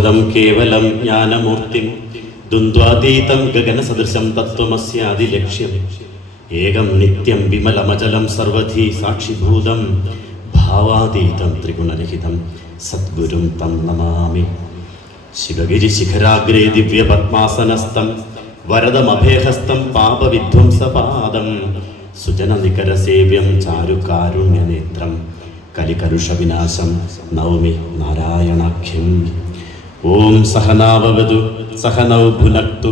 സുഖദം കേവലം ജ്ഞാനമൂർത്തിം ദ്വന്ദ്വാതീതം ഗഗനസദൃശം തത്വമസ്യാദിലക്ഷ്യം ഏകം നിത്യം വിമലമചലം സർവധി സാക്ഷിഭൂതം ഭാവാതീതം ത്രിഗുണരഹിതം സദ്ഗുരും തം നമാമി. ശിവഗിരിശിഖരാഗ്രേ ദിവ്യപദ്മാസനസ്ഥം വരദമഭയഹസ്തം പാപവിധ്വംസപാദം സുജനനികരസേവ്യം ചാരുകാരുണ്യനേത്രം കലികലുഷവിനാശം നൗമി നാരായണാഖ്യം. ഓം സഹനാവവതു സഹനൗ ഭുനക്തു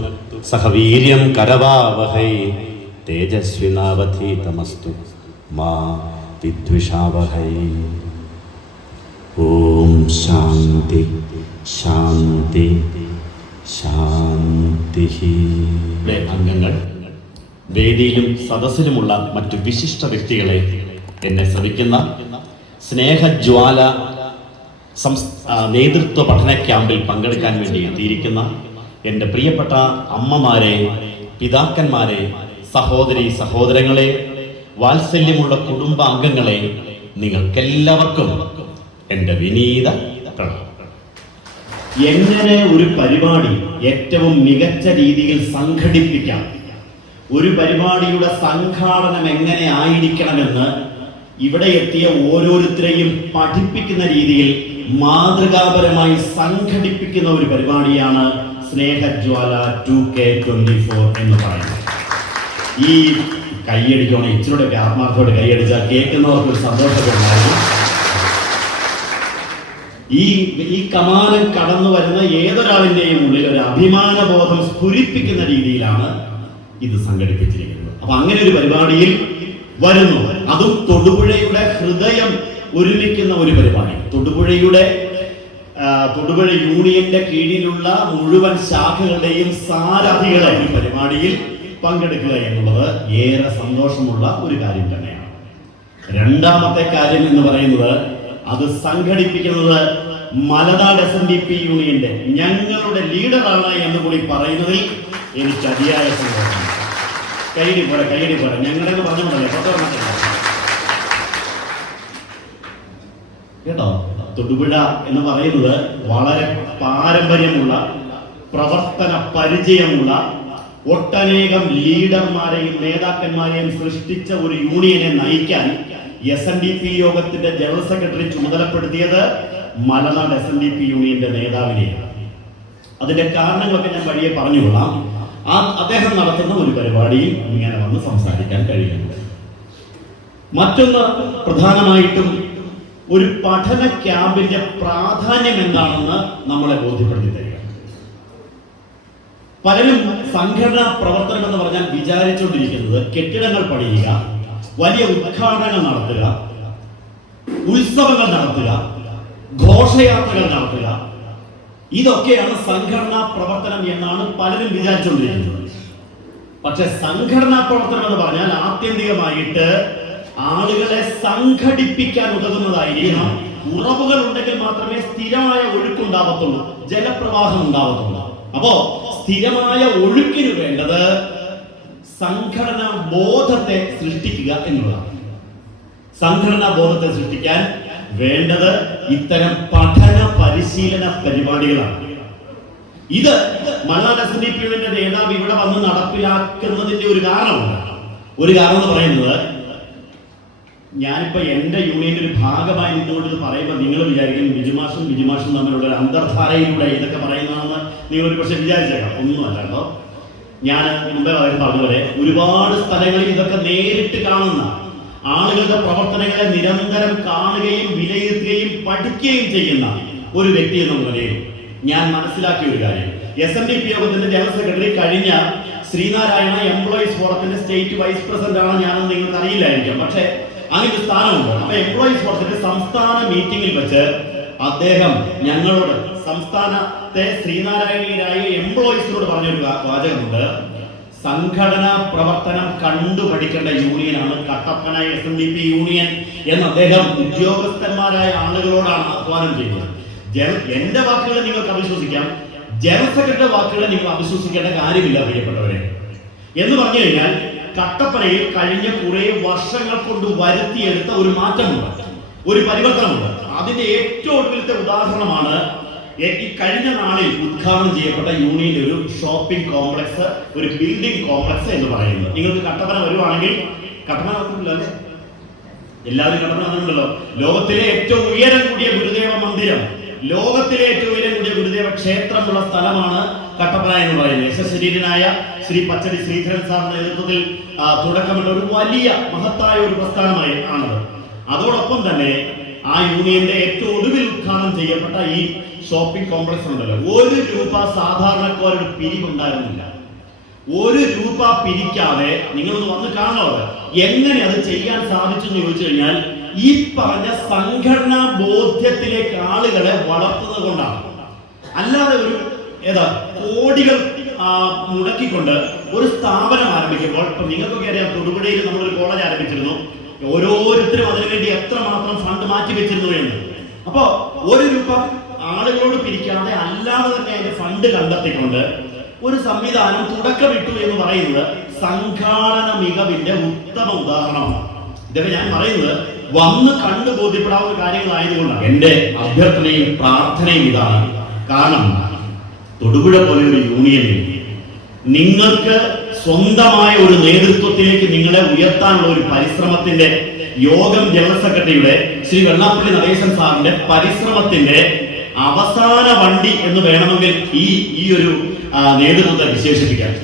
സഹ വീര്യം കരവാവഹൈ തേജസ്വിനാവധീതമസ്തു മാ വിദ്വിഷാവഹൈ. ഓം ശാന്തി ശാന്തി ശാന്തി. അംഗങ്ങൾ, വേദിയിലും സദസ്സിലുമുള്ള മറ്റു വിശിഷ്ട വ്യക്തികളെ, എന്നെ ശ്രവിക്കുന്ന സ്നേഹജ്വാല നേതൃത്വ പഠന ക്യാമ്പിൽ പങ്കെടുക്കാൻ വേണ്ടി എത്തിയിരിക്കുന്ന എൻ്റെ പ്രിയപ്പെട്ട അമ്മമാരെ, പിതാക്കന്മാരെ, സഹോദരി സഹോദരങ്ങളെ, വാത്സല്യമുള്ള കുടുംബ അംഗങ്ങളെ, നിങ്ങൾക്കെല്ലാവർക്കും എൻ്റെ വിനീത പ്രണാമം. എങ്ങനെ ഒരു പരിപാടി ഏറ്റവും മികച്ച രീതിയിൽ സംഘടിപ്പിക്കാം, ഒരു പരിപാടിയുടെ സംഘാടനം എങ്ങനെ ആയിരിക്കണമെന്ന് ഇവിടെ എത്തിയ ഓരോരുത്തരെയും പഠിപ്പിക്കുന്ന രീതിയിൽ മാതൃകാപരമായി സംഘടിപ്പിക്കുന്ന ഒരു പരിപാടിയാണ് സ്നേഹജ്വാല 2K24 എന്ന് പറയുന്നത്. ഈ കൈയടിക്കണം, ഇച്ചിരൂടെ ആത്മാർത്ഥത്തോടെ കൈയടിച്ചാൽ കേൾക്കുന്നവർക്ക് ഒരു സന്തോഷമുണ്ടാകും. ഈ കമാനം കടന്നു വരുന്ന ഏതൊരാളിന്റെയും ഉള്ളിൽ ഒരു അഭിമാനബോധം സ്ഫുരിപ്പിക്കുന്ന രീതിയിലാണ് ഇത് സംഘടിപ്പിച്ചിരിക്കുന്നത്. അപ്പൊ അങ്ങനെ ഒരു പരിപാടിയിൽ വരുന്നു, അതും തൊടുപുഴയുടെ ഹൃദയം ഒരുമിക്കുന്ന ഒരു പരിപാടി. തൊടുപുഴ യൂണിയന്റെ കീഴിലുള്ള മുഴുവൻ ശാഖകളുടെയും സാരഥികളെ ഈ പരിപാടിയിൽ പങ്കെടുക്കുക എന്നുള്ളത് ഏറെ സന്തോഷമുള്ള ഒരു കാര്യം തന്നെയാണ്. രണ്ടാമത്തെ കാര്യം എന്ന് പറയുന്നത്, അത് സംഘടിപ്പിക്കുന്നത് മലനാട് SNDP യൂണിയന്റെ ഞങ്ങളുടെ ലീഡറാണ് എന്ന് കൂടി പറയുന്നതിൽ എനിക്ക് അതിയായ സന്തോഷമുണ്ട്. കൈയടി പോലെ ഞങ്ങളുടെ പറഞ്ഞുകൊണ്ടല്ലേ കേട്ടോ. തൊടുപുഴ എന്ന് പറയുന്നത് വളരെ പാരമ്പര്യമുള്ള, പ്രവർത്തന പരിചയമുള്ള, ഒട്ടനേകം ലീഡർമാരെയും നേതാക്കന്മാരെയും സൃഷ്ടിച്ച ഒരു യൂണിയനെ നയിക്കാൻ SNDP യോഗത്തിന്റെ ജനറൽ സെക്രട്ടറി ചുമതലപ്പെടുത്തിയത് മലനാട് SNDP യൂണിയന്റെ നേതാവിനെയാണ്. അതിന്റെ കാരണങ്ങളൊക്കെ ഞാൻ വഴിയെ പറഞ്ഞുകൊള്ളാം. അദ്ദേഹം നടത്തുന്ന ഒരു പരിപാടിയിൽ ഇങ്ങനെ വന്ന് സംസാരിക്കാൻ കഴിയുന്നുണ്ട്. മറ്റൊന്ന്, പ്രധാനമായിട്ടും ഒരു പഠന ക്യാമ്പിന്റെ പ്രാധാന്യം എന്താണെന്ന് നമ്മളെ ബോധ്യപ്പെടുത്തി തരിക. പലരും സംഘടനാ പ്രവർത്തനം എന്ന് പറഞ്ഞാൽ വിചാരിച്ചുകൊണ്ടിരിക്കുന്നത് കെട്ടിടങ്ങൾ പണിയുക, വലിയ ഉദ്ഘാടനങ്ങൾ നടത്തുക, ഉത്സവങ്ങൾ നടത്തുക, ഘോഷയാത്രകൾ നടത്തുക, ഇതൊക്കെയാണ് സംഘടനാ പ്രവർത്തനം എന്നാണ് പലരും വിചാരിച്ചുകൊണ്ടിരിക്കുന്നത്. പക്ഷെ സംഘടനാ പ്രവർത്തനം എന്ന് പറഞ്ഞാൽ ആത്യന്തികമായിട്ട് ആളുകളെ സംഘടിപ്പിക്കാൻ ഉതകുന്നതായിരിക്കണം. ഉറവുകൾ ഉണ്ടെങ്കിൽ മാത്രമേ സ്ഥിരമായ ഒഴുക്കുണ്ടാവത്തുള്ളൂ, ജലപ്രവാഹം ഉണ്ടാവത്തുള്ളൂ. അപ്പോ സ്ഥിരമായ ഒഴുക്കിന് വേണ്ടത് സംഘടനാ ബോധത്തെ സൃഷ്ടിക്കുക എന്നുള്ളതാണ്. സംഘടനാ ബോധത്തെ സൃഷ്ടിക്കാൻ വേണ്ടത് ഇത്തരം പഠന പരിശീലന പരിപാടികളാണ്. ഇത് മലനാട് SNDP യൂണിയന്റെ നേതാവ് ഇവിടെ വന്ന് നടപ്പിലാക്കുന്നതിന്റെ ഒരു കാരണമുണ്ട്. ഒരു കാരണം എന്ന് പറയുന്നത്, ഞാനിപ്പോ എന്റെ യൂണിയന്റെ ഒരു ഭാഗമായി നിന്നുകൊണ്ട് ഇത് പറയുമ്പോൾ നിങ്ങൾ വിചാരിക്കും ബിജുമാഷും തമ്മിലുള്ള ഒരു അന്തർധാരയിലൂടെ ഇതൊക്കെ പറയുന്നതാണെന്ന് നിങ്ങൾ ഒരു പക്ഷെ വിചാരിച്ചേക്കാം. ഒന്നുമല്ല കേട്ടോ. ഞാൻ മുമ്പേ പറഞ്ഞതുപോലെ ഒരുപാട് സ്ഥലങ്ങളിൽ ഇതൊക്കെ നേരിട്ട് കാണുന്ന ആളുകളുടെ പ്രവർത്തനങ്ങളെ നിരന്തരം കാണുകയും വിലയിരുത്തുകയും പഠിക്കുകയും ചെയ്യുന്ന ഒരു വ്യക്തി എന്ന നിലയിൽ ഞാൻ മനസ്സിലാക്കിയ ഒരു കാര്യം, SNDP യോഗത്തിന്റെ ജനറൽ സെക്രട്ടറി കഴിഞ്ഞ ശ്രീനാരായണ എംപ്ലോയീസ് ഫോറത്തിന്റെ സ്റ്റേറ്റ് വൈസ് പ്രസിഡന്റ് ആണ് ഞാനെന്ന് നിങ്ങൾക്ക് അറിയില്ലായിരിക്കാം. പക്ഷെ അങ്ങനെ ഒരു സ്ഥാനമുണ്ട്. അപ്പൊ എംപ്ലോയീസ് ഫോറത്തിന്റെ സംസ്ഥാന മീറ്റിംഗിൽ വെച്ച് അദ്ദേഹം ഞങ്ങളോട്, സംസ്ഥാനത്തെ ശ്രീനാരായണീയരായ എംപ്ലോയീസിനോട് പറഞ്ഞൊരു വാചകമുണ്ട്, സംഘടനാ പ്രവർത്തനം കണ്ടുപഠിക്കേണ്ട യൂണിയനാണ് കട്ടപ്പന SNDP യൂണിയൻ എന്ന് അദ്ദേഹം ഉദ്യോഗസ്ഥന്മാരായ ആളുകളോടാണ് ആഹ്വാനം ചെയ്തത്. എന്റെ വാക്കുകളെ നിങ്ങൾക്ക് അവിശ്വസിക്കാം, ജനറൽ സെക്രട്ടറിയുടെ വാക്കുകളെ നിങ്ങൾ അവിശ്വസിക്കേണ്ട കാര്യമില്ല പ്രിയപ്പെട്ടവരെ. എന്ന് പറഞ്ഞു കഴിഞ്ഞാൽ കട്ടപ്പനയിൽ കഴിഞ്ഞ കുറെ വർഷങ്ങൾ കൊണ്ട് വരുത്തിയെടുത്ത ഒരു മാറ്റമുണ്ട്, ഒരു പരിവർത്തനമുണ്ട്. അതിന്റെ ഏറ്റവും ഒടുവിലത്തെ ഉദാഹരണമാണ് ഈ കഴിഞ്ഞ നാളിൽ ഉദ്ഘാടനം ചെയ്യപ്പെട്ട യൂണിയന്റെ ഒരു ഷോപ്പിംഗ് കോംപ്ലക്സ്, ഒരു ബിൽഡിംഗ് കോംപ്ലക്സ് എന്ന് പറയുന്നത്. നിങ്ങൾക്ക് കട്ടപ്പന വരുവാണെങ്കിൽ, കട്ടപ്പന വന്നിട്ടില്ല അല്ലേ? എല്ലാവരും കട്ടപ്പന വന്നിട്ടുണ്ടല്ലോ. ലോകത്തിലെ ഏറ്റവും ഉയരം കൂടിയ ഗുരുദേവ മന്ദിരം, ലോകത്തിലെ ഏറ്റവും ഉയരം കൂടിയ ഗുരുദേവ ക്ഷേത്രമുള്ള സ്ഥലമാണ് കട്ടപ്പന എന്ന് പറയുന്നത്. യശശരീരനായ ശ്രീ പച്ചടി ശ്രീധരൻ സാറിന്റെ നേതൃത്വത്തിൽ തുടക്കമിട്ട ഒരു വലിയ മഹത്തായ ഒരു പ്രസ്ഥാനമായി ആണത്. അതോടൊപ്പം തന്നെ ആ യൂണിയന്റെ ഏറ്റവും ഒടുവിൽ ഉദ്ഘാടനം ചെയ്യപ്പെട്ട ഈ ഷോപ്പിംഗ് കോംപ്ലക്സ് ഉണ്ടല്ലോ, 1 രൂപ സാധാരണക്കാരുടെ പിരിവുണ്ടായിരുന്നില്ല. 1 രൂപ പിരിക്കാതെ നിങ്ങളൊന്ന് വന്ന് കാണാതെ എങ്ങനെ അത് ചെയ്യാൻ സാധിച്ചു എന്ന് ചോദിച്ചു കഴിഞ്ഞാൽ ഈ പറഞ്ഞ സംഘടനാ ബോധ്യത്തിലേക്ക് ആളുകളെ വളർത്തുന്നത് കൊണ്ടാണ്. അല്ലാതെ ഒരു കോടികൾ മുടക്കിക്കൊണ്ട് ഒരു സ്ഥാപനം ആരംഭിക്കുമ്പോൾ, ഇപ്പൊ നിങ്ങൾക്കൊക്കെ അറിയാം, തൊടുപുഴയിൽ നമ്മളൊരു കോളേജ് ആരംഭിച്ചിരുന്നു. ഓരോരുത്തരും അതിനുവേണ്ടി എത്രമാത്രം ഫണ്ട് മാറ്റി വെച്ചിരുന്നു എന്ന്. അപ്പോ 1 രൂപ ആളുകളോട് പിരിക്കാതെ അല്ലാതെ തന്നെ അതിന്റെ ഫണ്ട് കണ്ടെത്തിക്കൊണ്ട് ഒരു സംവിധാനം തുടക്കമിട്ടു എന്ന് പറയുന്നത് സംഘാടന മികവിന്റെ ഉത്തമ ഉദാഹരണമാണ്. ഇതൊക്കെ ഞാൻ പറയുന്നത് വന്ന് കണ്ടു ബോധ്യപ്പെടാവുന്ന കാര്യങ്ങളായതുകൊണ്ടാണ്. എന്റെ അഭ്യർത്ഥനയും പ്രാർത്ഥനയും ഇതാണ്. കാരണം തൊടുപുഴ പോലെ ഒരു യൂണിയനിൽ നിങ്ങൾക്ക് സ്വന്തമായ ഒരു നേതൃത്വത്തിലേക്ക് നിങ്ങളെ ഉയർത്താനുള്ള ഒരു പരിശ്രമത്തിന്റെ യോഗം ജനറൽ സെക്രട്ടറിയുടെ ശ്രീ വെള്ളാപ്പള്ളി നടേശൻ സാറിന്റെ പരിശ്രമത്തിന്റെ അവസാന വണ്ടി എന്ന് വേണമെങ്കിൽ ഈ ഒരു നേതൃത്വത്തെ വിശേഷിപ്പിക്കാം.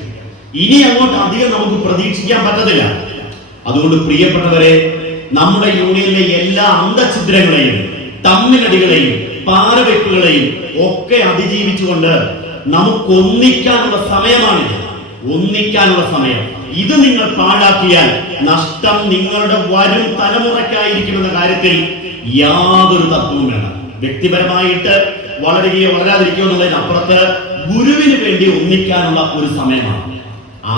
ഇനി അങ്ങോട്ട് അധികം നമുക്ക് പ്രതീക്ഷിക്കാൻ പറ്റത്തില്ല. അതുകൊണ്ട് പ്രിയപ്പെട്ടവരെ, നമ്മുടെ യൂണിയനിലെ എല്ലാ അന്തഛിദ്രങ്ങളെയും തമ്മിലടികളെയും പാരവെപ്പുകളെയും ഒക്കെ അതിജീവിച്ചുകൊണ്ട് നമുക്ക് ഒന്നിക്കാനുള്ള സമയമാണിത്. ഒന്നിക്കാനുള്ള സമയം. ഇത് നിങ്ങൾ പാഴാക്കിയാൽ നഷ്ടം നിങ്ങളുടെ വരും തലമുറയ്ക്കായിരിക്കുമെന്ന കാര്യത്തിൽ യാതൊരു തത്വവും വേണം. വ്യക്തിപരമായിട്ട് വളരുകയോ വളരാതിരിക്കുകയോ എന്നുള്ളതിനപ്പുറത്ത് ഗുരുവിന് വേണ്ടി ഒന്നിക്കാനുള്ള ഒരു സമയമാണ്.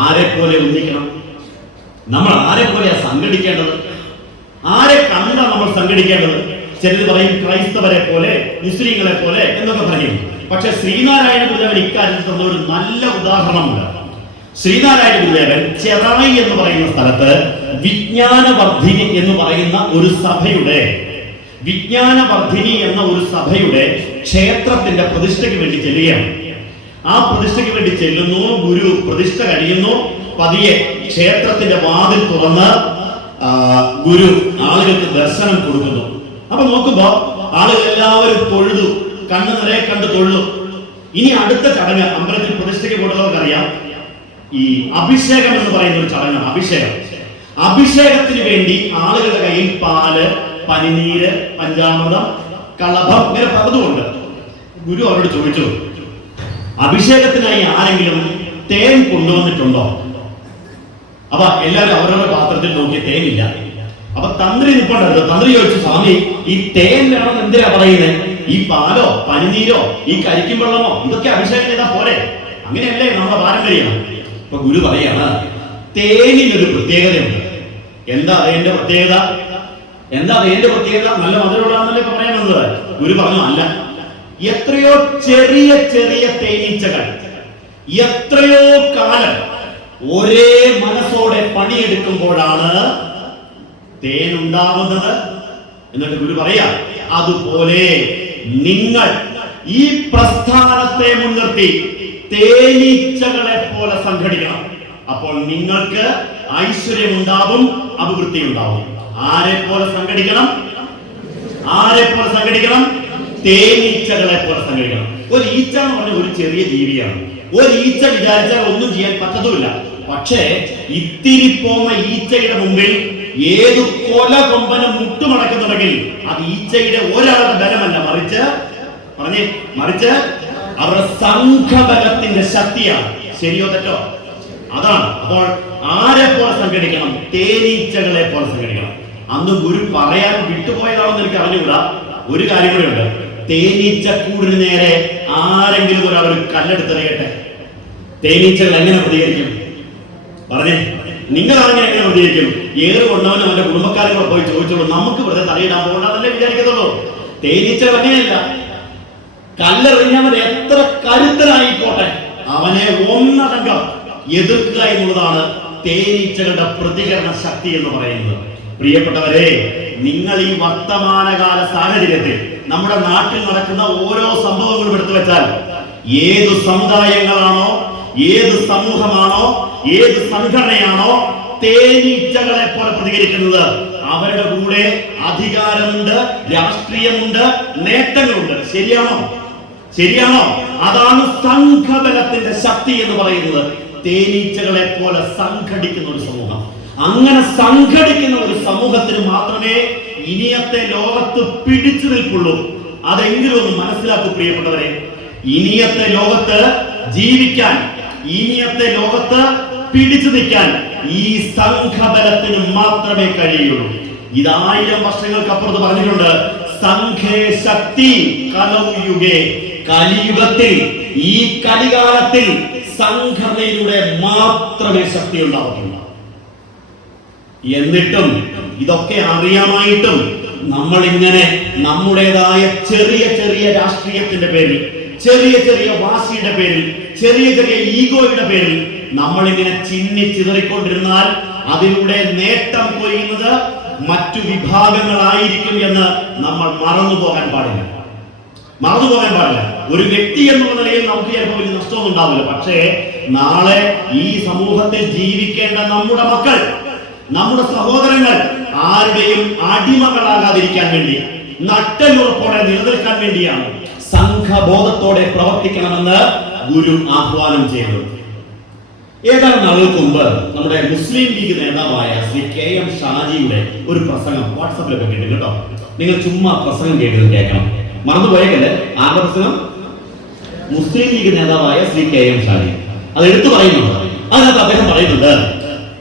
ആരെപ്പോലെ ഒന്നിക്കണം? നമ്മൾ ആരെപ്പോലെയാ സംഘടിക്കേണ്ടത്? ആരെ കണ്ടാണ് നമ്മൾ സംഘടിക്കേണ്ടത്? ചിലർ പറയും ക്രൈസ്തവരെ പോലെ, മുസ്ലിങ്ങളെ പോലെ എന്നൊക്കെ പറയും. പക്ഷെ ശ്രീനാരായണ ഗുരുദേവൻ ഇക്കാര്യത്തിൽ തന്ന ഒരു നല്ല ഉദാഹരണമുണ്ട്. ശ്രീനാരായണ ഗുരുദേവൻ ചെറായി എന്ന് പറയുന്ന സ്ഥലത്ത് വിജ്ഞാനവർദ്ധിനി എന്ന് പറയുന്ന ഒരു സഭയുടെ ക്ഷേത്രത്തിന്റെ പ്രതിഷ്ഠയ്ക്ക് വേണ്ടി ചെല്ലുകയാണ്. ആ പ്രതിഷ്ഠയ്ക്ക് വേണ്ടി ചെല്ലുന്നു. ഗുരു പ്രതിഷ്ഠ കഴിയുന്നു. പതിയെ ക്ഷേത്രത്തിന്റെ വാതിൽ തുറന്ന് ഗുരു ആളുകൾക്ക് ദർശനം കൊടുക്കുന്നു. അപ്പൊ നോക്കുമ്പോ ആളുകൾ എല്ലാവരും തൊഴുതു, കണ്ണു നിറയെ കണ്ട് തൊഴുതു. ഇനി അടുത്ത ചടങ്ങ് അമ്പലത്തിൽ പ്രതിഷ്ഠയ്ക്ക് കൊടുത്തവർക്കറിയാം, ഈ അഭിഷേകം എന്ന് പറയുന്ന ഒരു ചടങ്ങാണ്. അഭിഷേകത്തിന് വേണ്ടി ആളുകളുടെ കയ്യിൽ പാല്, പനിനീര്, പഞ്ചാമൃതം, കളഭം ഇങ്ങനെ പലതുമുണ്ട്. ഗുരു അവരോട് ചോദിച്ചു, അഭിഷേകത്തിനായി ആരെങ്കിലും തേൻ കൊണ്ടുവന്നിട്ടുണ്ടോ? അപ്പൊ എല്ലാവരും അവരവരുടെ പാത്രത്തിൽ നോക്കി തേനില്ല. അപ്പൊ തന്ത്രി നിൽപ്പുണ്ടായിരുന്നു. തന്ത്രി ചോദിച്ചു, സ്വാമി ഈ തേൻ വേണമെന്ന് എന്തിനാ പറയുന്നത്? ഈ പാലോ പനിനീരോ ഈ കരിക്കും വെള്ളമോ ഇതൊക്കെ അഭിഷേകം ചെയ്താൽ പോരെ? അങ്ങനെയല്ലേ നമ്മുടെ പാരമ്പര്യം. അപ്പൊ ഗുരു പറയാണ്, തേനിനൊരു പ്രത്യേകതയുണ്ട്. എന്താ അതിന്റെ പ്രത്യേകത? നല്ല മധുരമുള്ളതാണെന്നല്ലേ ഇപ്പൊ പറയാൻ വന്നത്. ഗുരു പറഞ്ഞു, അല്ല, എത്രയോ ചെറിയ ചെറിയ തേനീച്ചകൾ എത്രയോ കാലം ഒരേ മനസ്സോടെ പണിയെടുക്കുമ്പോഴാണ് തേനുണ്ടാകുന്നത്. എന്നിട്ട് ഗുരു പറയാ, അതുപോലെ നിങ്ങൾ ഈ പ്രസ്ഥാനത്തെ മുൻനിർത്തി തേനീച്ചകളെ പോലെ സംഘടിക്കണം. അപ്പോൾ നിങ്ങൾക്ക് ഐശ്വര്യമുണ്ടാവും, അഭിവൃദ്ധി ഉണ്ടാവും. ആരെ പോലെ സംഘടിക്കണം? തേനീച്ചകളെ പോലെ സംഘടിക്കണം. ഒരു ഈച്ച എന്ന് പറഞ്ഞ ഒരു ചെറിയ ജീവിയാണ്. ഒരു ഈച്ച വിചാരിച്ചാൽ ഒന്നും ചെയ്യാൻ പറ്റത്തുമില്ല. പക്ഷേ ഇത്തിരി പോന്ന ഈച്ചയുടെ മുമ്പിൽ ഏതു കൊല കൊമ്പനും മുട്ടുമടക്കുന്നുണ്ടെങ്കിൽ അത് ഈച്ചയുടെ ഒരാളുടെ ബലമല്ല, മറിച്ച് അവരുടെ സംഘബലത്തിന്റെ ശക്തിയാണ്. ശരിയോ തെറ്റോ? അതാണ്. അപ്പോൾ ആരെ പോലെ സംഘടിക്കണം? തേനീച്ചകളെ പോലെ സംഘടിക്കണം. അന്ന് ഗുരു പറയാൻ വിട്ടുപോയതാണെന്ന് എനിക്ക് അറിഞ്ഞുകൂടാ. ഒരു കാര്യം കൂടെ ഉണ്ട്. തേനീച്ചക്കൂടിന് നേരെ ആരെങ്കിലും ഒരാൾ ഒരു കല്ലെടുത്തെറിയട്ടെ, തേനീച്ചകൾ എങ്ങനെ പ്രതികരിക്കും? നിങ്ങളാണെങ്കിൽ എങ്ങനെ പ്രതികരിക്കും? ഏറ് കൊണ്ടവനും അവന്റെ കുടുംബക്കാരും പോയി ചോദിച്ചോളൂ. നമുക്ക് വെറുതെ തലയിടാൻ പോകണ്ടെന്നല്ലേ വിചാരിക്കത്തുള്ളൂ. തേനീച്ചകൾ അങ്ങനെയല്ല. കല്ലെറിഞ്ഞവൻ എത്ര കരുത്തനായിക്കോട്ടെ, അവനെ ഒന്നടങ്കം എതിർക്കുക എന്നുള്ളതാണ് തേനീച്ചകളുടെ പ്രതികരണ ശക്തി എന്ന് പറയുന്നത്. പ്രിയപ്പെട്ടവരെ, നിങ്ങൾ ഈ വർത്തമാനകാല സാഹചര്യത്തിൽ നമ്മുടെ നാട്ടിൽ നടക്കുന്ന ഓരോ സംഭവങ്ങളും എടുത്തു വെച്ചാൽ ഏത് സമുദായങ്ങളാണോ, ഏത് സമൂഹമാണോ, ഏത് സംഘടനയാണോ തേനീച്ചകളെ പോലെ പ്രതികരിക്കുന്നത്, അവരുടെ കൂടെ അധികാരമുണ്ട്, രാഷ്ട്രീയമുണ്ട്, നേട്ടങ്ങളുണ്ട്. ശരിയാണോ? ശരിയാണോ? അതാണ് സംഘബലത്തിന്റെ ശക്തി എന്ന് പറയുന്നത്. തേനീച്ചകളെ പോലെ സംഘടിക്കുന്ന ഒരു സമൂഹം, അങ്ങനെ സംഘടിക്കുന്ന ഒരു സമൂഹത്തിന് മാത്രമേ ഇനിയത്തെ ലോകത്ത് പിടിച്ചു നിൽക്കുള്ളൂ. അതെങ്കിലും ഒന്ന് മനസ്സിലാക്കൂ പ്രിയപ്പെട്ടവരെ. ഇനിയത്തെ ലോകത്ത് ജീവിക്കാൻ, ഇനിയത്തെ ലോകത്ത് പിടിച്ചു നിൽക്കാൻ ഈ സംഘബലത്തിന് മാത്രമേ കഴിയുള്ളൂ. ഇത് 1000 വർഷങ്ങൾക്കപ്പുറത്ത് പറഞ്ഞിട്ടുണ്ട്. സംഘേ ശക്തി കലൗയുഗേ, കലിയുഗത്തിൽ, ഈ കലികാലത്തിൽ സംഘടനയിലൂടെ മാത്രമേ ശക്തി ഉണ്ടാവുകയുള്ളൂ. എന്നിട്ടും ഇതൊക്കെ അറിയാമായിട്ടും നമ്മൾ ഇങ്ങനെ നമ്മുടേതായ ചെറിയ ചെറിയ രാഷ്ട്രീയത്തിന്റെ പേരിൽ, ചെറിയ ചെറിയ വാശിയുടെ പേരിൽ, ചെറിയ ചെറിയ ഈഗോയുടെ പേരിൽ നമ്മൾ ഇങ്ങനെ ചിന്നി ചിതറിക്കൊണ്ടിരുന്നാൽ അതിലൂടെ നേട്ടം കൊയ്യുന്നത് മറ്റു വിഭാഗങ്ങളായിരിക്കും എന്ന് നമ്മൾ മറന്നുപോകാൻ പാടില്ല. ഒരു വ്യക്തി എന്നുള്ള നിലയിൽ നമുക്ക് ചിലപ്പോൾ വലിയ നഷ്ടമൊന്നും ഉണ്ടാവില്ല. പക്ഷേ നാളെ ഈ സമൂഹത്തിൽ ജീവിക്കേണ്ട നമ്മുടെ മക്കൾ, നമ്മുടെ സഹോദരങ്ങൾ ആരുടെയും അടിമകളാകാതിരിക്കാൻ വേണ്ടി, നട്ടലുറപ്പോടെ നിലനിൽക്കാൻ വേണ്ടിയാണ് സംഘബോധത്തോടെ പ്രവർത്തിക്കണമെന്ന് ഗുരു ആഹ്വാനം ചെയ്തത്. ഏതാനും നാളുകൾക്ക് മുമ്പ് നമ്മുടെ മുസ്ലിം ലീഗ് നേതാവായ ശ്രീ KM ഷാജിയുടെ ഒരു പ്രസംഗം വാട്സാപ്പിലൊക്കെ കേട്ടു കേട്ടോ. നിങ്ങൾ ചുമ്മാ പ്രസംഗം കേൾക്കണം, മറന്നുപോയേക്കല്ലേ. ആരുടെ പ്രസംഗം? മുസ്ലിം ലീഗ് നേതാവായ ശ്രീ KM ഷാജി അത് എടുത്തു പറയുന്നുണ്ട്. അതിനകത്ത് അദ്ദേഹം പറയുന്നുണ്ട്,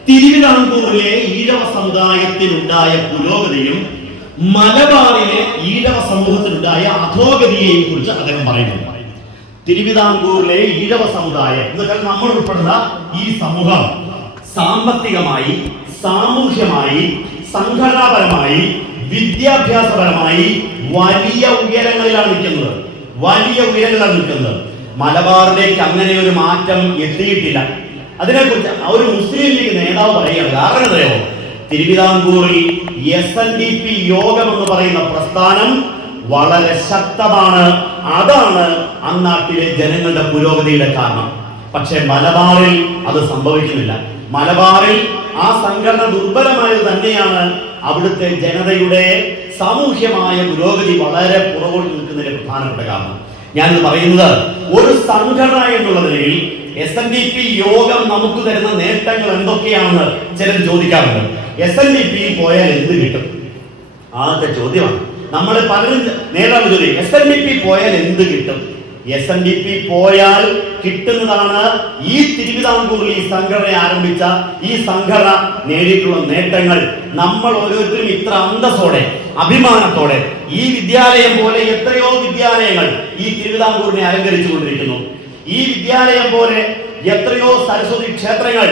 തിരുവിതാംകൂറിലെ ഈഴവ സമുദായത്തിനുണ്ടായ പുരോഗതിയും മലബാറിലെ ഈഴവ സമൂഹത്തിനുണ്ടായ അധോഗതിയെയും കുറിച്ച് അദ്ദേഹം പറയുന്നുണ്ട്. തിരുവിതാംകൂറിലെ ഈഴവ സമുദായം എന്നുവെച്ചാൽ നമ്മൾ ഉൾപ്പെടുന്ന ഈ സമൂഹം സാമ്പത്തികമായി, സാമൂഹ്യമായി, സംഘടനാപരമായി, വിദ്യാഭ്യാസപരമായി വലിയ ഉയരങ്ങളിലാണ് നിൽക്കുന്നത്. മലബാറിലേക്ക് അങ്ങനെ ഒരു മാറ്റം എത്തിയിട്ടില്ല. അതിനെക്കുറിച്ച് ഒരു മുസ്ലിം ലീഗ് നേതാവ് പറയുകയാണ്. കാരണം അറിയോ? തിരുവിതാംകൂറിൽ SNDP യോഗം എന്ന് പറയുന്ന പ്രസ്ഥാനം വളരെ ശക്തമാണ്. അതാണ് അന്നാട്ടിലെ ജനങ്ങളുടെ പുരോഗതിയുടെ കാരണം. പക്ഷെ മലബാറിൽ അത് സംഭവിക്കുന്നില്ല. മലബാറിൽ ആ സംഘടന ദുർബലമായത് തന്നെയാണ് അവിടുത്തെ ജനതയുടെ സാമൂഹ്യമായ പുരോഗതി വളരെ പുറകോട്ട് നിൽക്കുന്നതിന്റെ പ്രധാനപ്പെട്ട കാരണം. ഞാനിത് പറയുന്നത് ഒരു സംഘടന എന്നുള്ള നിലയിൽ SNDP യോഗം നമുക്ക് തരുന്ന നേട്ടങ്ങൾ എന്തൊക്കെയാണെന്ന് ചിലർ ചോദിക്കാറുണ്ട്. SNDP പോയാൽ എന്ത് കിട്ടും? ആദ്യത്തെ ചോദ്യമാണ്. നമ്മൾ പലരും നേതാവ് ചോദിക്കും, SNDP പോയാൽ എന്ത് കിട്ടും? SNDP പോയാൽ കിട്ടുന്നതാണ് ഈ തിരുവിതാംകൂറിൽ ഈ സംഘടന ആരംഭിച്ച ഈ സംഘടന നേടിയിട്ടുള്ള നേട്ടങ്ങൾ. നമ്മൾ ഓരോരുത്തരും ഇത്ര അന്തസ്സോടെ, അഭിമാനത്തോടെ ഈ വിദ്യാലയം പോലെ എത്രയോ വിദ്യാലയങ്ങൾ ഈ തിരുവിതാംകൂറിനെ അലങ്കരിച്ചു കൊണ്ടിരിക്കുന്നു. ഈ വിദ്യാലയം പോലെ എത്രയോ സരസ്വതി ക്ഷേത്രങ്ങൾ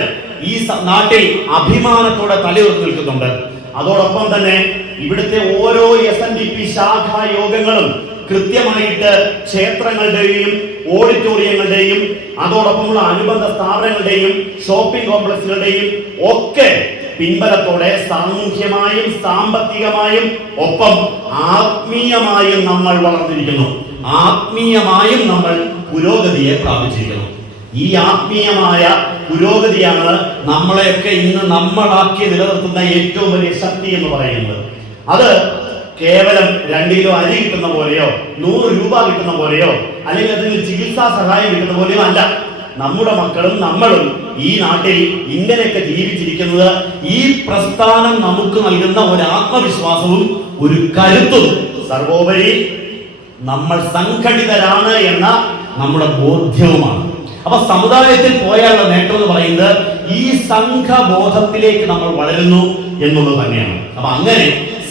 ഈ നാട്ടിൽ അഭിമാനത്തോടെ തലയുയർത്തി നിൽക്കുന്നുണ്ട്. അതോടൊപ്പം തന്നെ ഇവിടുത്തെ ഓരോ SNDP ശാഖാ യോഗങ്ങളും കൃത്യമായിട്ട് ക്ഷേത്രങ്ങളുടെയും ഓഡിറ്റോറിയങ്ങളുടെയും അതോടൊപ്പമുള്ള അനുബന്ധ സ്ഥാപനങ്ങളുടെയും ഷോപ്പിംഗ് കോംപ്ലക്സുകളുടെയും ഒക്കെ പിൻബലത്തോടെ സാമൂഹ്യമായും സാമ്പത്തികമായും ഒപ്പം ആത്മീയമായും നമ്മൾ വളർന്നിരിക്കുന്നു. ആത്മീയമായും നമ്മൾ പുരോഗതിയെ പ്രാപിച്ചിരിക്കുന്നു. ഈ ആത്മീയമായ പുരോഗതിയാണ് നമ്മളെയൊക്കെ ഇന്ന് നമ്മളാക്കി നിലനിർത്തുന്ന ഏറ്റവും വലിയ ശക്തി എന്ന് പറയുന്നത്. അത് കേവലം 2 കിലോ അരി കിട്ടുന്ന പോലെയോ 100 രൂപ കിട്ടുന്ന പോലെയോ അല്ലെങ്കിൽ അതിന് ചികിത്സാ സഹായം കിട്ടുന്ന പോലെയോ അല്ല. നമ്മുടെ മക്കളും നമ്മളും ഈ നാട്ടിൽ ഇങ്ങനെയൊക്കെ ജീവിച്ചിരിക്കുന്നത് ഈ പ്രസ്ഥാനം നമുക്ക് നൽകുന്ന ഒരു ആത്മവിശ്വാസവും ഒരു കരുത്തും സർവോപരി നമ്മൾ സംഘടിതരാണ് എന്ന നമ്മുടെ ബോധ്യവുമാണ്. അപ്പൊ സമുദായത്തിൽ പോയാലുള്ള നേട്ടം എന്ന് പറയുന്നത് ഈ സംഘബോധത്തിലേക്ക് നമ്മൾ വളരുന്നു എന്നുള്ളത് തന്നെയാണ്. അപ്പൊ അങ്ങനെ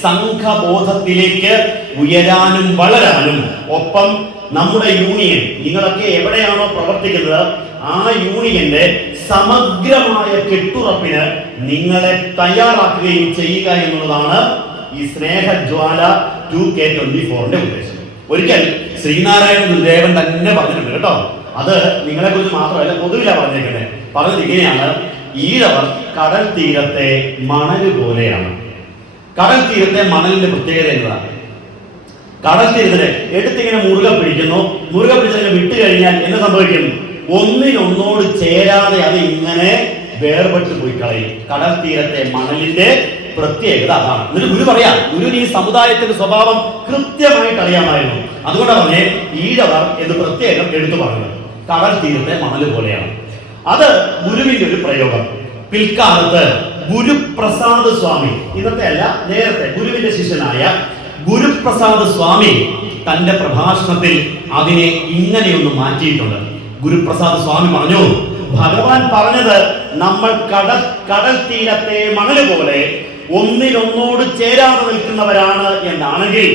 സംഘബോധത്തിലേക്ക് ഉയരാനും വളരാനും ഒപ്പം നമ്മുടെ യൂണിയൻ, നിങ്ങളൊക്കെ എവിടെയാണോ പ്രവർത്തിക്കുന്നത് ആ യൂണിയന്റെ സമഗ്രമായ കെട്ടുറപ്പിന് നിങ്ങളെ തയ്യാറാക്കുകയും ചെയ്യുക എന്നുള്ളതാണ് ഈ സ്നേഹജ്വാല 2K24ന്റെ ഉദ്ദേശം. ഒരിക്കൽ ശ്രീനാരായണ ഗുരുദേവൻ തന്നെ പറഞ്ഞിട്ടുണ്ട് കേട്ടോ. അത് നിങ്ങളെ കുറിച്ച് മാത്രമല്ല, പൊതുവിലാണ് പറഞ്ഞേക്കുന്നത്. പറഞ്ഞത് ഇങ്ങനെയാണ്: ഈഴവർ കടൽ തീരത്തെ മണല് പോലെയാണ്. കടൽ തീരത്തെ മണലിന്റെ പ്രത്യേകത എന്താണ്? കടൽ തീരത്തില് എടുത്തിങ്ങനെ മുറുകെ പിടിക്കുന്നു. മുറുകെ പിടിച്ചിങ്ങനെ വിട്ടു കഴിഞ്ഞാൽ എന്ത് സംഭവിക്കും? ഒന്നിനൊന്നോട് ചേരാതെ അത് ഇങ്ങനെ വേർപെട്ട് പോയി കളയും. കടൽ തീരത്തെ മണലിന്റെ പ്രത്യേകത അതാണ്. എന്നിട്ട് ഗുരു പറയാം, ഗുരുവിന് ഈ സമുദായത്തിന്റെ സ്വഭാവം കൃത്യമായിട്ട് അറിയാമായിരുന്നു. അതുകൊണ്ടാണ് പറഞ്ഞേ ഈഴവർ എന്ന് പ്രത്യേകം എടുത്തു പറഞ്ഞത്. കടൽ തീരത്തെ മണൽ പോലെയാണ്. അത് ഗുരുവിന്റെ ഒരു പ്രയോഗം. പിൽക്കാലത്ത് ഗുരുപ്രസാദ് സ്വാമി, ഇന്നത്തെ അല്ല നേരത്തെ ഗുരുവിന്റെ ശിഷ്യനായ ഗുരുപ്രസാദ് സ്വാമി തന്റെ പ്രഭാഷണത്തിൽ അതിനെ ഇങ്ങനെയൊന്ന് മാറ്റിയിട്ടുണ്ട്. ഗുരുപ്രസാദ് സ്വാമി പറഞ്ഞു, ഭഗവാൻ പറഞ്ഞത് നമ്മൾ കടൽ തീരത്തെ മണല് പോലെ ഒന്നിനൊന്നോട് ചേരാതെ നിൽക്കുന്നവരാണ് എന്നാണെങ്കിൽ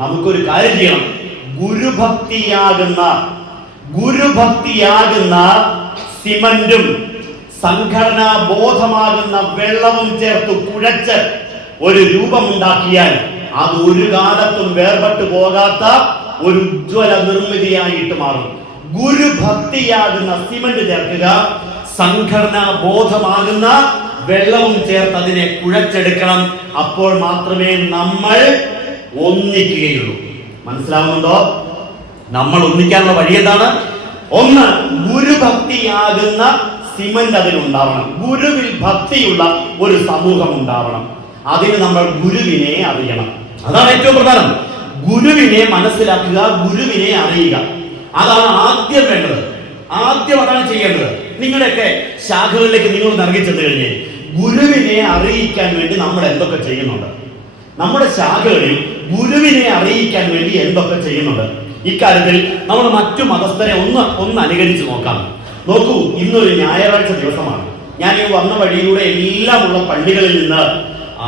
നമുക്കൊരു കാര്യം ചെയ്യണം. ഗുരുഭക്തിയാകുന്ന സിമന്റും സംഘടനാ ബോധമാകുന്ന വെള്ളവും ചേർത്ത് കുഴച്ച് ഒരു രൂപമുണ്ടാക്കിയാൽ അത് ഒരു കാലത്തും വേർപെട്ടു പോകാത്ത ഒരു ഉജ്ജ്വല നിർമ്മിതിയായിട്ട് മാറും. ഗുരുഭക്തിയാകുന്ന സിമന്റ് ചേർക്കുക, സംഘടനാ ബോധമാകുന്ന വെള്ളവും ചേർത്ത് അതിനെ കുഴച്ചെടുക്കണം. അപ്പോൾ മാത്രമേ നമ്മൾ ഒന്നിക്കുകയുള്ളൂ. മനസ്സിലാവുന്നുണ്ടോ? നമ്മൾ ഒന്നിക്കാനുള്ള വഴി എന്താണ്? ഒന്ന്, ഗുരുഭക്തിയാകുന്ന സിമന്റ് അതിലുണ്ടാവണം. ഗുരുവിൽ ഭക്തിയുള്ള ഒരു സമൂഹം ഉണ്ടാവണം. അതിന് നമ്മൾ ഗുരുവിനെ അറിയണം. അതാണ് ഏറ്റവും പ്രധാനം. ഗുരുവിനെ മനസ്സിലാക്കുക, ഗുരുവിനെ അറിയുക. അതാണ് ആദ്യം വേണ്ടത്. ആദ്യം അതാണ് ചെയ്യേണ്ടത്. നിങ്ങളുടെയൊക്കെ ശാഖകളിലേക്ക് നിങ്ങൾ ഇറങ്ങി ചെന്ന് കഴിഞ്ഞ് ഗുരുവിനെ അറിയിക്കാൻ വേണ്ടി നമ്മൾ എന്തൊക്കെ ചെയ്യുന്നുണ്ട്? നമ്മുടെ ശാഖകളിൽ ഗുരുവിനെ അറിയിക്കാൻ വേണ്ടി എന്തൊക്കെ ചെയ്യുന്നുണ്ട്? ഇക്കാര്യത്തിൽ നമ്മൾ മറ്റു മതസ്ഥരെ ഒന്ന് അനുകരിച്ച് നോക്കാം. നോക്കൂ, ഇന്നൊരു ഞായറാഴ്ച ദിവസമാണ്. ഞാൻ ഈ വന്ന വഴിയിലൂടെ എല്ലാം ഉള്ള പള്ളികളിൽ നിന്ന്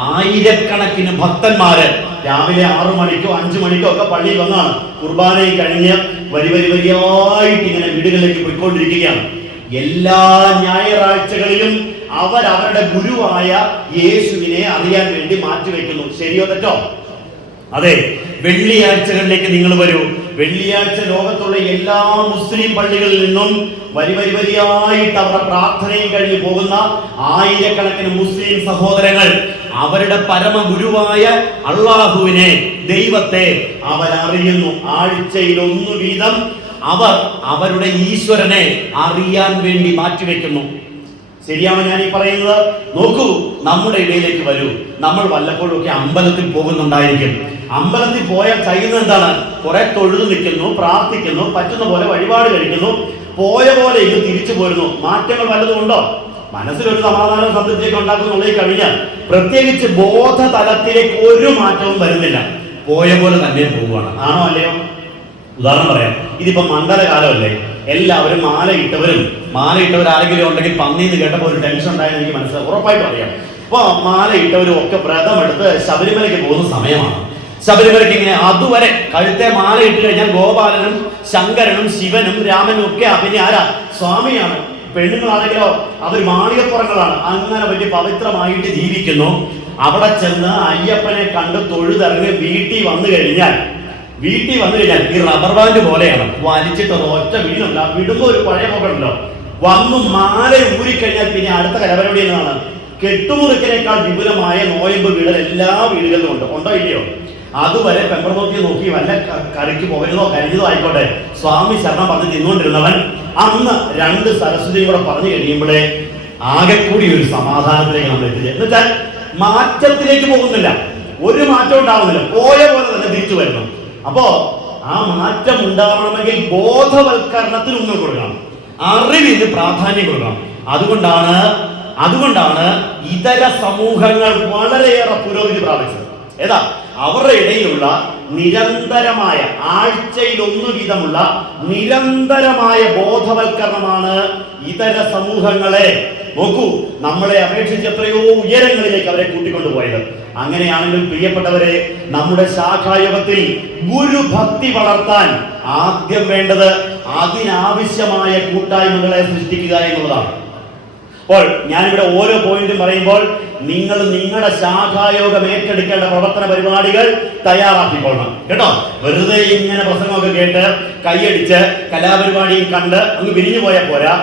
ആയിരക്കണക്കിന് ഭക്തന്മാര് രാവിലെ 6 മണിക്കോ 5 മണിക്കോ ഒക്കെ പള്ളിയിൽ വന്നാണ് കുർബാനയും കഴിഞ്ഞ് വരിയായിട്ട് ഇങ്ങനെ വീടുകളിലേക്ക് പോയിക്കൊണ്ടിരിക്കുകയാണ്. എല്ലാ ഞായറാഴ്ചകളിലും അവരവരുടെ ഗുരുവായ യേശുവിനെ അറിയാൻ വേണ്ടി മാറ്റിവെക്കുന്നു. ശരിയോ തെറ്റോ? അതെ. വെള്ളിയാഴ്ചകളിലേക്ക് നിങ്ങൾ വരൂ. വെള്ളിയാഴ്ച ലോകത്തുള്ള എല്ലാ മുസ്ലിം പള്ളികളിൽ നിന്നും വരിയായിട്ട് അവരുടെ പ്രാർത്ഥനയും കഴിഞ്ഞ് പോകുന്ന ആയിരക്കണക്കിന് മുസ്ലിം സഹോദരങ്ങൾ അവരുടെ പരമഗുരുവായ അള്ളാഹുവിനെ, ദൈവത്തെ അവരറിയുന്നു. ആഴ്ചയിൽ 1 വീതം അവർ അവരുടെ ഈശ്വരനെ അറിയാൻ വേണ്ടി മാറ്റിവെക്കുന്നു. ശരിയാണ് ഞാൻ ഈ പറയുന്നത്? നോക്കൂ, നമ്മുടെ ഇടയിലേക്ക് വരൂ. നമ്മൾ വല്ലപ്പോഴും ഒക്കെ അമ്പലത്തിൽ പോകുന്നുണ്ടായിരിക്കും. അമ്പലത്തിൽ പോയാൽ ചെയ്യുന്നത് എന്താണ്? കുറെ തൊഴുതു നിൽക്കുന്നു, പ്രാർത്ഥിക്കുന്നു, പറ്റുന്ന പോലെ വഴിപാട് കഴിക്കുന്നു, പോയ പോലെ ഇങ്ങ് തിരിച്ചു പോരുന്നു. മാറ്റങ്ങൾ വല്ലതും ഉണ്ടോ? മനസ്സിലൊരു സമാധാനം സംതൃപ്തിയൊക്കെ ഉണ്ടാക്കുന്നുള്ളത് കഴിഞ്ഞാൽ പ്രത്യേകിച്ച് ബോധതലത്തിലേക്ക് ഒരു മാറ്റവും വരുന്നില്ല. പോയ പോലെ തന്നെ പോവുകയാണ്. ആണോ അല്ലയോ? ഉദാഹരണം പറയാം. ഇതിപ്പോ മണ്ഡലകാലമല്ലേ? എല്ലാവരും മാലയിട്ടവരാരെങ്കിലും ഉണ്ടെങ്കിൽ പന്നീന്ന് കേട്ടപ്പോൾ ഒരു ടെൻഷൻ ഉണ്ടായെന്ന് എനിക്ക് മനസ്സിലാവും, ഉറപ്പായിട്ടും അറിയാം. അപ്പൊ മാലയിട്ടവരും ഒക്കെ വ്രതമെടുത്ത് ശബരിമലയ്ക്ക് പോകുന്ന സമയമാണ്. ശബരിമലയ്ക്ക് ഇങ്ങനെ അതുവരെ കഴുത്തെ മാലയിട്ട് കഴിഞ്ഞാൽ ഗോപാലനും ശങ്കരനും ശിവനും രാമനും ഒക്കെ പിന്നെ ആരാ? സ്വാമിയാണ്. പെണ്ണുങ്ങളാണെങ്കിലോ അവർ മാളികപ്പുറങ്ങളാണ്. അങ്ങനെ വലിയ പവിത്രമായിട്ട് ജീവിക്കുന്നു. അവിടെ ചെന്ന് അയ്യപ്പനെ കണ്ട് തൊഴുതിറങ്ങി വീട്ടിൽ വന്നു കഴിഞ്ഞാൽ ഈ റബ്ബർ ബാൻഡ് പോലെയാണ്. വലിച്ചിട്ട് ഒറ്റ വീടില്ല. വിടുമ്പോ ഒരു പഴയ പോകണ്ടല്ലോ. വന്നു മാല ഊരിക്കഴിഞ്ഞാൽ പിന്നെ അടുത്ത കലപരിപാടി എന്നതാണ് കെട്ടുമുറുക്കിനേക്കാൾ വിപുലമായ നോയമ്പ് വീടുകൾ എല്ലാ വീടുകളിലും ഉണ്ടോ ഇല്ലയോ? അതുവരെ പെമ്പർനോക്കി നോക്കി വല്ല കറിക്ക് പോകരുതോ കരിഞ്ഞതോ ആയിക്കോട്ടെ, സ്വാമി ശരണം പറഞ്ഞ് നിന്നുകൊണ്ടിരുന്നവൻ അന്ന് 2 സരസ്വതിയും കൂടെ പറഞ്ഞു കഴിയുമ്പോഴേ ആകെ കൂടി ഒരു സമാധാനത്തിലേക്ക് നമ്മൾ എത്തിച്ചത്. എന്നുവെച്ചാൽ മാറ്റത്തിലേക്ക് പോകുന്നില്ല, ഒരു മാറ്റം ഉണ്ടാവുന്നില്ല, പോയ പോലെ തന്നെ തിരിച്ചു വരുന്നു. അപ്പോ ആ മാറ്റം ഉണ്ടാവണമെങ്കിൽ ബോധവൽക്കരണത്തിന് ഊന്നൽ കൊടുക്കണം, അറിവിന് പ്രാധാന്യം കൊടുക്കണം. അതുകൊണ്ടാണ് ഇതര സമൂഹങ്ങൾ വളരെയേറെ പുരോഗതി പ്രാപിച്ചത്. ഏതാ? അവരുടെ ഇടയിലുള്ള നിരന്തരമായ ആഴ്ചയിൽ 1 വീതമുള്ള നിരന്തരമായ ബോധവൽക്കരണമാണ് ഇതര സമൂഹങ്ങളെ നോക്കൂ നമ്മളെ അപേക്ഷിച്ച് എത്രയോ ഉയരങ്ങളിലേക്ക് അവരെ കൂട്ടിക്കൊണ്ടുപോയത്. അങ്ങനെയാണെങ്കിൽ പ്രിയപ്പെട്ടവരെ, നമ്മുടെ ശാഖായോഗത്തിൽ ഗുരുഭക്തി വളർത്താൻ ആദ്യം വേണ്ടത് അതിനാവശ്യമായ കൂട്ടായ്മകളെ സൃഷ്ടിക്കുക എന്നുള്ളതാണ്. അപ്പോൾ ഞാനിവിടെ ഓരോ പോയിന്റും പറയുമ്പോൾ നിങ്ങൾ നിങ്ങളുടെ ശാഖായോഗം ഏറ്റെടുക്കേണ്ട പ്രവർത്തന പരിപാടികൾ തയ്യാറാക്കിക്കൊള്ളണം കേട്ടോ. വെറുതെ ഇങ്ങനെ പ്രസംഗമൊക്കെ കേട്ട് കൈയടിച്ച് കലാപരിപാടിയും കണ്ട് അങ്ങ് വിരിഞ്ഞു പോയാൽ പോരാ.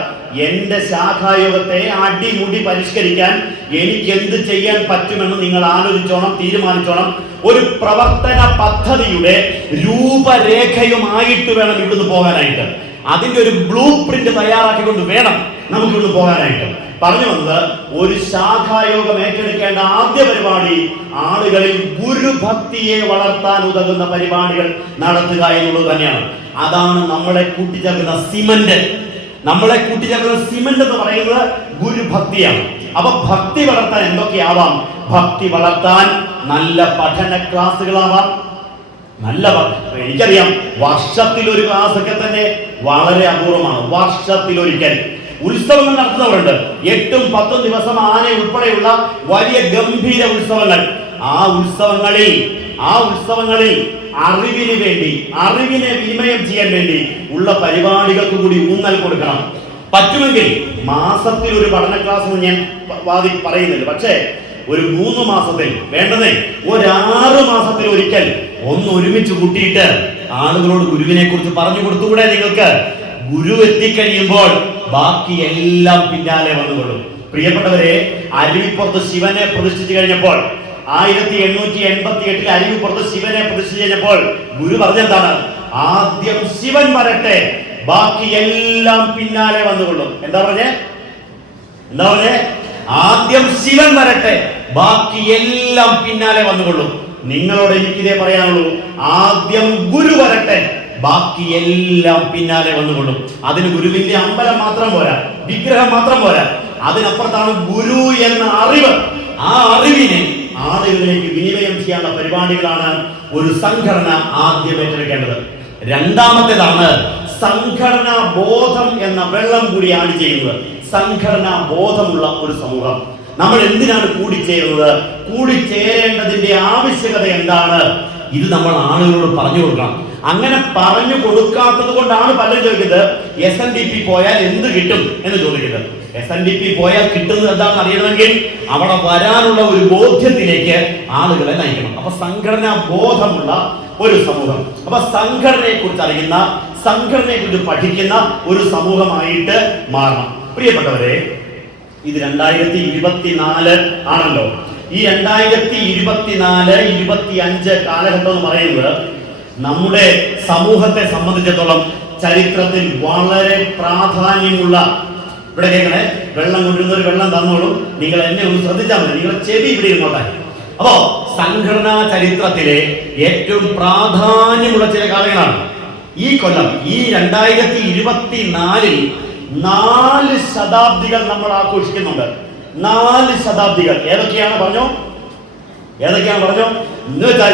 എന്റെ ശാഖായോഗത്തെ അടിമുടി പരിഷ്കരിക്കാൻ എനിക്ക് എന്ത് ചെയ്യാൻ പറ്റുമെന്ന് നിങ്ങൾ ആലോചിച്ചോണം, തീരുമാനിച്ചോണം. ഒരു പ്രവർത്തന പദ്ധതിയുടെ രൂപരേഖയുമായിട്ട് വേണം ഇവിടുന്ന് പോകാനായിട്ട്. അതിന്റെ ഒരു ബ്ലൂ പ്രിന്റ് തയ്യാറാക്കിക്കൊണ്ട് വേണം നമുക്ക് ഇവിടുന്ന് പോകാനായിട്ട്. പറഞ്ഞു വന്നത്, ഒരു ശാഖായോഗം ഏറ്റെടുക്കേണ്ട ആദ്യ പരിപാടി ആളുകളിൽ ഗുരുഭക്തിയെ വളർത്താൻ ഉതകുന്ന പരിപാടികൾ നടത്തുക എന്നുള്ളത് തന്നെയാണ്. അതാണ് നമ്മളെ കൂട്ടിച്ചേർക്കുന്ന സിമന്റ്. നമ്മളെ കൂട്ടിച്ചേർക്കുന്ന സിമന്റ് എന്ന് പറയുന്നത് ഗുരുഭക്തിയാണ്. അപ്പൊ ഭക്തി വളർത്താൻ എന്തൊക്കെയാവാം? ഭക്തി വളർത്താൻ നല്ല പഠന ക്ലാസ്സുകളാവാം. എനിക്കറിയാം, വർഷത്തിലൊരു ക്ലാസ് ഒക്കെ തന്നെ വളരെ അപൂർവമാണ്. വർഷത്തിലൊരിക്കൽ ഉത്സവങ്ങൾ നടത്തുന്നവരുണ്ട്. 8ഉം 10ഉം ദിവസം ആന ഉൾപ്പെടെയുള്ള വലിയ ഗംഭീര ഉത്സവങ്ങൾ. ആ ഉത്സവങ്ങളിൽ അറിവിന് വേണ്ടി, അറിവിനെ വിനിമയം ചെയ്യാൻ വേണ്ടി ഉള്ള പരിപാടികൾക്ക് കൂടി ഊന്നൽ കൊടുക്കണം. പറ്റുമെങ്കിൽ മാസത്തിൽ ഒരു പഠന ക്ലാസ് ഞാൻ പറയുന്നില്ല, പക്ഷേ ഒരു 3 മാസത്തിൽ വേണ്ടതേ ഒരു 6 മാസത്തിൽ ഒരിക്കൽ ഒന്ന് ഒരുമിച്ച് കൂട്ടിയിട്ട് ആളുകളോട് ഗുരുവിനെ കുറിച്ച് പറഞ്ഞു കൊടുത്തുകൂടെ നിങ്ങൾക്ക്? ഗുരു എത്തിക്കഴിയുമ്പോൾ ബാക്കി എല്ലാം പിന്നാലെ വന്നുകൊള്ളും. പ്രിയപ്പെട്ടവരെ, അരുവിപ്പുറത്ത് ശിവനെ പ്രതിഷ്ഠിച്ചു കഴിഞ്ഞപ്പോൾ 1888 അരുവിപ്പുറത്ത് ശിവനെ പ്രതിഷ്ഠിച്ചു കഴിഞ്ഞപ്പോൾ ഗുരു പറഞ്ഞെന്താണ്? ആദ്യം ശിവൻ വരട്ടെ, ബാക്കി എല്ലാം പിന്നാലെ വന്നുകൊള്ളും. എന്താ പറഞ്ഞേ? ആദ്യം ശിവൻ വരട്ടെ, ബാക്കി എല്ലാം പിന്നാലെ വന്നുകൊള്ളും. നിങ്ങളോട് എനിക്കിതേ പറയാനുള്ളൂ. ആദ്യം ഗുരു വരട്ടെ, ബാക്കി എല്ലാം പിന്നാലെ വന്നുകൊള്ളും. അതിന് ഗുരുവിന്റെ അമ്പലം മാത്രം പോരാ, വിഗ്രഹം മാത്രം പോരാ. അതിനപ്പുറത്താണ് ഗുരു എന്ന അറിവ്. ആ അറിവിനെ ആളുകളിലേക്ക് വിനിമയം ചെയ്യാനുള്ള പരിപാടികളാണ് ഒരു സംഘടന ആദ്യം ഏറ്റെടുക്കേണ്ടത്. രണ്ടാമത്തേതാണ് സംഘടനാ ബോധം എന്ന വെള്ളം കൂടി ആഡ് ചെയ്യുന്നത്. സംഘടനാ ബോധമുള്ള ഒരു സമൂഹം. നമ്മൾ എന്തിനാണ് കൂടിച്ചേരുന്നത്? കൂടിച്ചേരേണ്ടതിന്റെ ആവശ്യകത എന്താണ്? ഇത് നമ്മൾ ആളുകളോട് പറഞ്ഞു കൊടുക്കണം. അങ്ങനെ പറഞ്ഞു കൊടുക്കാത്തത് കൊണ്ടാണ് പലരും ചോദിക്കുന്നത്, SNDP പോയാൽ എന്ത് കിട്ടും എന്ന് ചോദിക്കുന്നത്. SNDP പോയാൽ കിട്ടുന്നത് എന്താണെന്ന് അറിയണമെങ്കിൽ അവിടെ വരാനുള്ള ഒരു ബോധ്യത്തിലേക്ക് ആളുകളെ നയിക്കണം. അപ്പൊ സംഘടനാ ബോധമുള്ള ഒരു സമൂഹം, അപ്പൊ സംഘടനയെ കുറിച്ച് അറിയുന്ന, സംഘടനയെ കുറിച്ച് പഠിക്കുന്ന ഒരു സമൂഹമായിട്ട് മാറണം. പ്രിയപ്പെട്ടവരെ, ഇത് 2024 ആണല്ലോ. ഈ 2024-25 കാലഘട്ടം എന്ന് പറയുന്നത് നമ്മുടെ സമൂഹത്തെ സംബന്ധിച്ചിടത്തോളം ചരിത്രത്തിൽ വളരെ പ്രാധാന്യമുള്ള, ഇവിടെ കേൾക്കണേ, വെള്ളം കൊണ്ടുവരുന്നൊരു വെള്ളം തന്നോളും, നിങ്ങൾ എന്നെ ഒന്ന് ശ്രദ്ധിച്ചാൽ മതി, നിങ്ങളുടെ ചെവി ഇവിടെ ഇരുന്നോട്ടെ. അപ്പോ സംഘടനാ ചരിത്രത്തിലെ ഏറ്റവും പ്രാധാന്യമുള്ള ചില കാലങ്ങളാണ് ഈ കൊല്ലം. ഈ 2024-ൽ 4 ശതാബ്ദികൾ നമ്മൾ ആഘോഷിക്കുന്നുണ്ട്. 4 ശതാബ്ദികൾ ഏതൊക്കെയാണ് പറഞ്ഞോ? എന്ന് വെച്ചാൽ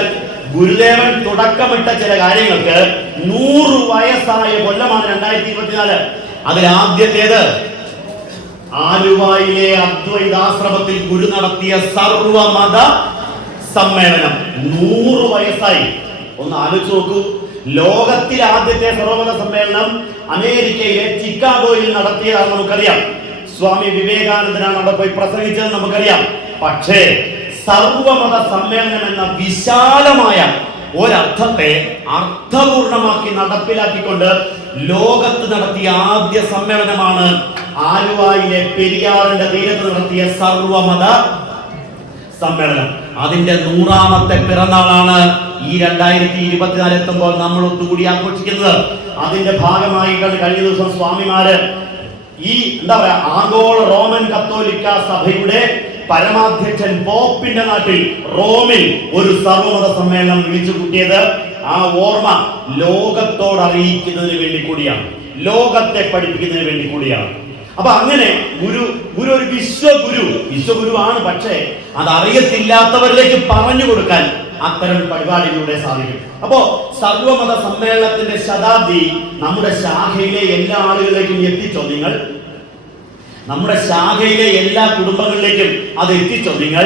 ഗുരുദേവൻ തുടക്കമിട്ട ചില കാര്യങ്ങൾക്ക് 100 വയസ്സായ കൊല്ലമാണ് 2024. അതിൽ ആദ്യത്തേത് ആലുവായിലെ അദ്വൈതാശ്രമത്തിൽ ഗുരു നടത്തിയ സർവമത സമ്മേളനം. 100 വയസ്സായി. ഒന്ന് ആലോചിച്ച് നോക്കൂ. ലോകത്തിലെ ആദ്യത്തെ സർവമത സമ്മേളനം അമേരിക്കയിലെ ചിക്കാഗോയിൽ നടത്തിയതാണെന്ന് നമുക്കറിയാം. സ്വാമി വിവേകാനന്ദനാണ് അവിടെ പോയി പ്രസംഗിച്ചതെന്ന് നമുക്കറിയാം. പക്ഷേ സർവമത സമ്മേളനം എന്ന വിശാലമായ ഒരർത്ഥത്തെ അർത്ഥപൂർണമാക്കി നടപ്പിലാക്കിക്കൊണ്ട് ലോകത്ത് നടത്തിയ ആദ്യ സമ്മേളനമാണ് ആലുവായിലെ പെരിയാറിന്റെ തീരത്ത് നടത്തിയ സർവമത സമ്മേളനം. അതിന്റെ 100ാമത്തെ പിറന്നാളാണ് ഈ 2024 എത്തുമ്പോൾ നമ്മൾ ഒത്തുകൂടി ആഘോഷിക്കുന്നത്. അതിന്റെ ഭാഗമായിട്ടാണ് കഴിഞ്ഞ ദിവസം സ്വാമിമാര് ഈ ആഗോള റോമൻ കത്തോലിക്ക സഭയുടെ പരമാധ്യക്ഷൻ പോപ്പിന്റെ നാട്ടിൽ റോമിൽ ഒരു സർവമത സമ്മേളനം വിളിച്ചു കൂട്ടിയത്. ആ ഓർമ്മ ലോകത്തോട് അറിയിക്കുന്നതിന് വേണ്ടി കൂടിയാണ്, ലോകത്തെ പഠിപ്പിക്കുന്നതിന് വേണ്ടി കൂടിയാണ്. അപ്പൊ അങ്ങനെ ഗുരു ഒരു വിശ്വഗുരു ആണ്. പക്ഷേ അത് അറിയത്തില്ലാത്തവരിലേക്ക് പറഞ്ഞു കൊടുക്കാൻ അത്തരം പരിപാടികളിലൂടെ സാധിക്കും. അപ്പോ സർവമത സമ്മേളനത്തിന്റെ ശതാബ്ദി നമ്മുടെ ശാഖയിലെ എല്ലാ ആളുകളിലേക്കും എത്തിച്ചോ നിങ്ങൾ? നമ്മുടെ ശാഖയിലെ എല്ലാ കുടുംബങ്ങളിലേക്കും അത് എത്തിച്ചോ നിങ്ങൾ?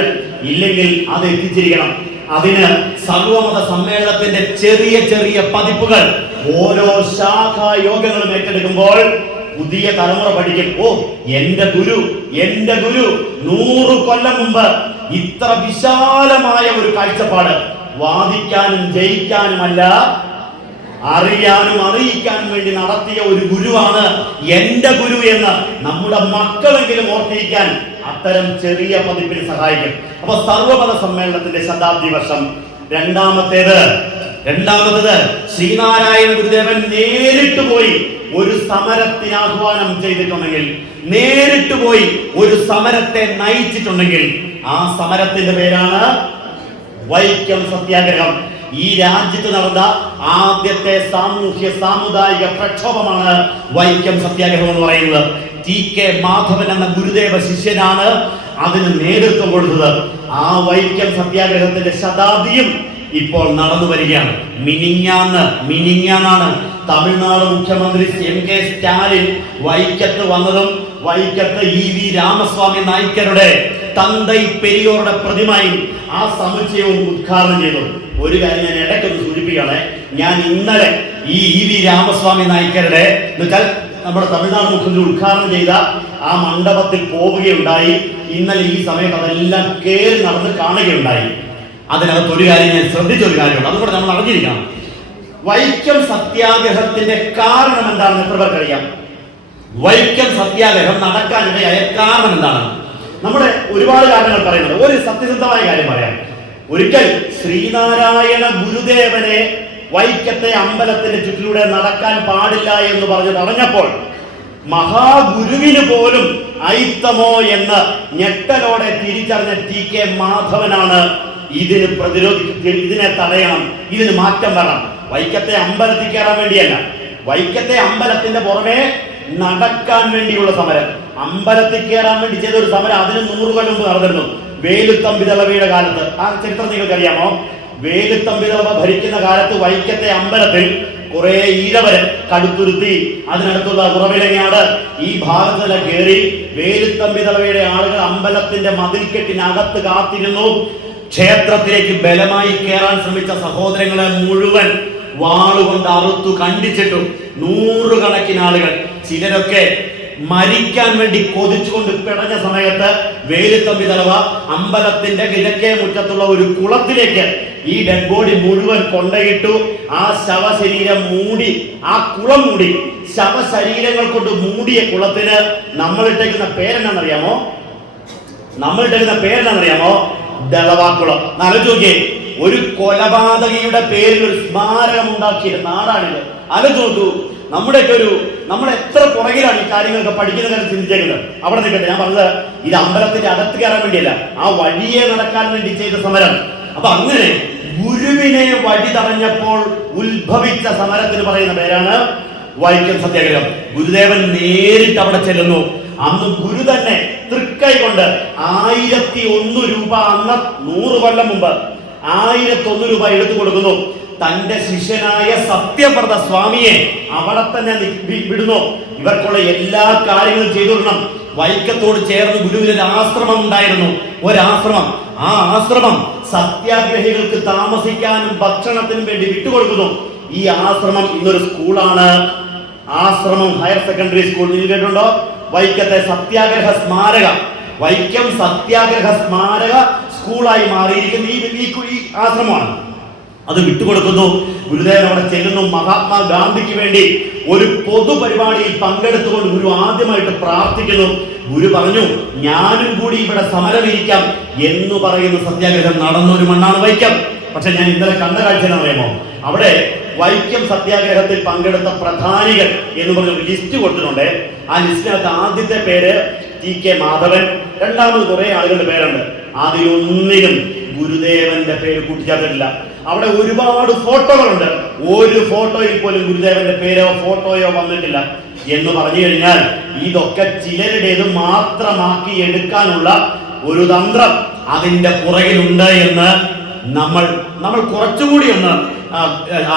ഇല്ലെങ്കിൽ അത് എത്തിച്ചിരിക്കണം. അതിന് സർവമത സമ്മേളനത്തിന്റെ ചെറിയ ചെറിയ പതിപ്പുകൾ ഓരോ ശാഖാ യോഗങ്ങളും ഏറ്റെടുക്കുമ്പോൾ പുതിയ തലമുറ പഠിക്കും. ഓ, എന്റെ ഗുരു 100 കൊല്ലം മുമ്പ് ഇത്ര വിശാലമായ ഒരു കാഴ്ചപ്പാട്, വാദിക്കാനും ജയിക്കാനുമല്ല, അറിയാനും അറിയിക്കാനും വേണ്ടി നടത്തിയ ഒരു ഗുരുവാണ് എന്റെ ഗുരു എന്ന് നമ്മുടെ മക്കളെങ്കിലും ഓർത്തിരിക്കാൻ അത്തരം ചെറിയ പതിപ്പിന് സഹായിക്കും. അപ്പൊ സർവമത സമ്മേളനത്തിന്റെ ശതാബ്ദി വർഷം രണ്ടാമത്തേത് ശ്രീനാരായണ ഗുരുദേവൻ നേരിട്ട് പോയി ഒരു സമരത്തിന് ആഹ്വാനം ചെയ്തിട്ടുണ്ടെങ്കിൽ, നേരിട്ട് പോയി ഒരു സമരത്തെ നയിച്ചിട്ടുണ്ടെങ്കിൽ ആ സമരത്തിന്റെ പേരാണ് വൈക്കം സത്യാഗ്രഹം. ഈ രാജ്യത്ത് നടന്ന ആദ്യത്തെ സാമൂഹ്യ സാമുദായിക പ്രക്ഷോഭമാണ് വൈക്കം സത്യാഗ്രഹം എന്ന് പറയുന്നത്. ടി.കെ. മാധവൻ എന്ന ഗുരുദേവ ശിഷ്യനാണ് അതിന് നേതൃത്വം കൊടുത്തത്. ആ വൈക്കം സത്യാഗ്രഹത്തിന്റെ ശതാബ്ദിയും ഇപ്പോൾ നടന്നു വരികയാണ്. മിനിഞ്ഞാന്നാണ് തമിഴ്നാട് മുഖ്യമന്ത്രി എം.കെ. സ്റ്റാലിൻ വൈക്കത്ത് വന്നതും വൈക്കത്ത് ഇ.വി. രാമസ്വാമി നായ്ക്കരുടെ തന്തൈ പെരിയോറുടെ പ്രതിമയും ആ സമുച്ചയവും ഉദ്ഘാടനം ചെയ്തു. ഒരു കാര്യം ഞാൻ ഇടയ്ക്കൊന്ന് സൂചിപ്പിക്കുകയാണ്. ഞാൻ ഇന്നലെ ഈ ഇ.വി. രാമസ്വാമി നായ്ക്കരുടെ എന്നുവെച്ചാൽ നമ്മുടെ തമിഴ്നാട് മുഖ്യമന്ത്രി ഉദ്ഘാടനം ചെയ്ത ആ മണ്ഡപത്തിൽ പോവുകയുണ്ടായി. ഇന്നലെ ഈ സമയത്ത് അതെല്ലാം കയറി നടന്ന് കാണുകയുണ്ടായി. അതിനകത്ത് ഒരു കാര്യം ഞാൻ ശ്രദ്ധിച്ചൊരു കാര്യമുണ്ട്, അതുകൂടെ നമ്മൾ അറിഞ്ഞിരിക്കണം. വൈക്കം സത്യാഗ്രഹത്തിന്റെ കാരണം എന്താണെന്ന് എത്ര പേർക്കറിയാം? വൈക്കം സത്യാഗ്രഹം നടക്കാനിടയായ കാരണം എന്താണ്? നമ്മുടെ ഒരുപാട് കാര്യങ്ങൾ പറയുന്നുണ്ട്. ഒരു സത്യസന്ധമായ കാര്യം പറയാം. ഒരിക്കൽ ശ്രീനാരായണ ഗുരുദേവനെ വൈക്കത്തെ അമ്പലത്തിന്റെ ചുറ്റിലൂടെ നടക്കാൻ പാടില്ല എന്ന് പറഞ്ഞ് തടഞ്ഞപ്പോൾ മഹാഗുരുവിന് പോലും അയിത്തമോ എന്ന് ഞെട്ടലോടെ തിരിച്ചറിഞ്ഞ ടി.കെ. മാധവനാണ് ഇതിനെ തടയണം, ഇതിന് മാറ്റം വരണം. വൈക്കത്തെ അമ്പലത്തിൽ കയറാൻ വേണ്ടിയല്ല, വൈക്കത്തെ അമ്പലത്തിന്റെ പുറമെ നടക്കാൻ വേണ്ടിയുള്ള സമരം. അമ്പലത്തിൽ കയറാൻ വേണ്ടി ചെയ്ത ഒരു സമരം അതിന് 100 കൊല്ലം മുമ്പ് നടന്നിരുന്നു. വേലുത്തമ്പിതളവിയുടെ കാലത്ത്. ആ ചരിത്രം നിങ്ങൾക്ക് അറിയാമോ? വേലുത്തമ്പിതളവ ഭരിക്കുന്ന കാലത്ത് വൈക്കത്തെ അമ്പലത്തിൽ കുറെ ഈഴവര്, കടുത്തുരുത്തി, അതിനടുത്തുള്ള ഉറവിലങ്ങാട്, ഈ ഭാഗത്തെല്ലാം കയറി വേലുത്തമ്പിതളവയുടെ ആളുകൾ അമ്പലത്തിന്റെ മതിൽക്കെട്ടിനകത്ത് കാത്തിരുന്നു. ക്ഷേത്രത്തിലേക്ക് ബലമായി കയറാൻ ശ്രമിച്ച സഹോദരങ്ങളെ മുഴുവൻ വാളുകൊണ്ട് അറുത്തു കണ്ടിച്ചിട്ടു. 100 കണക്കിന് ആളുകൾ, ചിലരൊക്കെ മരിക്കാൻ വേണ്ടി കൊതിച്ചുകൊണ്ട് പിടഞ്ഞ സമയത്ത് വേലുത്തമ്പിതളവ അമ്പലത്തിന്റെ കിഴക്കേ മുറ്റത്തുള്ള ഒരു കുളത്തിലേക്ക് ഈ ഡെഡ് ബോഡി മുഴുവൻ കൊണ്ടയിട്ടു. ആ ശവശരീരം മൂടി, ആ കുളം മൂടി, ശവശരീരങ്ങൾ കൊണ്ട് മൂടിയ കുളത്തിന് നമ്മളിട്ടേക്കുന്ന പേരെന്നാണെന്നറിയാമോ? ദളവാക്കുളം. ആലോചിക്കേ, ഒരു കൊലപാതകിയുടെ പേരിൽ ഒരു സ്മാരകം ഉണ്ടാക്കിയ നാടാണിത്. ആലോചിച്ചു. നമ്മൾ എത്ര പുറകിലാണ് ഈ കാര്യങ്ങളൊക്കെ പഠിക്കുന്ന കാര്യം ചിന്തിച്ചേക്കുന്നത്. അവിടെ നിൽക്കട്ടെ, ഞാൻ പറഞ്ഞത് ഇത് അമ്പലത്തിന്റെ അകത്ത് കയറാൻ വേണ്ടിയല്ല, ആ വഴിയെ നടക്കാൻ വേണ്ടി ചെയ്ത സമരം. അപ്പൊ അങ്ങനെ ഗുരുവിനെ വഴി തടഞ്ഞപ്പോൾ ഉത്ഭവിച്ച സമരത്തിന് പറയുന്ന പേരാണ് വൈക്കം സത്യാഗ്രഹം. ഗുരുദേവൻ നേരിട്ട് അവിടെ ചെല്ലുന്നു. അന്ന് ഗുരു തന്നെ തൃക്കൈ കൊണ്ട് 1001 രൂപ, അന്ന് 100 കൊല്ലം മുമ്പ് 1001 രൂപ എടുത്തു കൊടുക്കുന്നു. തന്റെ ശിഷ്യനായ സത്യവ്രത സ്വാമിയെ അവിടെ തന്നെ വിടുന്നു. ഇവർക്കുള്ള എല്ലാ കാര്യങ്ങളും ചെയ്തു കൊടുക്കണം. വൈക്കത്തോട് ചേർന്ന് ഗുരുവിന് ആശ്രമം ഉണ്ടായിരുന്നു, ഒരാശ്രമം. ആ ആശ്രമം സത്യാഗ്രഹികൾക്ക് താമസിക്കാനും ഭക്ഷണത്തിനും വേണ്ടി വിട്ടുകൊടുക്കുന്നു. ഈ ആശ്രമം ഇന്നൊരു സ്കൂളാണ്. ആശ്രമം ഹയർ സെക്കൻഡറി സ്കൂൾ. നിങ്ങൾ കേട്ടുണ്ടോ? വൈക്കത്തെ സത്യാഗ്രഹ സ്മാരക, വൈക്കം സത്യാഗ്രഹ സ്മാരക സ്കൂളായി മാറിയിരിക്കുന്ന ഈ ആശ്രമമാണ്. അത് വിട്ടുകൊടുക്കുന്നു. ഗുരുദേവൻ അവിടെ ചെല്ലുന്നു. മഹാത്മാഗാന്ധിക്ക് വേണ്ടി ഒരു പൊതുപരിപാടിയിൽ പങ്കെടുത്തുകൊണ്ട് ഗുരു ആദ്യമായിട്ട് പ്രാർത്ഥിക്കുന്നു. ഗുരു പറഞ്ഞു, ഞാനും കൂടി ഇവിടെ സമരമിരിക്കാം എന്ന് പറയുന്ന സത്യാഗ്രഹം നടന്നൊരു മണ്ണാണ് വൈക്കം. പക്ഷെ ഞാൻ ഇന്നലെ കണ്ട കാഴ്ച അറിയാമോ? അവിടെ വൈക്കം സത്യാഗ്രഹത്തിൽ പങ്കെടുത്ത പ്രധാനികൾ എന്ന് പറഞ്ഞൊരു ലിസ്റ്റ് കൊടുത്തിട്ടുണ്ട്. ആ ലിസ്റ്റിനകത്ത് ആദ്യത്തെ പേര് ടി.കെ. മാധവൻ, രണ്ടാമത് കുറെ ആളുകളുടെ പേരുണ്ട്. അതിലൊന്നിനും ഗുരുദേവന്റെ പേര് കൂട്ടിച്ചേർത്തിട്ടില്ല. അവിടെ ഒരുപാട് ഫോട്ടോകളുണ്ട്, ഒരു ഫോട്ടോയിൽ പോലും ഗുരുദേവന്റെ പേരോ ഫോട്ടോയോ വന്നിട്ടില്ല. എന്ന് പറഞ്ഞു കഴിഞ്ഞാൽ ഇതൊക്കെ ചിലരുടേത് മാത്രമാക്കി എടുക്കാനുള്ള ഒരു തന്ത്രം അതിന്റെ പുറകിലുണ്ട് എന്ന് നമ്മൾ കുറച്ചുകൂടി ഒന്ന്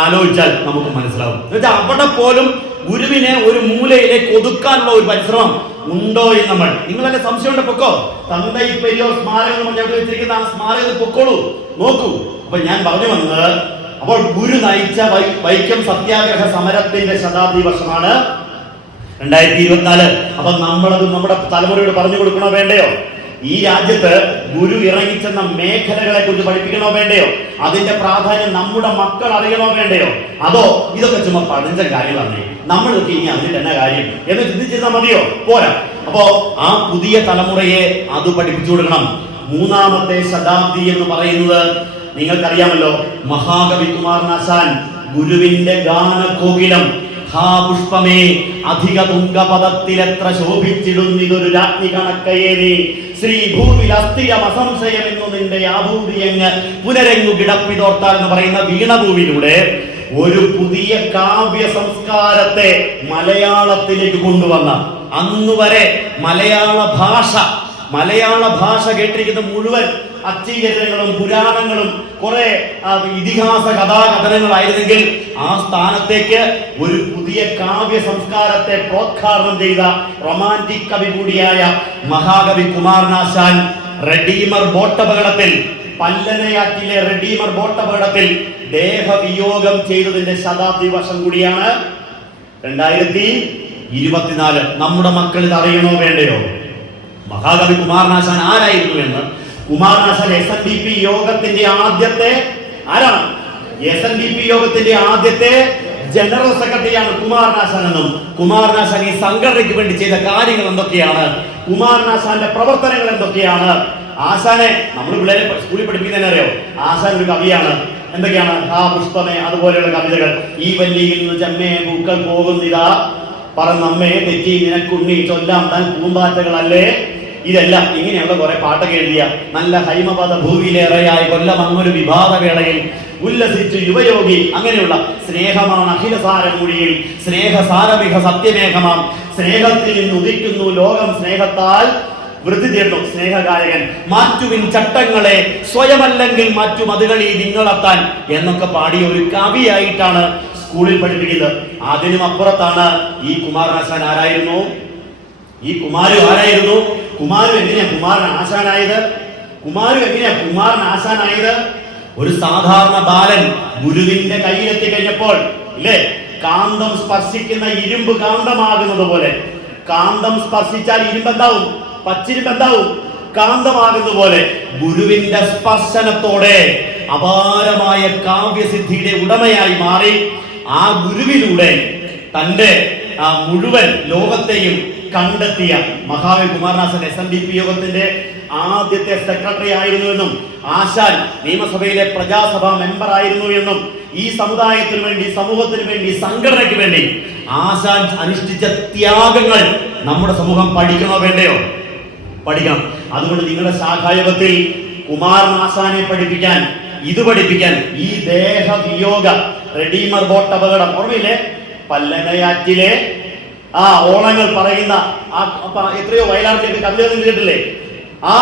ആലോചിച്ചാൽ നമുക്ക് മനസ്സിലാവും. എന്നുവെച്ചാൽ അവിടെ പോലും ഗുരുവിനെ ഒരു മൂലയിലേക്ക് ഒതുക്കാനുള്ള ഒരു പരിശ്രമം ഉണ്ടോ എന്ന് നിങ്ങളെല്ലാം സംശയമുണ്ട്. പൊക്കോ, തന്തൈ പെരിയോർ സ്മാരകം നമ്മൾ എവിടെ വെച്ചിരിക്കുന്ന ആ സ്മാരകത്തിൽ പൊക്കോളൂ, നോക്കൂ. അപ്പൊ ഞാൻ പറഞ്ഞു വന്നത്, അപ്പോൾ ഗുരു നയിച്ച വൈക്കം സത്യാഗ്രഹ സമരത്തിന്റെ ശതാബ്ദി വർഷമാണ് 2024. അപ്പൊ നമ്മളത് നമ്മുടെ തലമുറയോട് പറഞ്ഞു കൊടുക്കണോ വേണ്ടയോ? ഈ രാജ്യത്ത് ഗുരു ഇറങ്ങിച്ചെന്ന മേഖലകളെ കുറിച്ച് പഠിപ്പിക്കണോ വേണ്ടയോ? അതിന്റെ പ്രാധാന്യം നമ്മുടെ മക്കൾ അറിയണോ വേണ്ടയോ? അതോ ഇതൊക്കെ ചുമ്മാ പഠിച്ച കാര്യങ്ങളാണ്, നമ്മളൊക്കെ ഇനി അതിന്റെ തന്നെ കാര്യം എന്ന് ചിന്തിച്ചിരുന്നാൽ മതിയോ? പോരാ. അപ്പോ ആ പുതിയ തലമുറയെ അത് പഠിപ്പിച്ചു കൊടുക്കണം. മൂന്നാമത്തെ ശതാബ്ദി എന്ന് പറയുന്നത് നിങ്ങൾക്കറിയാമല്ലോ, മഹാകവി കുമാരനാശാൻ ഗുരുവിന്റെ ഗാനകോകിലം ഹാ പുഷ്പമേ അധിക തുംഗപദത്തിലെത്ര ശോഭിച്ചിടുന്നിതൊരു രാജ്ഞി കണക്കയേനി ശ്രീ ഭൂവിൽ അസ്ഥിരം അസംശയമെന്നു നിന്റെ ആഭൂതിയങ്ങ് പുനരങ്ങു കിടപ്പിതോർത്താൽ എന്ന് പറയുന്ന വീണഭൂവിലൂടെ ഒരു പുതിയ കാവ്യ സംസ്കാരത്തെ മലയാളത്തിലേക്ക് കൊണ്ടുവന്ന, അന്നുവരെ മലയാള ഭാഷ കേട്ടിരിക്കുന്ന മുഴുവൻ അച്ചീകരണങ്ങളും പുരാണങ്ങളും കുറെ ഇതിഹാസ കഥാകഥനങ്ങളായിരുന്നെങ്കിൽ ആ സ്ഥാനത്തേക്ക് ഒരു പുതിയ കാവ്യ സംസ്കാരത്തെ പ്രോത്സാഹനം ചെയ്ത റൊമാന്റിക് കവി കൂടിയായ മഹാകവി കുമാരനാശാൻ റെഡീമർ ബോട്ടപകടത്തിൽ, പല്ലനയാറ്റിലെ റെഡീമർ ബോട്ടപകടത്തിൽ ദേഹവിയോഗം ചെയ്തതിന്റെ ശതാബ്ദി വർഷം കൂടിയാണ് 2024. നമ്മുടെ മക്കൾ ഇത് അറിയണോ വേണ്ടയോ? മഹാകവി കുമാരനാശാൻ ആരായിരുന്നു എന്ന്. കുമാരനാശാൻ SNDP യോഗത്തിന്റെ ആദ്യത്തെ ആരാണ്? SNDP യോഗത്തിന്റെ ആദ്യത്തെ ജനറൽ സെക്രട്ടറിയാണ് കുമാരനാശാൻ എന്നും, കുമാരനാശാൻ ഈ സംഘടനയ്ക്ക് വേണ്ടി ചെയ്ത കാര്യങ്ങൾ എന്തൊക്കെയാണ്, കുമാരനാശാന്റെ പ്രവർത്തനങ്ങൾ എന്തൊക്കെയാണ്. ആശാനെ നമ്മൾ പിള്ളേരെ സ്കൂളിൽ പഠിപ്പിക്കുന്നതിനെ അറിയോ? ആശാൻ ഒരു കവിയാണ്. എന്തൊക്കെയാണ്? ആ പുഷ്പമേ, അതുപോലെയുള്ള കവിതകൾ. ഈ വല്ലിയിൽ നിന്ന് ചെമ്മേ പൂക്കൾ പോകുന്നിതാ പറന്നമ്മേ തെറ്റി നിനക്കുണ്ണി ചൊല്ലാം താൻ പൂമ്പാറ്റകളല്ലേ. ഇതെല്ലാം ഇങ്ങനെയുള്ള കുറെ പാട്ടൊക്കെ എഴുതിയ നല്ല ഹൈമപദ ഭൂവിലേറെയായി കൊല്ലം അങ്ങൊരു വിഭാതവേളയിൽ ഉല്ലസിച്ചു യുവയോഗി. അങ്ങനെയുള്ള സ്നേഹമാണ് അഖിലസാരം മൊഴിയിൽ സ്നേഹസാരമിക സത്യമേഘമാം സ്നേഹത്തിൽ നിന്ന് ഉദിക്കുന്നു ലോകം സ്നേഹത്താൽ വൃത്തി തീർന്നു സ്നേഹഗായകൻ. മാറ്റുവിൻ ചട്ടങ്ങളെ സ്വയമല്ലെങ്കിൽ മാറ്റു മതുകളി നിങ്ങളെത്താൻ എന്നൊക്കെ പാടിയ ഒരു കവിയായിട്ടാണ് സ്കൂളിൽ പഠിപ്പിക്കുന്നത്. അതിനും അപ്പുറത്താണ് ഈ കുമാരനാശാൻ ആരായിരുന്നു? ഈ കുമാരു ആരായിരുന്നു? കുമാരു എങ്ങനെയാ കുമാരനാശാനായത്? ഒരു സാധാരണ ബാലൻ ഗുരുവിന്റെ കയ്യിലെത്തി കഴിഞ്ഞപ്പോൾ ഇല്ലേ, കാന്തം സ്പർശിക്കുന്ന ഇരുമ്പ് കാന്തമാകുന്നത് പോലെ, കാന്തം സ്പർശിച്ചാൽ ഇരുമ്പെന്താവും? പച്ചിരുമ്പെന്താവും? കാന്തമാകുന്നത് പോലെ ഗുരുവിന്റെ സ്പർശനത്തോടെ അപാരമായ കാവ്യസിദ്ധിയുടെ ഉടമയായി മാറി. ആ ഗുരുവിലൂടെ തന്റെ മുഴുവൻ ലോകത്തെയും കണ്ടെത്തിയ മഹാകവി കുമാരനാശാൻ SNDP യോഗത്തിന്റെ ആദ്യത്തെ സെക്രട്ടറി ആയിരുന്നു എന്നും, ആശാൻ നിയമസഭയിലെ പ്രജാസഭാ മെമ്പർ ആയിരുന്നു എന്നും, ഈ സമുദായത്തിന് വേണ്ടി, സമൂഹത്തിന് വേണ്ടി, സംഘടനയ്ക്ക് വേണ്ടി ആശാൻ അനുഷ്ഠിച്ച ത്യാഗങ്ങൾ നമ്മുടെ സമൂഹം പഠിക്കണോ വേണ്ടയോ? പഠിക്കണം. അതുകൊണ്ട് നിങ്ങളുടെ ശാഖായോഗത്തിൽ കുമാരനാശാനെ പഠിപ്പിക്കാൻ, ഇത് പഠിപ്പിക്കാൻ, ഈ ദേഹവിയോഗ റെഡീമർ ബോട്ട് അപകടം ഓർമ്മയില്ലേ? പല്ലനയാറ്റിലെ ആ ഓളങ്ങൾ പറയുന്ന എത്രയോ വയലാറിലേക്ക് കവിതകൾ കേട്ടില്ലേ? ആ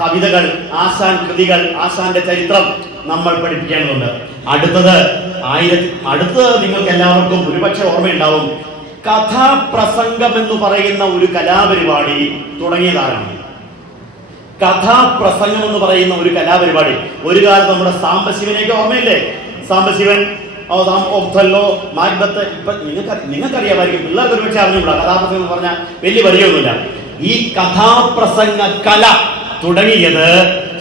കവിതകൾ, ആശാൻ കൃതികൾ, ആശാന്റെ ചരിത്രം നമ്മൾ പഠിപ്പിക്കേണ്ടതുണ്ട്. അടുത്തത് നിങ്ങൾക്ക് എല്ലാവർക്കും ഒരുപക്ഷെ ഓർമ്മയുണ്ടാവും. കഥാപ്രസംഗം എന്ന് പറയുന്ന ഒരു കലാപരിപാടി തുടങ്ങിയതാരാണ്? കഥാപ്രസംഗം എന്ന് പറയുന്ന ഒരു കലാപരിപാടി ഒരു കാലത്ത് നമ്മുടെ സാംബശിവനെയൊക്കെ ഓർമ്മയില്ലേ? Sambasivan, Othello, Macbeth. ഇപ്പൊ നിങ്ങൾക്കറിയാമായിരിക്കും, പിള്ളേർക്ക് ഒരുപക്ഷെ അറിഞ്ഞുകൂടാ. കഥാപ്രസംഗം എന്ന് പറഞ്ഞാൽ വലിയ വരിയൊന്നുമില്ല. ഈ കഥാപ്രസംഗ കല തുടങ്ങിയത്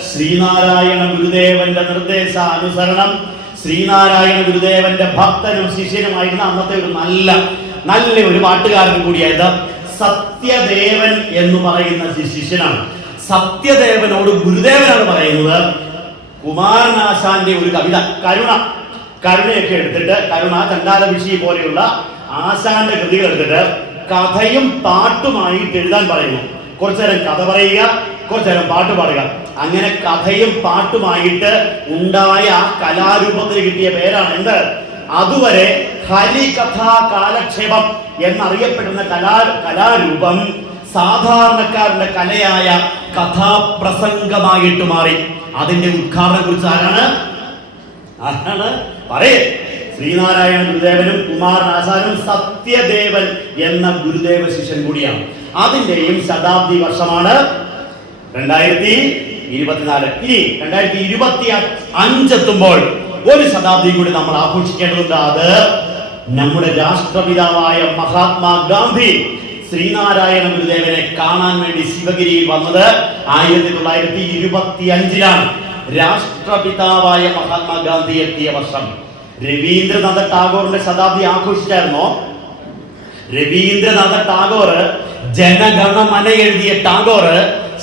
ശ്രീനാരായണ ഗുരുദേവന്റെ നിർദ്ദേശാനുസരണം, ശ്രീനാരായണ ഗുരുദേവന്റെ ഭക്തനും ശിഷ്യനുമായിരുന്ന അന്നത്തെ ഒരു നല്ല ഒരു പാട്ടുകാരൻ കൂടിയായത് സത്യദേവൻ എന്ന് പറയുന്ന ശിഷ്യനാണ്. സത്യദേവനോട് ഗുരുദേവനാണ് പറയുന്നത് കുമാരനാശാന്റെ ഒരു കവിത കരുണയൊക്കെ എടുത്തിട്ട്, കരുണ, ചണ്ടാലഭിഷി പോലെയുള്ള ആശാന്റെ കൃതികൾ എടുത്തിട്ട് കഥയും പാട്ടുമായിട്ട് എഴുതാൻ പറയുന്നു. കുറച്ചുനേരം കഥ പറയുക, കുറച്ചുനേരം പാട്ട് പാടുക. അങ്ങനെ കഥയും പാട്ടുമായിട്ട് ഉണ്ടായ കലാരൂപത്തിന് കിട്ടിയ പേരാണ് എന്ത്? അതുവരെ ഹരികഥാ കാലക്ഷേപം എന്നറിയപ്പെടുന്ന കലാരൂപം സാധാരണക്കാരന്റെ കലയായ കഥാപ്രസംഗമായിട്ട് മാറി. അതിന്റെ ഉദ്ഘാടനം കുറിച്ച് ആരാണ് പറയേ? ശ്രീനാരായണ ഗുരുദേവനും കുമാരനാശാനും സത്യദേവൻ എന്ന ഗുരുദേവ ശിഷ്യൻ കൂടിയാണ്. അതിന്റെയും ശതാബ്ദി വർഷമാണ് 2024. ഇനി 2025 എത്തുമ്പോൾ ഒരു ശതാബ്ദി കൂടി നമ്മൾ ആഘോഷിക്കേണ്ടതുണ്ട്. അത് നമ്മുടെ രാഷ്ട്രപിതാവായ മഹാത്മാഗാന്ധി ശ്രീനാരായണ ഗുരുദേവനെ കാണാൻ വേണ്ടി ശിവഗിരിയിൽ വന്നത് 1925-ലാണ്. രാഷ്ട്രപിതാവായ മഹാത്മാഗാന്ധി എത്തിയ വർഷം. രവീന്ദ്രനാഥ ടാഗോറിന്റെ ശതാബ്ദി ആഘോഷിച്ചായിരുന്നോ? രവീന്ദ്രനാഥ ടാഗോർ ജനഗണമന എഴുതിയ ടാഗോർ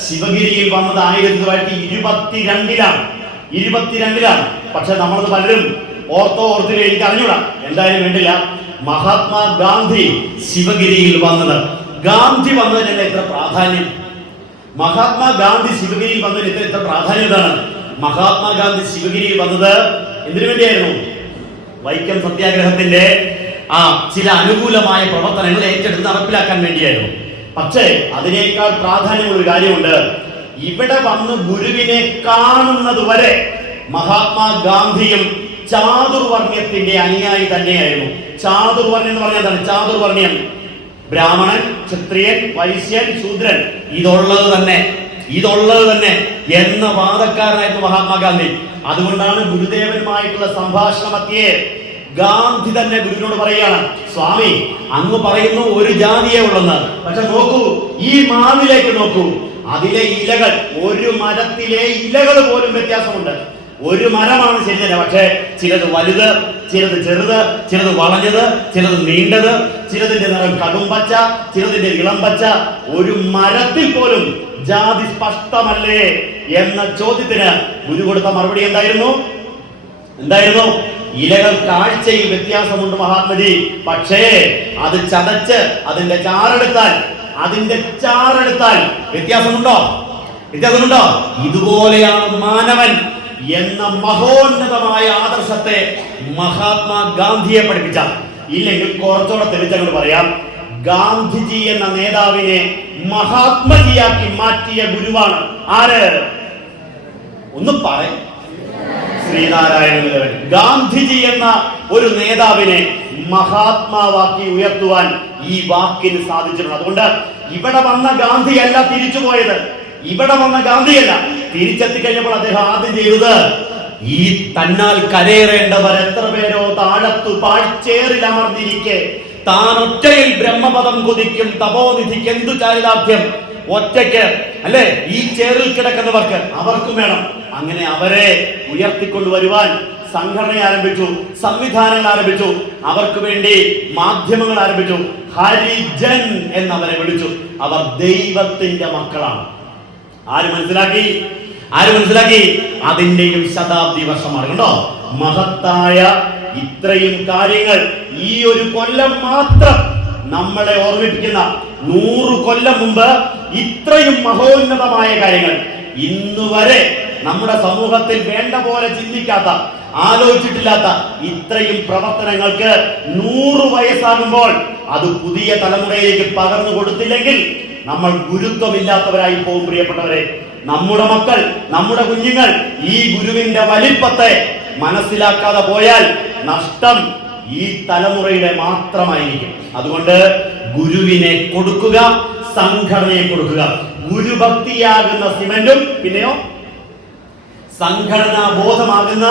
ശിവഗിരിയിൽ വന്നത് 1922-ലാണ്. പക്ഷെ നമ്മളത് പലരും ഓർത്തില്ല, എനിക്ക് അറിഞ്ഞൂടാ, എന്തായാലും വേണ്ടില്ല. മഹാത്മാഗാന്ധി ശിവഗിരിയിൽ വന്നത്, ഗാന്ധി വന്നതിന് എത്ര പ്രാധാന്യം, മഹാത്മാഗാന്ധി ശിവഗിരിയിൽ വന്നതിന് എത്ര പ്രാധാന്യം. ഇതാണ് മഹാത്മാഗാന്ധി ശിവഗിരിയിൽ വന്നത് എന്തിനു വേണ്ടിയായിരുന്നു? വൈക്കം സത്യാഗ്രഹത്തിന്റെ ചില അനുകൂലമായ പ്രവർത്തനങ്ങൾ ഏറ്റെടുത്ത് നടപ്പിലാക്കാൻ വേണ്ടിയായിരുന്നു. പക്ഷേ അതിനേക്കാൾ പ്രാധാന്യമുള്ള ഒരു കാര്യമുണ്ട്. ഇവിടെ വന്ന് ഗുരുവിനെ കാണുന്നത് വരെ മഹാത്മാഗാന്ധിയും ചാതുർവർണ്ണ്യത്തിന്റെ അനുയായി തന്നെയായിരുന്നു. ചാതുർവർണ്ണ്യം എന്ന് പറഞ്ഞാൽ എന്താണ്? ചാതുർവർണ്ണ്യം ബ്രാഹ്മണൻ, ക്ഷത്രിയൻ, വൈശ്യൻ, ശൂദ്രൻ, ഇതുള്ളത് തന്നെ എന്ന വാദക്കാരനായിരുന്നു മഹാത്മാഗാന്ധി. അതുകൊണ്ടാണ് ഗുരുദേവനുമായിട്ടുള്ള സംഭാഷണമൊക്കെ ഗാന്ധി തന്നെ ഗുരുവിനോട് പറയുകയാണ്, സ്വാമി അങ്ങ് പറയുന്നു ഒരു ജാതിയെ ഉള്ളെന്ന്, പക്ഷെ നോക്കൂ, ഈ മാവിലേക്ക് നോക്കൂ, അതിലെ ഇലകൾ, ഒരു മരത്തിലെ ഇലകൾ പോലും വ്യത്യാസമുണ്ട്. ഒരു മരമാണ് ശരി തന്നെ, പക്ഷേ ചിലത് വലുത്, ചിലത് ചെറുത്, ചിലത് വളഞ്ഞത്, ചിലത് നീണ്ടത്, ചിലതിന്റെ നിറം കടുംപച്ച, ചിലതിന്റെ ഇളം പച്ച. ഒരു മരത്തിൽ പോലും ജാതി സ്പഷ്ടമല്ലേ എന്ന ചോദ്യത്തിന് ഗുരു കൊടുത്ത മറുപടി എന്തായിരുന്നു? ഇലകൾ കാഴ്ചയിൽ വ്യത്യാസമുണ്ട് മഹാത്മജി, പക്ഷേ അത് ചതച്ച് അതിന്റെ ചാറെടുത്താൽ വ്യത്യാസമുണ്ടോ? ഇതുപോലെയാണ് മാനവൻ എന്ന മഹോന്നതമായ ആദർശത്തെ മഹാത്മാഗാന്ധിയെ പഠിപ്പിച്ച. ഇല്ലെങ്കിൽ കുറച്ചുകൂടെ തെളിച്ചങ്ങോട്ട് പറയാം, ഗാന്ധിജി എന്ന നേതാവിനെ മഹാത്മജിയാക്കി മാറ്റിയ ഗുരുവാണ് ആര്? ഒന്ന് പറയും. ശ്രീനാരായണ ഗുരുദേവൻ. ഗാന്ധിജി എന്ന ഒരു നേതാവിനെ മഹാത്മാവാക്കി ഉയർത്തുവാൻ ഈ വാക്കിന് സാധിച്ചിട്ടുണ്ട്. അതുകൊണ്ട് ഇവിടെ വന്ന ഗാന്ധിയല്ല തിരിച്ചുപോയത്, തിരിച്ചെത്തി കഴിഞ്ഞപ്പോൾ അദ്ദേഹം ആദ്യം ചെയ്തത്, ഈ തന്നാൽ കരയേറേണ്ടവർ എത്ര പേരോ താഴത്തു പാഴ്ചേറിൽ അമർന്നിരിക്കെ താൻ ഒറ്റയിൽ ബ്രഹ്മപദം കുതിക്കും തപോനിധിക്ക് എന്തു ചാരിതാർത്ഥ്യം. ഒറ്റയ്ക്ക് അല്ലെ ഈ ചേറിൽ കിടക്കുന്നവർക്ക് അവർക്കും വേണം. അങ്ങനെ അവരെ ഉയർത്തിക്കൊണ്ടുവരുവാൻ സംഘടന ആരംഭിച്ചു, സംവിധാനങ്ങൾ ആരംഭിച്ചു, അവർക്ക് വേണ്ടി മാധ്യമങ്ങൾ ആരംഭിച്ചു. ഹരിജൻ എന്നവരെ വിളിച്ചു. അവർ ദൈവത്തിന്റെ മക്കളാണ്. ആര് മനസ്സിലാക്കി? അതിന്റെയും ശതാബ്ദി വർഷമാണ്. കണ്ടോ, മഹത്തായ ഇത്രയും കാര്യങ്ങൾ ഈ ഒരു കൊല്ലം മാത്രം നമ്മളെ ഓർമ്മിപ്പിക്കുന്ന. 100 കൊല്ലം മുമ്പ് ഇത്രയും മഹോന്നതമായ കാര്യങ്ങൾ ഇന്നുവരെ നമ്മുടെ സമൂഹത്തിൽ വേണ്ട പോലെ ചിന്തിക്കാത്ത, ആലോചിച്ചിട്ടില്ലാത്ത ഇത്രയും പ്രവർത്തനങ്ങൾക്ക് 100 വയസ്സാകുമ്പോൾ അത് പുതിയ തലമുറയിലേക്ക് പകർന്നു കൊടുത്തില്ലെങ്കിൽ നമ്മൾ ഗുരുത്വമില്ലാത്തവരായി പോകും. പ്രിയപ്പെട്ടവരെ, നമ്മുടെ മക്കൾ, നമ്മുടെ കുഞ്ഞുങ്ങൾ ഈ ഗുരുവിന്റെ വലിപ്പത്തെ മനസ്സിലാക്കാതെ പോയാൽ നഷ്ടം ഈ തലമുറയുടെ മാത്രമായിരിക്കും. അതുകൊണ്ട് ഗുരുവിനെ കൊടുക്കുക, സംഘടനയെ കൊടുക്കുക. ഗുരുഭക്തിയാകുന്ന സിമന്റും പിന്നെയോ സംഘടനാ ബോധമാകുന്ന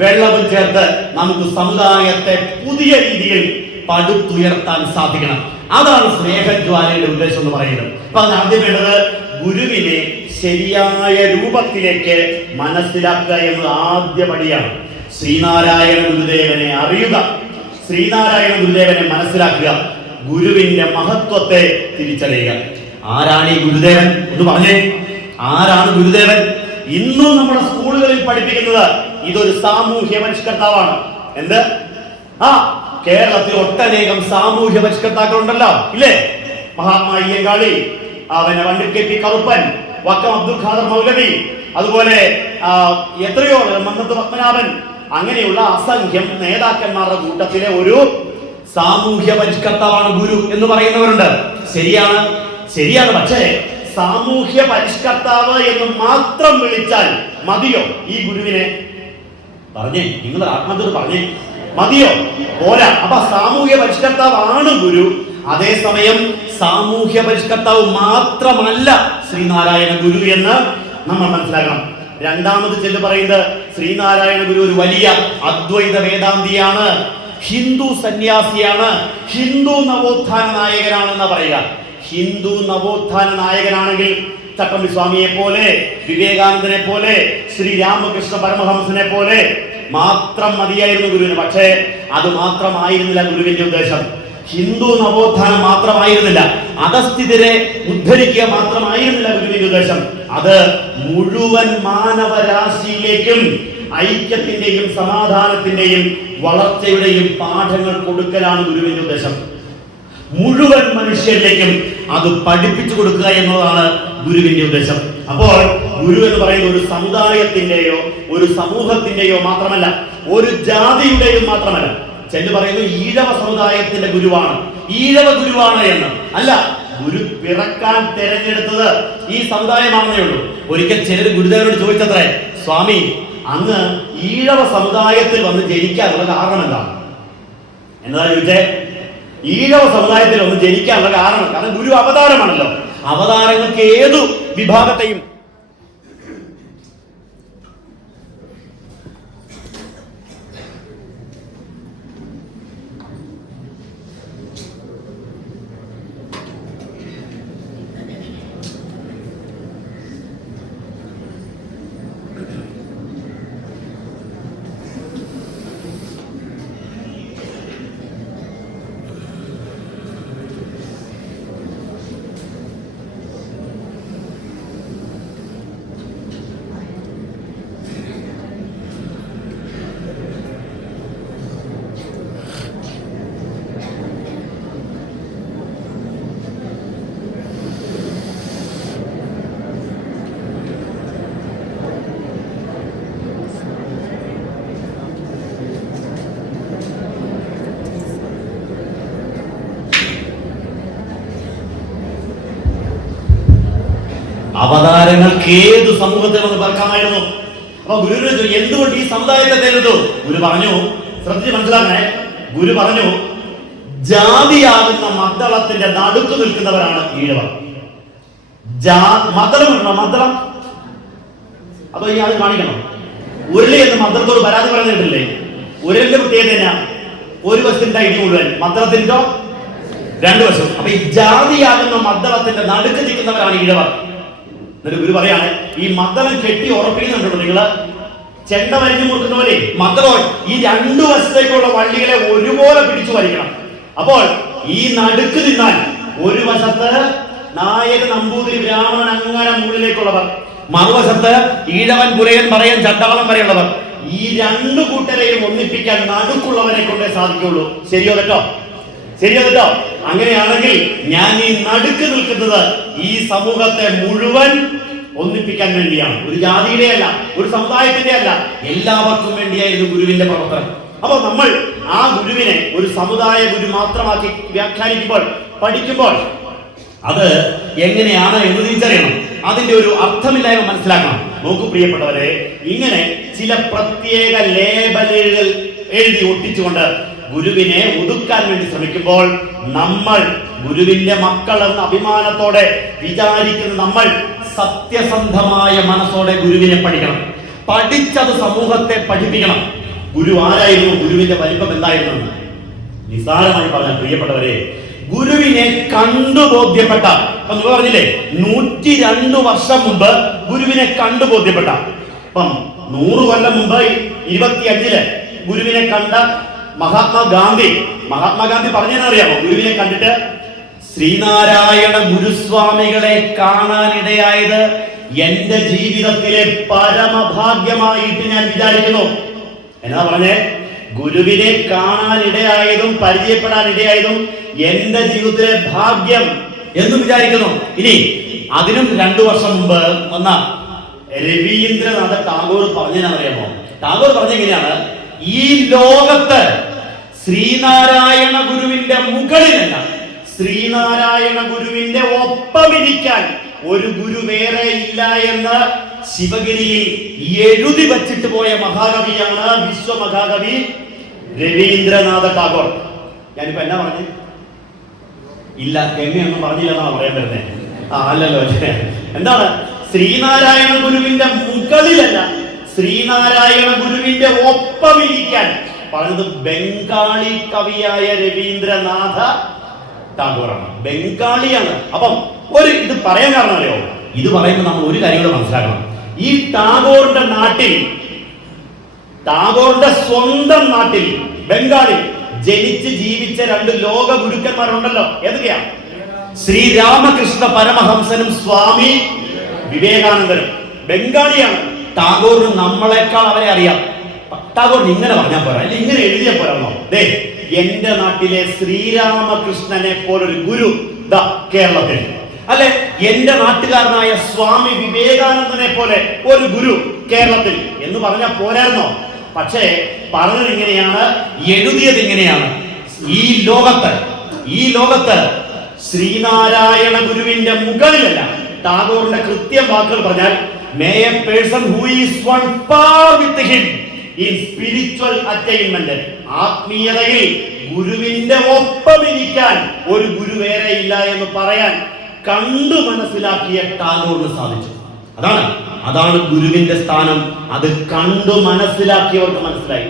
വെള്ളവും ചേർത്ത് നമുക്ക് സമുദായത്തെ പുതിയ രീതിയിൽ പടുത്തുയർത്താൻ സാധിക്കണം. അതാണ് സ്നേഹജ്വാലയുടെ ഉദ്ദേശം എന്ന് പറയുന്നത്. അപ്പൊ അത് ആദ്യം വേണ്ടത് ഗുരുവിനെ ശരിയായ രൂപത്തിലേക്ക് മനസ്സിലാക്കുക എന്നത് ആദ്യപടിയാണ്. ശ്രീനാരായണ ഗുരുദേവനെ അറിയുക, ശ്രീനാരായണ ഗുരുദേവനെ മനസ്സിലാക്കുക, ഗുരുവിന്റെ മഹത്വത്തെ തിരിച്ചറിയുക. ആരാണ് ഈ ഗുരുദേവൻ? ഒന്ന് പറഞ്ഞേ, ആരാണ് ഗുരുദേവൻ? ഇന്നും നമ്മുടെ സ്കൂളുകളിൽ പഠിപ്പിക്കുന്നത് ഇതൊരു സാമൂഹ്യ പരിഷ്കർത്താവാണ്. എന്ത്? കേരളത്തിൽ ഒട്ടനേകം സാമൂഹ്യ പരിഷ്കർത്താക്കളുണ്ടല്ലോ, ഇല്ലേ? മഹാത്മാ അയ്യങ്കാളി, വണ്ടിൽ KP കറുപ്പൻ, വക്കം അബ്ദുൽ ഖാദർ മൗലവി, അതുപോലെ എത്രയോ മന്നത്ത് പത്മനാഭൻ, അങ്ങനെയുള്ള അസംഖ്യം നേതാക്കന്മാരുടെ കൂട്ടത്തിലെ ഒരു സാമൂഹ്യ പരിഷ്കർത്താവാണ് ഗുരു എന്ന് പറയുന്നവരുണ്ട്. ശരിയാണ്. പക്ഷേ സാമൂഹ്യ പരിഷ്കർത്താവ് എന്ന് മാത്രം വിളിച്ചാൽ മതിയോ ഈ ഗുരുവിനെ? പറഞ്ഞേ, നിങ്ങൾ ആത്മത്തോട് പറഞ്ഞേ, മതിയോ? പോരാ. അപ്പൊ സാമൂഹ്യ പരിഷ്കർത്താവാണ് ഗുരു. അതേസമയം സാമൂഹ്യ പരിഷ്കർത്താവ് മാത്രമല്ല ശ്രീനാരായണ ഗുരു എന്ന് നമ്മൾ മനസ്സിലാക്കണം. രണ്ടാമത് ചെല്ലു പറയുന്നത് ശ്രീനാരായണ ഗുരു ഒരു വലിയ അദ്വൈത വേദാന്തിയാണ്. ഹിന്ദു സന്യാസിയാണ്, ഹിന്ദു നവോത്ഥാന നായകനാണെന്ന് പറയുക. ഹിന്ദു നവോത്ഥാന നായകനാണെങ്കിൽ ചട്ടമ്പി സ്വാമിയെ പോലെ, വിവേകാനന്ദനെ പോലെ, ശ്രീരാമകൃഷ്ണ പരമഹംസനെ പോലെ മാത്രം മതിയായിരുന്നു ഗുരുവിന്. പക്ഷേ അത് മാത്രമായിരുന്നില്ല ഗുരുവിന്റെ ഉദ്ദേശം. ഹിന്ദു നവോത്ഥാനം മാത്രമായിരുന്നില്ല, അധസ്ഥിതരെ ഉദ്ധരിക്കുക മാത്രമായിരുന്നില്ല ഗുരുവിന്റെ ഉദ്ദേശം. അത് മുഴുവൻ മാനവരാശിയിലേക്കും ഐക്യത്തിന്റെയും സമാധാനത്തിന്റെയും വളർച്ചയുടെയും പാഠങ്ങൾ കൊടുക്കലാണ് ഗുരുവിന്റെ ഉദ്ദേശം. മുഴുവൻ മനുഷ്യരിലേക്കും അത് പഠിപ്പിച്ചു കൊടുക്കുക എന്നുള്ളതാണ് ഗുരുവിന്റെ ഉദ്ദേശം. അപ്പോൾ ഗുരു എന്ന് പറയുന്ന ഒരു സമുദായത്തിന്റെയോ ഒരു സമൂഹത്തിന്റെയോ മാത്രമല്ല, ഒരു ജാതിയുടെയും മാത്രമല്ല. ചെല്ലു പറയുന്നു ഈഴവ സമുദായത്തിന്റെ ഗുരുവാണ്, ഈഴവ ഗുരുവാണ് എന്ന്. അല്ല, ഗുരു പിറക്കാൻ തെരഞ്ഞെടുത്തത് ഈ സമുദായമാണെന്നേ ഉള്ളൂ. ഒരിക്കൽ ചിലർ ഗുരുദേവനോട് ചോദിച്ചത്രേ, സ്വാമി അങ്ങ് ഈഴവ സമുദായത്തിൽ വന്ന് ജനിക്കാനുള്ള കാരണം എന്താണ്? എന്നതാ ചോദിച്ചേ? ഈഴവ സമുദായത്തിൽ ഒന്ന് ജനിക്കാനുള്ള കാരണം ഗുരു അവതാരമാണല്ലോ. അവതാരങ്ങൾക്ക് ഏതു വിഭാഗത്തെയും അവതാരങ്ങൾക്ക് ഏതു സമൂഹത്തെ വന്ന് പറക്കാമായിരുന്നു. അപ്പൊ ഗുരുവിനെ ചോദിച്ചു, എന്തുകൊണ്ട് ഈ സമുദായത്തെ തേടുന്നു? ഗുരു പറഞ്ഞു, ശ്രദ്ധിച്ച് മനസ്സിലാക്കണേ, ഗുരു പറഞ്ഞു, ജാതിയാകുന്ന മദ്ദളത്തിന്റെ നടുക്ക് നിൽക്കുന്നവരാണ് ഈഴവർ. മദ്ദളം അപ്പൊ ഈ അത് കാണിക്കണം. ഉരുളി എന്ന് മദ്ദളത്തോട് പരാതി പറഞ്ഞിട്ടില്ലേ? ഉരുളിന്റെ പ്രത്യേകത എന്നാ? ഒരു വശത്തിന്റെ ഇടി മുഴുവൻ, മദ്ദളത്തിൻ്റെ രണ്ടു വശം. അപ്പൊ ഈ ജാതിയാകുന്ന മദ്ദളത്തിന്റെ നടുക്ക് നിൽക്കുന്നവരാണ് ഈഴവർ. എന്നിട്ട് ഗുരു പറയാണ്, ഈ മദ്ദളം കെട്ടി ഉറപ്പിക്കുന്നുണ്ടല്ലോ നിങ്ങള്, ചെണ്ട വരിഞ്ഞു മുറുക്കുന്ന പോലെ മദ്ദളം ഈ രണ്ടു വശത്തേക്കുള്ള വള്ളികളെ ഒരുപോലെ പിടിച്ചു വലിക്കണം. അപ്പോൾ ഈ നടുക്ക് നിന്നാൽ ഒരു വശത്ത് നായക നമ്പൂതിരി ബ്രാഹ്മണൻ അങ്ങനെ മുകളിലേക്കുള്ളവർ, മറുവശത്ത് ഈഴവൻ പുലയൻ പറയൻ ചണ്ടവളം വരെയുള്ളവർ. ഈ രണ്ടു കൂട്ടരെയും ഒന്നിപ്പിക്കാൻ നടുക്കുള്ളവരെ കൊണ്ടേ സാധിക്കുള്ളൂ. ശരിയോ തെറ്റോ? ശരിയോ തെറ്റോ? അങ്ങനെയാണെങ്കിൽ ഞാൻ ഈ നടുക്ക് നിൽക്കുന്നത് ഈ സമൂഹത്തെ മുഴുവൻ ഒന്നിപ്പിക്കാൻ വേണ്ടിയാണ്. ഒരു ജാതിയുടെ അല്ല, ഒരു സമുദായത്തിന്റെ അല്ല, എല്ലാവർക്കും വേണ്ടിയായിരുന്നു ഗുരുവിന്റെ പ്രവർത്തനം. അപ്പോൾ നമ്മൾ ആ ഗുരുവിനെ ഒരു സമുദായ ഗുരു മാത്രമാക്കി വ്യാഖ്യാനിക്കുമ്പോൾ, പഠിക്കുമ്പോൾ അത് എങ്ങനെയാണ് എന്ന് തിരിച്ചറിയണം. അതിന്റെ ഒരു അർത്ഥമില്ലായ്മ മനസ്സിലാക്കണം. നോക്കൂ പ്രിയപ്പെട്ടവരെ, ഇങ്ങനെ ചില പ്രത്യേക ലേബലുകൾ എഴുതി ഒട്ടിച്ചുകൊണ്ട് ഗുരുവിനെ ഒതുക്കാൻ വേണ്ടി ശ്രമിക്കുമ്പോൾ നമ്മൾ ഗുരുവിന്റെ മക്കൾ എന്ന അഭിമാനത്തോടെ വിചാരിക്കുന്ന നമ്മൾ സത്യസന്ധമായ മനസ്സോടെ ഗുരുവിനെ പഠിക്കണം. പഠിച്ചത് സമൂഹത്തെ പഠിപ്പിക്കണം. ഗുരു ആരായിരുന്നു? ഗുരുവിന്റെ വലിപ്പം എന്തായിരുന്നു? നിസ്സാരമായി പറഞ്ഞാൽ പ്രിയപ്പെട്ടവരെ, ഗുരുവിനെ കണ്ടു ബോധ്യപ്പെട്ട, പറഞ്ഞില്ലേ 102 വർഷം മുമ്പ് ഗുരുവിനെ കണ്ടു ബോധ്യപ്പെട്ട, അപ്പം 100 കൊല്ലം മുമ്പ് 25 ഗുരുവിനെ കണ്ട മഹാത്മാഗാന്ധി പറഞ്ഞറിയാമോ? ഗുരുവിനെ കണ്ടിട്ട് ശ്രീനാരായണ ഗുരുസ്വാമികളെ കാണാനിടയായത് എന്റെ ജീവിതത്തിലെ പരമഭാഗ്യമായിട്ട് ഞാൻ വിചാരിക്കുന്നു. എന്നാ പറഞ്ഞേ? ഗുരുവിനെ കാണാനിടയായതും പരിചയപ്പെടാനിടയായതും എന്റെ ജീവിതത്തിലെ ഭാഗ്യം എന്ന് വിചാരിക്കുന്നു. ഇനി അതിനും 2 വർഷം മുമ്പ് വന്ന രവീന്ദ്രനാഥ ടാഗോർ പറഞ്ഞറിയാമോ? ടാഗോർ പറഞ്ഞെങ്ങനെയാണ്? ഈ ലോകത്ത് ശ്രീനാരായണ ഗുരുവിന്റെ മുകളിലല്ല, ശ്രീനാരായണ ഗുരുവിന്റെ ഒപ്പമിരിക്കാൻ ഒരു ഗുരു വേറെ ഇല്ല എന്ന് ശിവഗിരിയിൽ എഴുതി വച്ചിട്ട് പോയ മഹാകവിയാണ് വിശ്വമഹാകവി രവീന്ദ്രനാഥ ടാഗോർ. ഞാനിപ്പോ എന്നാ പറഞ്ഞു? ഇല്ല, എങ്ങനെയൊന്നും പറഞ്ഞില്ല എന്നാണ് പറയാൻ വരുന്നത്. അല്ലല്ലോ, എന്താണ്? ശ്രീനാരായണ ഗുരുവിന്റെ മുകളിലല്ല, ശ്രീനാരായണ ഗുരുവിന്റെ ഒപ്പമിരിക്കാൻ പറഞ്ഞത് ബംഗാളി കവിയായ രവീന്ദ്രനാഥ ടാഗോറാണ്. ബംഗാളിയാണ്. അപ്പം ഇത് പറയാൻ കാരണം അറിയോ? ഇത് പറയുമ്പോൾ നമ്മൾ ഒരു കാര്യം കൂടെ മനസ്സിലാക്കണം. ഈ ടാഗോറിന്റെ നാട്ടിൽ, ടാഗോറിന്റെ സ്വന്തം നാട്ടിൽ ബംഗാളിൽ ജനിച്ച് ജീവിച്ച 2 ലോക ഗുരുക്കന്മാരുണ്ടല്ലോ. ഏതൊക്കെയാ? ശ്രീരാമകൃഷ്ണ പരമഹംസനും സ്വാമി വിവേകാനന്ദനും. ബംഗാളിയാണ്. ടാഗോറിന് നമ്മളെക്കാൾ അവരെ അറിയാം. ടാഗോറിന് ഇങ്ങനെ പറഞ്ഞാൽ പോരാ, അല്ലെ ഇങ്ങനെ എഴുതിയാൽ പോരാന്നോ? എന്റെ നാട്ടിലെ ശ്രീരാമകൃഷ്ണനെ പോലൊരു ഗുരു ദാ കേരളത്തിൽ, അല്ലെ എന്റെ നാട്ടുകാരനായ സ്വാമി വിവേകാനന്ദനെ പോലെ ഒരു ഗുരു കേരളത്തിൽ എന്ന് പറഞ്ഞാൽ പോരായിരുന്നോ? പക്ഷേ പറഞ്ഞത് ഇങ്ങനെയാണ്, എഴുതിയത് ഇങ്ങനെയാണ്. ഈ ലോകത്ത് ശ്രീനാരായണ ഗുരുവിന്റെ മുകളിലല്ല. ടാഗോറിന്റെ കൃത്യം വാക്കുകൾ പറഞ്ഞാൽ, may a person who is one par with him in spiritual attainment. ആത്മീയതയിൽ ഗുരുവിന്റെ ഒപ്പമിരിക്കാൻ ഒരു ഗുരു വേറെ ഇല്ല എന്ന് പറയാൻ കണ്ടു മനസ്സിലാക്കിയ ടാഗോറിന് സാധിച്ചു. അതാണ് ഗുരുവിന്റെ സ്ഥാനം. അത് കണ്ടു മനസ്സിലാക്കിയവർക്ക് മനസ്സിലായി.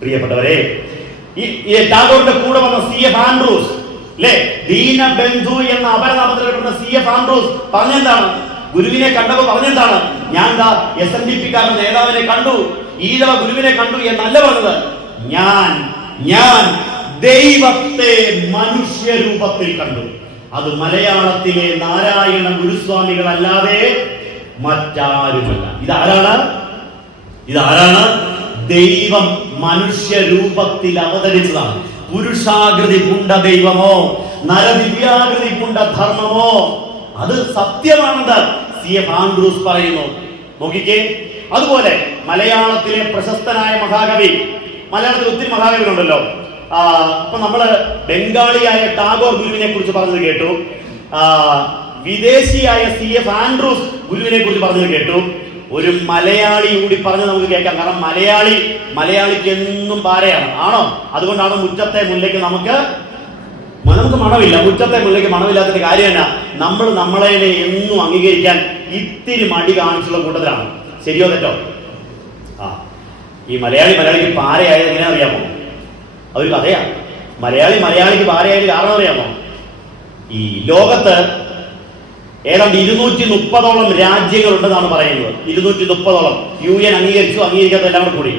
പ്രിയപ്പെട്ടവരെ, ഈ ടാഗോറിന്റെ കൂടെ വന്ന CF ആൻഡ്രൂസ്, ദീനബന്ധു എന്ന അപരനാമത്തിൽ CF ആൻഡ്രൂസ് പറഞ്ഞെന്താണ്? ഗുരുവിനെ കണ്ടപ്പോൾ പറഞ്ഞെന്താണ്? ഞാൻ SNDP-കാരുടെ നേതാവിനെ കണ്ടു, ഈഴവ ഗുരുവിനെ കണ്ടു എന്നല്ല പറഞ്ഞത്. ഞാൻ ദൈവത്തെ മനുഷ്യരൂപത്തിൽ കണ്ടു. അത് മലയാളത്തിലെ നാരായണ ഗുരുസ്വാമികൾ അല്ലാതെ മറ്റാരുമല്ല. ഇതാരാണ്? ദൈവം മനുഷ്യരൂപത്തിൽ അവതരിച്ചതാണ്. പുരുഷാകൃതി പൂണ്ട ദൈവമോ നരദിവ്യാകൃതി പൂണ്ട ധർമ്മമോ അത് സത്യമാണെന്ന് CF ആൻഡ്രൂസ് പറയുന്നു. നോക്കിക്കേ. അതുപോലെ മലയാളത്തിലെ പ്രശസ്തനായ മഹാകവി, മലയാളത്തിൽ ഒത്തിരി മഹാകവികളുണ്ടല്ലോ. അപ്പൊ നമ്മള് ബംഗാളിയായ ടാഗോർ ഗുരുവിനെ കുറിച്ച് പറഞ്ഞത് കേട്ടു, വിദേശിയായ CF ആൻഡ്രൂസ് ഗുരുവിനെ കുറിച്ച് പറഞ്ഞത് കേട്ടു. ഒരു മലയാളി കൂടി പറഞ്ഞ് നമുക്ക് കേൾക്കാം. കാരണം മലയാളിക്ക് എന്നും പാരയാണ്. ആണോ? അതുകൊണ്ടാണ് മുറ്റത്തെ മുല്ലയ്ക്ക് നമുക്ക് മണമില്ല. മുറ്റത്തെ മുല്ലയ്ക്ക് മണമില്ലാത്തതിന്റെ കാര്യം എന്നാ? നമ്മൾ നമ്മളെ എന്നും അംഗീകരിക്കാൻ ഇത്തിരി മടി കാണിച്ചുള്ള കൂട്ടത്തിലാണ്. ശരിയോ തെറ്റോ? ഈ മലയാളിക്ക് പാരയായത് എങ്ങനെ അറിയാമോ? അതൊരു കഥയാണ്. മലയാളിക്ക് പാരയായത് കാരണം അറിയാമോ? ഈ ലോകത്ത് ഏതാണ്ട് 230ഓളം രാജ്യങ്ങളുണ്ടെന്നാണ് പറയുന്നത്. 230ഓളം UN അംഗീകരിക്കാത്ത എല്ലാം കൂടി.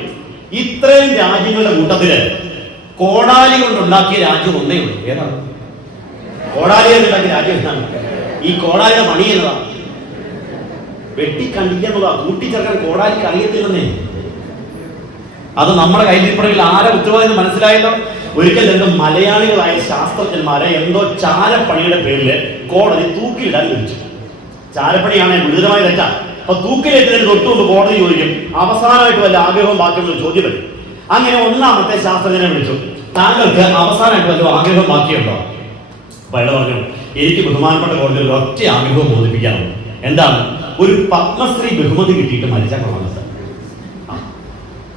ഇത്രയും രാജ്യങ്ങളുടെ കൂട്ടത്തില് കോടാലി കൊണ്ടുണ്ടാക്കിയ രാജ്യം ഒന്നേ ഉള്ളൂ. ഏതാണ്? കോടാലി കൊണ്ടുണ്ടാക്കിയ രാജ്യം എന്താണ്? ഈ കോടാലിയുടെ പണി എന്നതാണ് വെട്ടിക്കണ്ടിക്കാന്നുള്ളതാ. കൂട്ടിച്ചേർക്കാൻ കോടാലിക്ക് അറിയത്തില്ലെന്നേ. അത് നമ്മുടെ കയ്യിലിപ്പുറയിൽ ആരെ ഉത്തരവാദിത്വം മനസ്സിലായല്ലോ. ഒരിക്കൽ 2 മലയാളികളായ ശാസ്ത്രജ്ഞന്മാരെ എന്തോ ചാരപ്പണിയുടെ പേരിൽ കോടതി തൂക്കിലിടാൻ വിളിച്ചു. ചാരപ്പണിയാണ്, ഗുരുതരമായ തെറ്റാ. അപ്പൊ തൂക്കിലേറ്റതിന് തൊട്ടുകൊണ്ട് കോടതി ചോദിക്കും, അവസാനമായിട്ട് വല്ല ആഗ്രഹവും ബാക്കിയുള്ള ചോദ്യം വരും. അങ്ങനെ 1ാമത്തെ ശാസ്ത്രജ്ഞനെ വിളിച്ചു, താങ്കൾക്ക് അവസാനമായിട്ട് വല്ല ആഗ്രഹം ബാക്കിയുണ്ടോ? അപ്പൊ അയാൾ പറഞ്ഞു, എനിക്ക് ബഹുമാനപ്പെട്ട കോടതിയിൽ ഒറ്റ ആഗ്രഹം ബോധിപ്പിക്കാറുണ്ട്. എന്താണ്? ഒരു പത്മശ്രീ ബഹുമതി കിട്ടിയിട്ട് മരിച്ചാൽ കൊള്ളാം.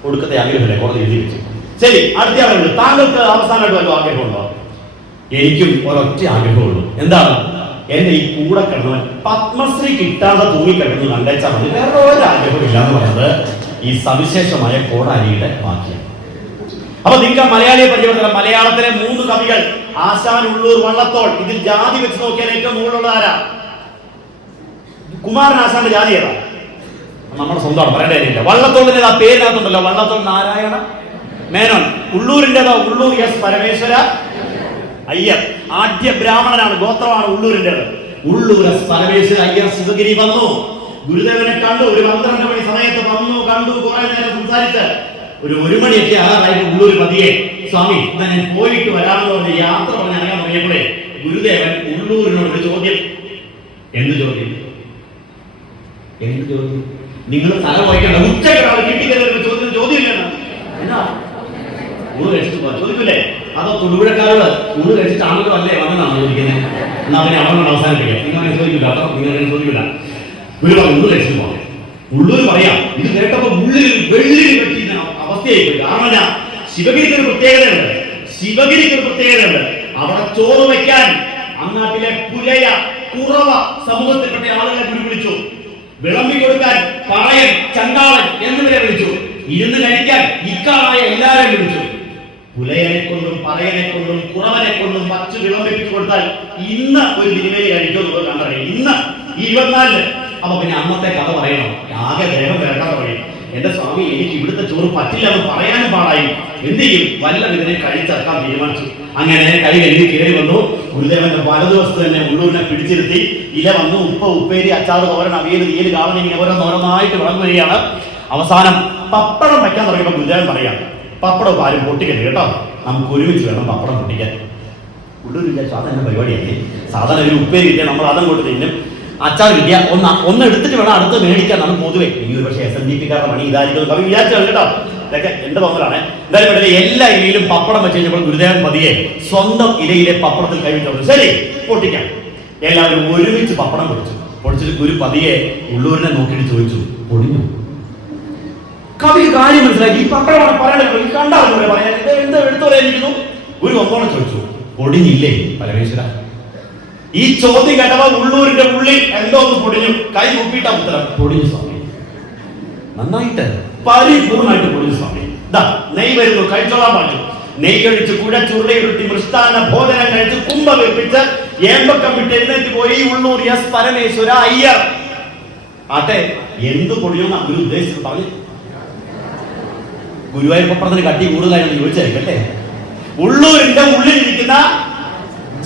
ഒടുക്കത്തെ ആഗ്രഹമില്ലേ? കോടതി എഴുതി വെച്ചു. ശരി, അടുത്ത ആളുണ്ട്, താങ്കൾക്ക് അവസാനമായിട്ട് വല്ല ആഗ്രഹമുണ്ടോ? എനിക്കും ഒരൊറ്റ ആഗ്രഹമുള്ളൂ. എന്താണ്? എന്റെ ഈ കൂടെ കിടന്നവൻ പത്മശ്രീ കിട്ടാതെ തൂങ്ങിക്കിടന്നു കണ്ടേച്ചാൽ മതി, വേറെ ഒരാഗ്രഹം ഇല്ലാന്ന് പറഞ്ഞത് ഈ സവിശേഷമായ കോടാലിയുടെ വാക്യാണ്. അപ്പൊ നിങ്ങൾക്ക് മലയാളിയെ പരിചയപ്പെടുത്തണം. മലയാളത്തിലെ 3 കവികൾ, ആശാൻ, ഉള്ളൂർ, വള്ളത്തോൾ. ഇതിൽ ജാതി വെച്ച് നോക്കിയാൽ ഏറ്റവും മുകളിലുള്ള ആരാ? കുമാരൻ ആശാന്റെ ജാതി ഏതാ? നമ്മുടെ സ്വന്തമാണ്, പറയേണ്ടതില്ല. വള്ളത്തോളിന്റെ ആ പേരിനകത്തുണ്ടല്ലോ, വള്ളത്തോൾ നാരായണ മേനോൻ. ഉള്ളൂരിന്റേതോ? ഉള്ളൂർ S പരമേശ്വര അയ്യർ. ആദ്യ ബ്രാഹ്മണനാണ്, ഗോത്രമാണ് ഉള്ളൂരിന്റേത്. ഉള്ളൂർ S പരമേശ്വര അയ്യർ ശിവഗിരി വന്നു, ഗുരുദേവനെ കണ്ടു. ഒരു 12 മണി സമയത്ത് വന്നു, കണ്ടു, കുറെ നേരം സംസാരിച്ച് ഒരു 1 മണിയൊക്കെ ആകാറായിട്ട് ഉള്ളൂർ പതിയെ, സ്വാമി ഞാൻ പോയിട്ട് വരാമെന്ന് പറഞ്ഞ് യാത്ര പറഞ്ഞ് ഇറങ്ങാൻ തുടങ്ങിയപ്പോഴേ ഗുരുദേവൻ ഉള്ളൂരിനോട് ചോദ്യം. എന്ത് ചോദ്യം? നിങ്ങൾ തല വഹിക്കേണ്ട ഉച്ചക്കാണ് കിട്ടിക്കരുത് ചോദ്യമില്ല. എന്നാ ഊണ് കഴിച്ചിട്ട് പോവാ ചോദിക്കൂലേ? അതോ തൊടുപുഴക്കാരോട് ഊണ് കഴിച്ചിട്ടാണല്ലോ അല്ലേ വന്നെന്നാണ് ചോദിക്കുന്നത്. എന്നാ അവനെ അവനോട് അവസാനിപ്പിക്കാം. നിങ്ങൾ ചോദിക്കില്ല, അപ്പൊ നിങ്ങൾ ചോദിക്കില്ല. ഗുരു പറഞ്ഞു ഊണ് കഴിച്ചിട്ട് പോവാം. ഉള്ളൂർ പറയാം. ഇത് കേട്ടപ്പോ ഉള്ളിൽ വെള്ളിൽ പറ്റിയ അവസ്ഥയായി പോയി. കാരണം ശിവഗിരിക്ക് ഒരു പ്രത്യേകതയുണ്ട്. അവിടെ ചോറ് വയ്ക്കാൻ അന്നാട്ടിലെ പുലയ, കുറവ സമൂഹത്തിൽപ്പെട്ട ആളുകളെ ഗുരു വിളിച്ചു. വിളമ്പി കൊടുക്കാൻ പറയൻ, ചണ്ടാളൻ എന്നിവരെ വിളിച്ചു. ഇരുന്ന് കഴിക്കാൻ ഇക്കാളായ എല്ലാവരും വിളിച്ചു. പുലയനെ കൊണ്ടും പറയനെ കൊണ്ടും കുറവനെ കൊണ്ടും പച്ചു വിളമ്പിപ്പിച്ചു കൊടുത്താൽ ഇന്ന് ഒരു തിരുമേനി കഴിക്കുമെന്നുള്ളത് കണ്ടറിയാം. ഇന്ന് 24. അപ്പൊ പിന്നെ അന്നത്തെ കഥ പറയണം. ആകെ ദേഹം വേണ്ടാതെ പറയും. എന്റെ സ്വാമി, എനിക്ക് ഇവിടുത്തെ ചോറ് പറ്റില്ല എന്ന് പറയാനും പാടായി. എന്ത് ചെയ്യും? വല്ല ഇതിനെ കഴിച്ചിറക്കാൻ തീരുമാനിച്ചു. അങ്ങനെ കൈ കഴുകി കയറി വന്നു. ഗുരുദേവന്റെ വലതുവശത്ത് തന്നെ ഉള്ളൂരിനെ പിടിച്ചിരുത്തി. ഇല വന്നു, ഉപ്പേരി, അച്ചാറ്, തോരൻ, അവിയൽ, തീയല്, കാളൻ, ഇങ്ങനെ ഓരോന്നോരോന്നായിട്ട് വിളമ്പ് വരികയാണ്. അവസാനം പപ്പടം വയ്ക്കാൻ തുടങ്ങിയപ്പോൾ ഗുരുദേവൻ പറയാം, പപ്പടം ആരും പൊട്ടിക്കരുത് കേട്ടോ, നമുക്ക് ഒരുമിച്ച് വേണം പപ്പടം പൊട്ടിക്കാൻ. ഉള്ളൂർ വിചാരിച്ചു അതെന്നെ പരിപാടിയാക്കി. സാധാരണ ഒരു ഉപ്പേരി കിട്ടിയാൽ നമ്മൾ അതും കൊണ്ട് തിന്നും, അച്ചാർ കിട്ടിയ ഒന്ന് എടുത്തിട്ട് വേണം അടുത്ത് മേടിക്കാൻ. നമുക്ക് പൊതുവെ ഈ ഒരു പക്ഷേ SNDP-കാരുടെ പണി ഇതായിരിക്കും കവി വിചാരിച്ചാണ് കേട്ടോ. ഇതൊക്കെ എന്റെ തോന്നലാണ്. എന്തായാലും വേണ്ടത് എല്ലാ ഇലയിലും പപ്പടം വെച്ച് കഴിഞ്ഞപ്പോൾ ഗുരുദേവൻ പതിയെ സ്വന്തം ഇലയിലെ പപ്പടത്തിൽ കൈവിട്ടു. ശരി, പൊട്ടിക്കാം. എല്ലാവരും ഒരുമിച്ച് പപ്പടം പൊടിച്ചിട്ട് ഗുരു പതിയെ ഉള്ളൂരിനെ നോക്കിയിട്ട് ചോദിച്ചു, പൊടിഞ്ഞു? കവി കാര്യം മനസ്സിലാക്കി. ഈ പപ്പടമാണ് പറയണത്, കണ്ടാലും പറയാൻ എന്താ എടുത്തു പറയാനിരിക്കുന്നു. ഗുരു ഒന്നോളം ചോദിച്ചു, പൊടിഞ്ഞില്ലേ പരമേശ്വര? ഈ ചോദ്യം കേട്ടപ്പോൾ ഉള്ളൂരിന്റെ ഉള്ളിൽ എന്തോ ഒന്ന് പൊടിഞ്ഞു. കൈ കുപ്പിയിട്ട ഉത്തരം, പൊടിഞ്ഞു സ്വാമി. നന്നായിട്ട് പരിപൂർണമായിട്ട് പൊടിഞ്ഞു സ്വാമി. നെയ് വരുന്നു, കഴിച്ചോളാൻ പറഞ്ഞു. നെയ് കഴിച്ച് കുഴച്ചുരുളയുരുട്ടി മൃഷ്ടാന ഭോജനം കഴിച്ച് കുംഭ വിപ്പിച്ച് ഏമ്പക്കം വിട്ട് എഴുന്നേറ്റ് പോയി ഉള്ളൂർ എസ് പരമേശ്വര അയ്യർ. ആട്ടെ, എന്ത് പൊടിയെന്നാ ഗുരു ഉദ്ദേശിച്ചത്? പറഞ്ഞു. ഗുരുവായൂർ പപ്പടത്തിന് കട്ടി കൂടുതലായെന്ന് ചോദിച്ചായിരിക്കും അല്ലേ? ഉള്ളൂരിന്റെ ഉള്ളിലിരിക്കുന്ന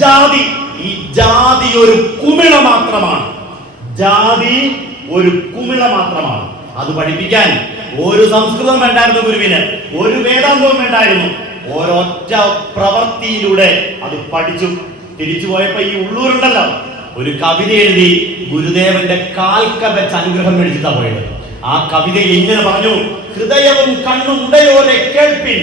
ജാതി, ഈ ജാതി ഒരു കുമിള മാത്രമാണ്. ജാതി ഒരു കുമിള മാത്രമാണ്. അത് പഠിപ്പിക്കാൻ ഒരു സംസ്കൃതം വേണ്ടായിരുന്നു ഗുരുവിന്, ഒരു വേദാന്തവും വേണ്ടായിരുന്നു. ഒരൊറ്റ പ്രവൃത്തിയിലൂടെ അത് പഠിച്ചു. തിരിച്ചു പോയപ്പോ ഈ ഉള്ളൂരുണ്ടല്ലോ, ഒരു കവിത എഴുതി ഗുരുദേവന്റെ കാൽക്കൽ വെച്ച് അനുഗ്രഹം മേടിച്ചിട്ടാ പോയത്. ആ കവിതയിൽ ഇങ്ങനെ പറഞ്ഞു: ഹൃദയവും കണ്ണും ഉടയോരെ കേൾപ്പിൻ,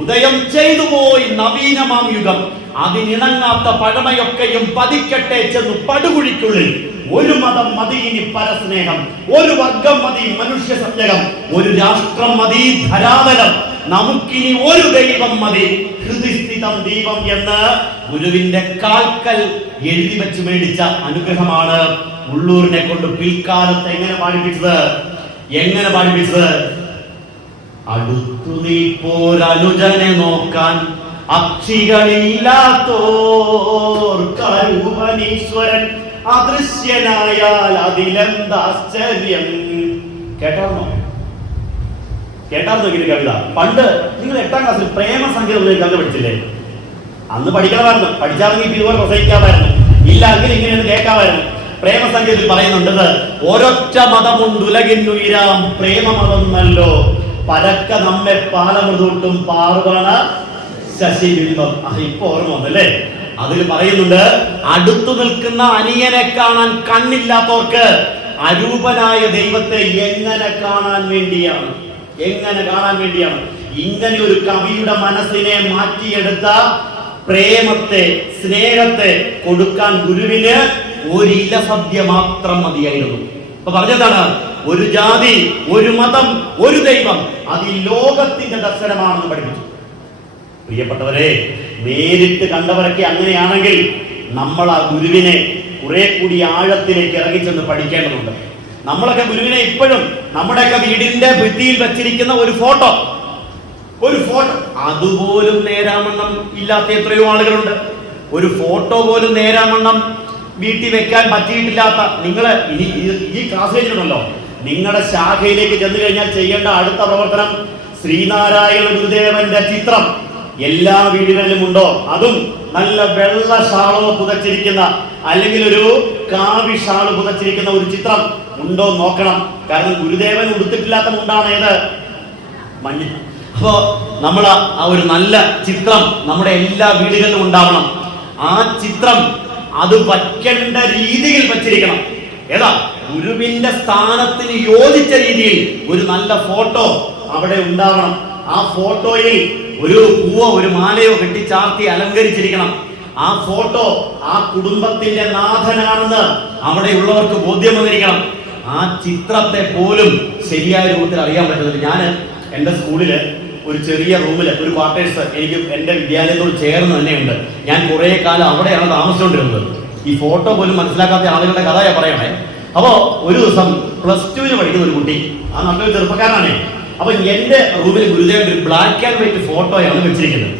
ഉദയം ചെയ്തു പോയി നവീനമാം യുഗം, അതിനിണങ്ങാത്ത പഴമയൊക്കെയും പതിക്കട്ടെ ചെന്നു പടുകുഴിക്കുള്ളിൽ. ഒരു മതം മതി ഇനി പരസ്നേഹം, ഒരു വർഗം മതി മനുഷ്യ സംജകം, ഒരു രാഷ്ട്രം മതി ധരാതലം, നമുക്കിനി ഒരു ദൈവം മതി ഹൃദയസ്ഥിതം ദീപം എന്ന് ഗുരുവിന്റെ കാൽക്കൽ എഴുതി വെച്ച് മേടിച്ച അനുഗ്രഹമാണ് ഉള്ളൂരിനെ കൊണ്ട് പിൽക്കാലത്ത് എങ്ങനെ പാടിപ്പിച്ചത്? അടുത്തു നീപ്പോരനുജനെ നോക്കാൻ അക്ഷികളില്ലാത്തോർ കരൂപനീശ്വരൻ അദൃശ്യനായാൽ അതിലെന്താശ്ചര്യം. കേട്ടാർന്നോ ഇങ്ങനെ കവിത? പണ്ട് നിങ്ങൾ 8ാം ക്ലാസ്സിൽ പ്രേമസംഗീതം കവിത പഠിച്ചില്ലേ? അന്ന് പഠിക്കണമായിരുന്നു. പഠിച്ചാണെങ്കിൽ ഇതുപോലെ പ്രസംഗിക്കാമായിരുന്നു. ഇല്ല അങ്ങനെ ഇങ്ങനെയൊന്നും കേൾക്കാമായിരുന്നു. പ്രേമസംഗീതത്തിൽ പറയുന്നുണ്ടത്: ഒരൊറ്റ മതമുണ്ടുലകിന്നുയരാം പ്രേമമതം നല്ലോ, പരക്ക നമ്മെ പാലമൃതൂട്ടും പാർവണ ശശിബിംബം. ഇപ്പൊ ഓർമ്മ വന്നല്ലേ? അതിൽ പറയുന്നുണ്ട്, അടുത്തു നിൽക്കുന്ന അനിയനെ കാണാൻ കണ്ണില്ലാത്തവർക്ക് അരൂപനായ ദൈവത്തെ എങ്ങനെ കാണാൻ വേണ്ടിയാണ്? ഇങ്ങനെ ഒരു കവിയുടെ മനസ്സിനെ മാറ്റിയെടുത്ത പ്രേമത്തെ, സ്നേഹത്തെ കൊടുക്കാൻ ഗുരുവിന് ഒരു ഇല സദ്യ മാത്രം മതിയായിരുന്നു. അപ്പൊ പറഞ്ഞതാണ്, ഒരു ജാതി, ഒരു മതം, ഒരു ദൈവം, അത് ഈ ലോകത്തിന്റെ ദർശനമാണെന്ന് പഠിപ്പിച്ചു. പ്രിയപ്പെട്ടവരെ, നേരിട്ട് കണ്ടവരൊക്കെ അങ്ങനെയാണെങ്കിൽ നമ്മൾ ആ ഗുരുവിനെ കുറെ കൂടി ആഴത്തിലേക്ക് ഇറങ്ങിച്ചെന്ന് പഠിക്കേണ്ടതുണ്ട്. നമ്മളൊക്കെ ഗുരുവിനെ ഇപ്പോഴും നമ്മുടെയൊക്കെ വീടിന്റെ ഭിത്തിയിൽ വെച്ചിരിക്കുന്ന ഒരു ഫോട്ടോ അതുപോലും നേരാമണ്ണം ഇല്ലാത്ത എത്രയോ ആളുകളുണ്ട്. ഒരു ഫോട്ടോ പോലും നേരാമണ്ണം വീട്ടിൽ വെക്കാൻ പറ്റിയിട്ടില്ലാത്ത നിങ്ങൾ ഈ ക്ലാസ് കഴിഞ്ഞിട്ടുണ്ടല്ലോ, നിങ്ങളുടെ ശാഖയിലേക്ക് ചെന്ന് കഴിഞ്ഞാൽ ചെയ്യേണ്ട അടുത്ത പ്രവർത്തനം, ശ്രീനാരായണ ഗുരുദേവന്റെ ചിത്രം എല്ലാ വീടുകളിലും ഉണ്ടോ? അതും നല്ല വെള്ള ഷാളോ പുതച്ചിരിക്കുന്ന, അല്ലെങ്കിൽ ഒരു കാവി ഷാള് പുതച്ചിരിക്കുന്ന ഒരു ചിത്രം ഉണ്ടോ നോക്കണം. കാരണം ഗുരുദേവൻ ഉടുത്തിട്ടില്ലാത്ത മുണ്ടാണ് ഏത്? മഞ്ഞ. അപ്പോ നമ്മൾ ആ ഒരു നല്ല ചിത്രം നമ്മുടെ എല്ലാ വീടുകളിലും ഉണ്ടാവണം. ആ ചിത്രം അത് വയ്ക്കേണ്ട രീതിയിൽ വച്ചിരിക്കണം. ഏതാ? ഗുരുവിന്റെ സ്ഥാനത്തിന് യോജിച്ച രീതിയിൽ ഒരു നല്ല ഫോട്ടോ അവിടെ ഉണ്ടാവണം. ആ ഫോട്ടോയിൽ ഒരു പൂവോ ഒരു മാലയോ കെട്ടിച്ചാർത്തി അലങ്കരിച്ചിരിക്കണം. ആ ഫോട്ടോ ആ കുടുംബത്തിന്റെ നാഥനാണെന്ന് അവിടെയുള്ളവർക്ക് ബോധ്യം വന്നിരിക്കണം. ആ ചിത്രത്തെ പോലും ശരിയായ രൂപത്തിൽ അറിയാൻ പറ്റുന്നത്. ഞാൻ എൻ്റെ സ്കൂളില് ഒരു ചെറിയ റൂമില് ഒരു ക്വാർട്ടേഴ്സ് എനിക്ക് എൻ്റെ വിദ്യാലയത്തോട് ചേർന്ന് തന്നെയുണ്ട്. ഞാൻ കുറെ കാലം അവിടെയാണ് താമസിച്ചുകൊണ്ടിരുന്നത്. ഈ ഫോട്ടോ പോലും മനസ്സിലാക്കാത്ത ആളുകളുടെ കഥ ഞാൻ പറയണേ. അപ്പോ ഒരു ദിവസം +2 പഠിക്കുന്ന ഒരു കുട്ടി, ആ നല്ലൊരു ചെറുപ്പക്കാരനാണേ, അപ്പൊ എന്റെ റൂമിൽ ഗുരുദേവന്റെ ഒരു ബ്ലാക്ക് ആൻഡ് വൈറ്റ് ഫോട്ടോയാണ് വെച്ചിരിക്കുന്നത്.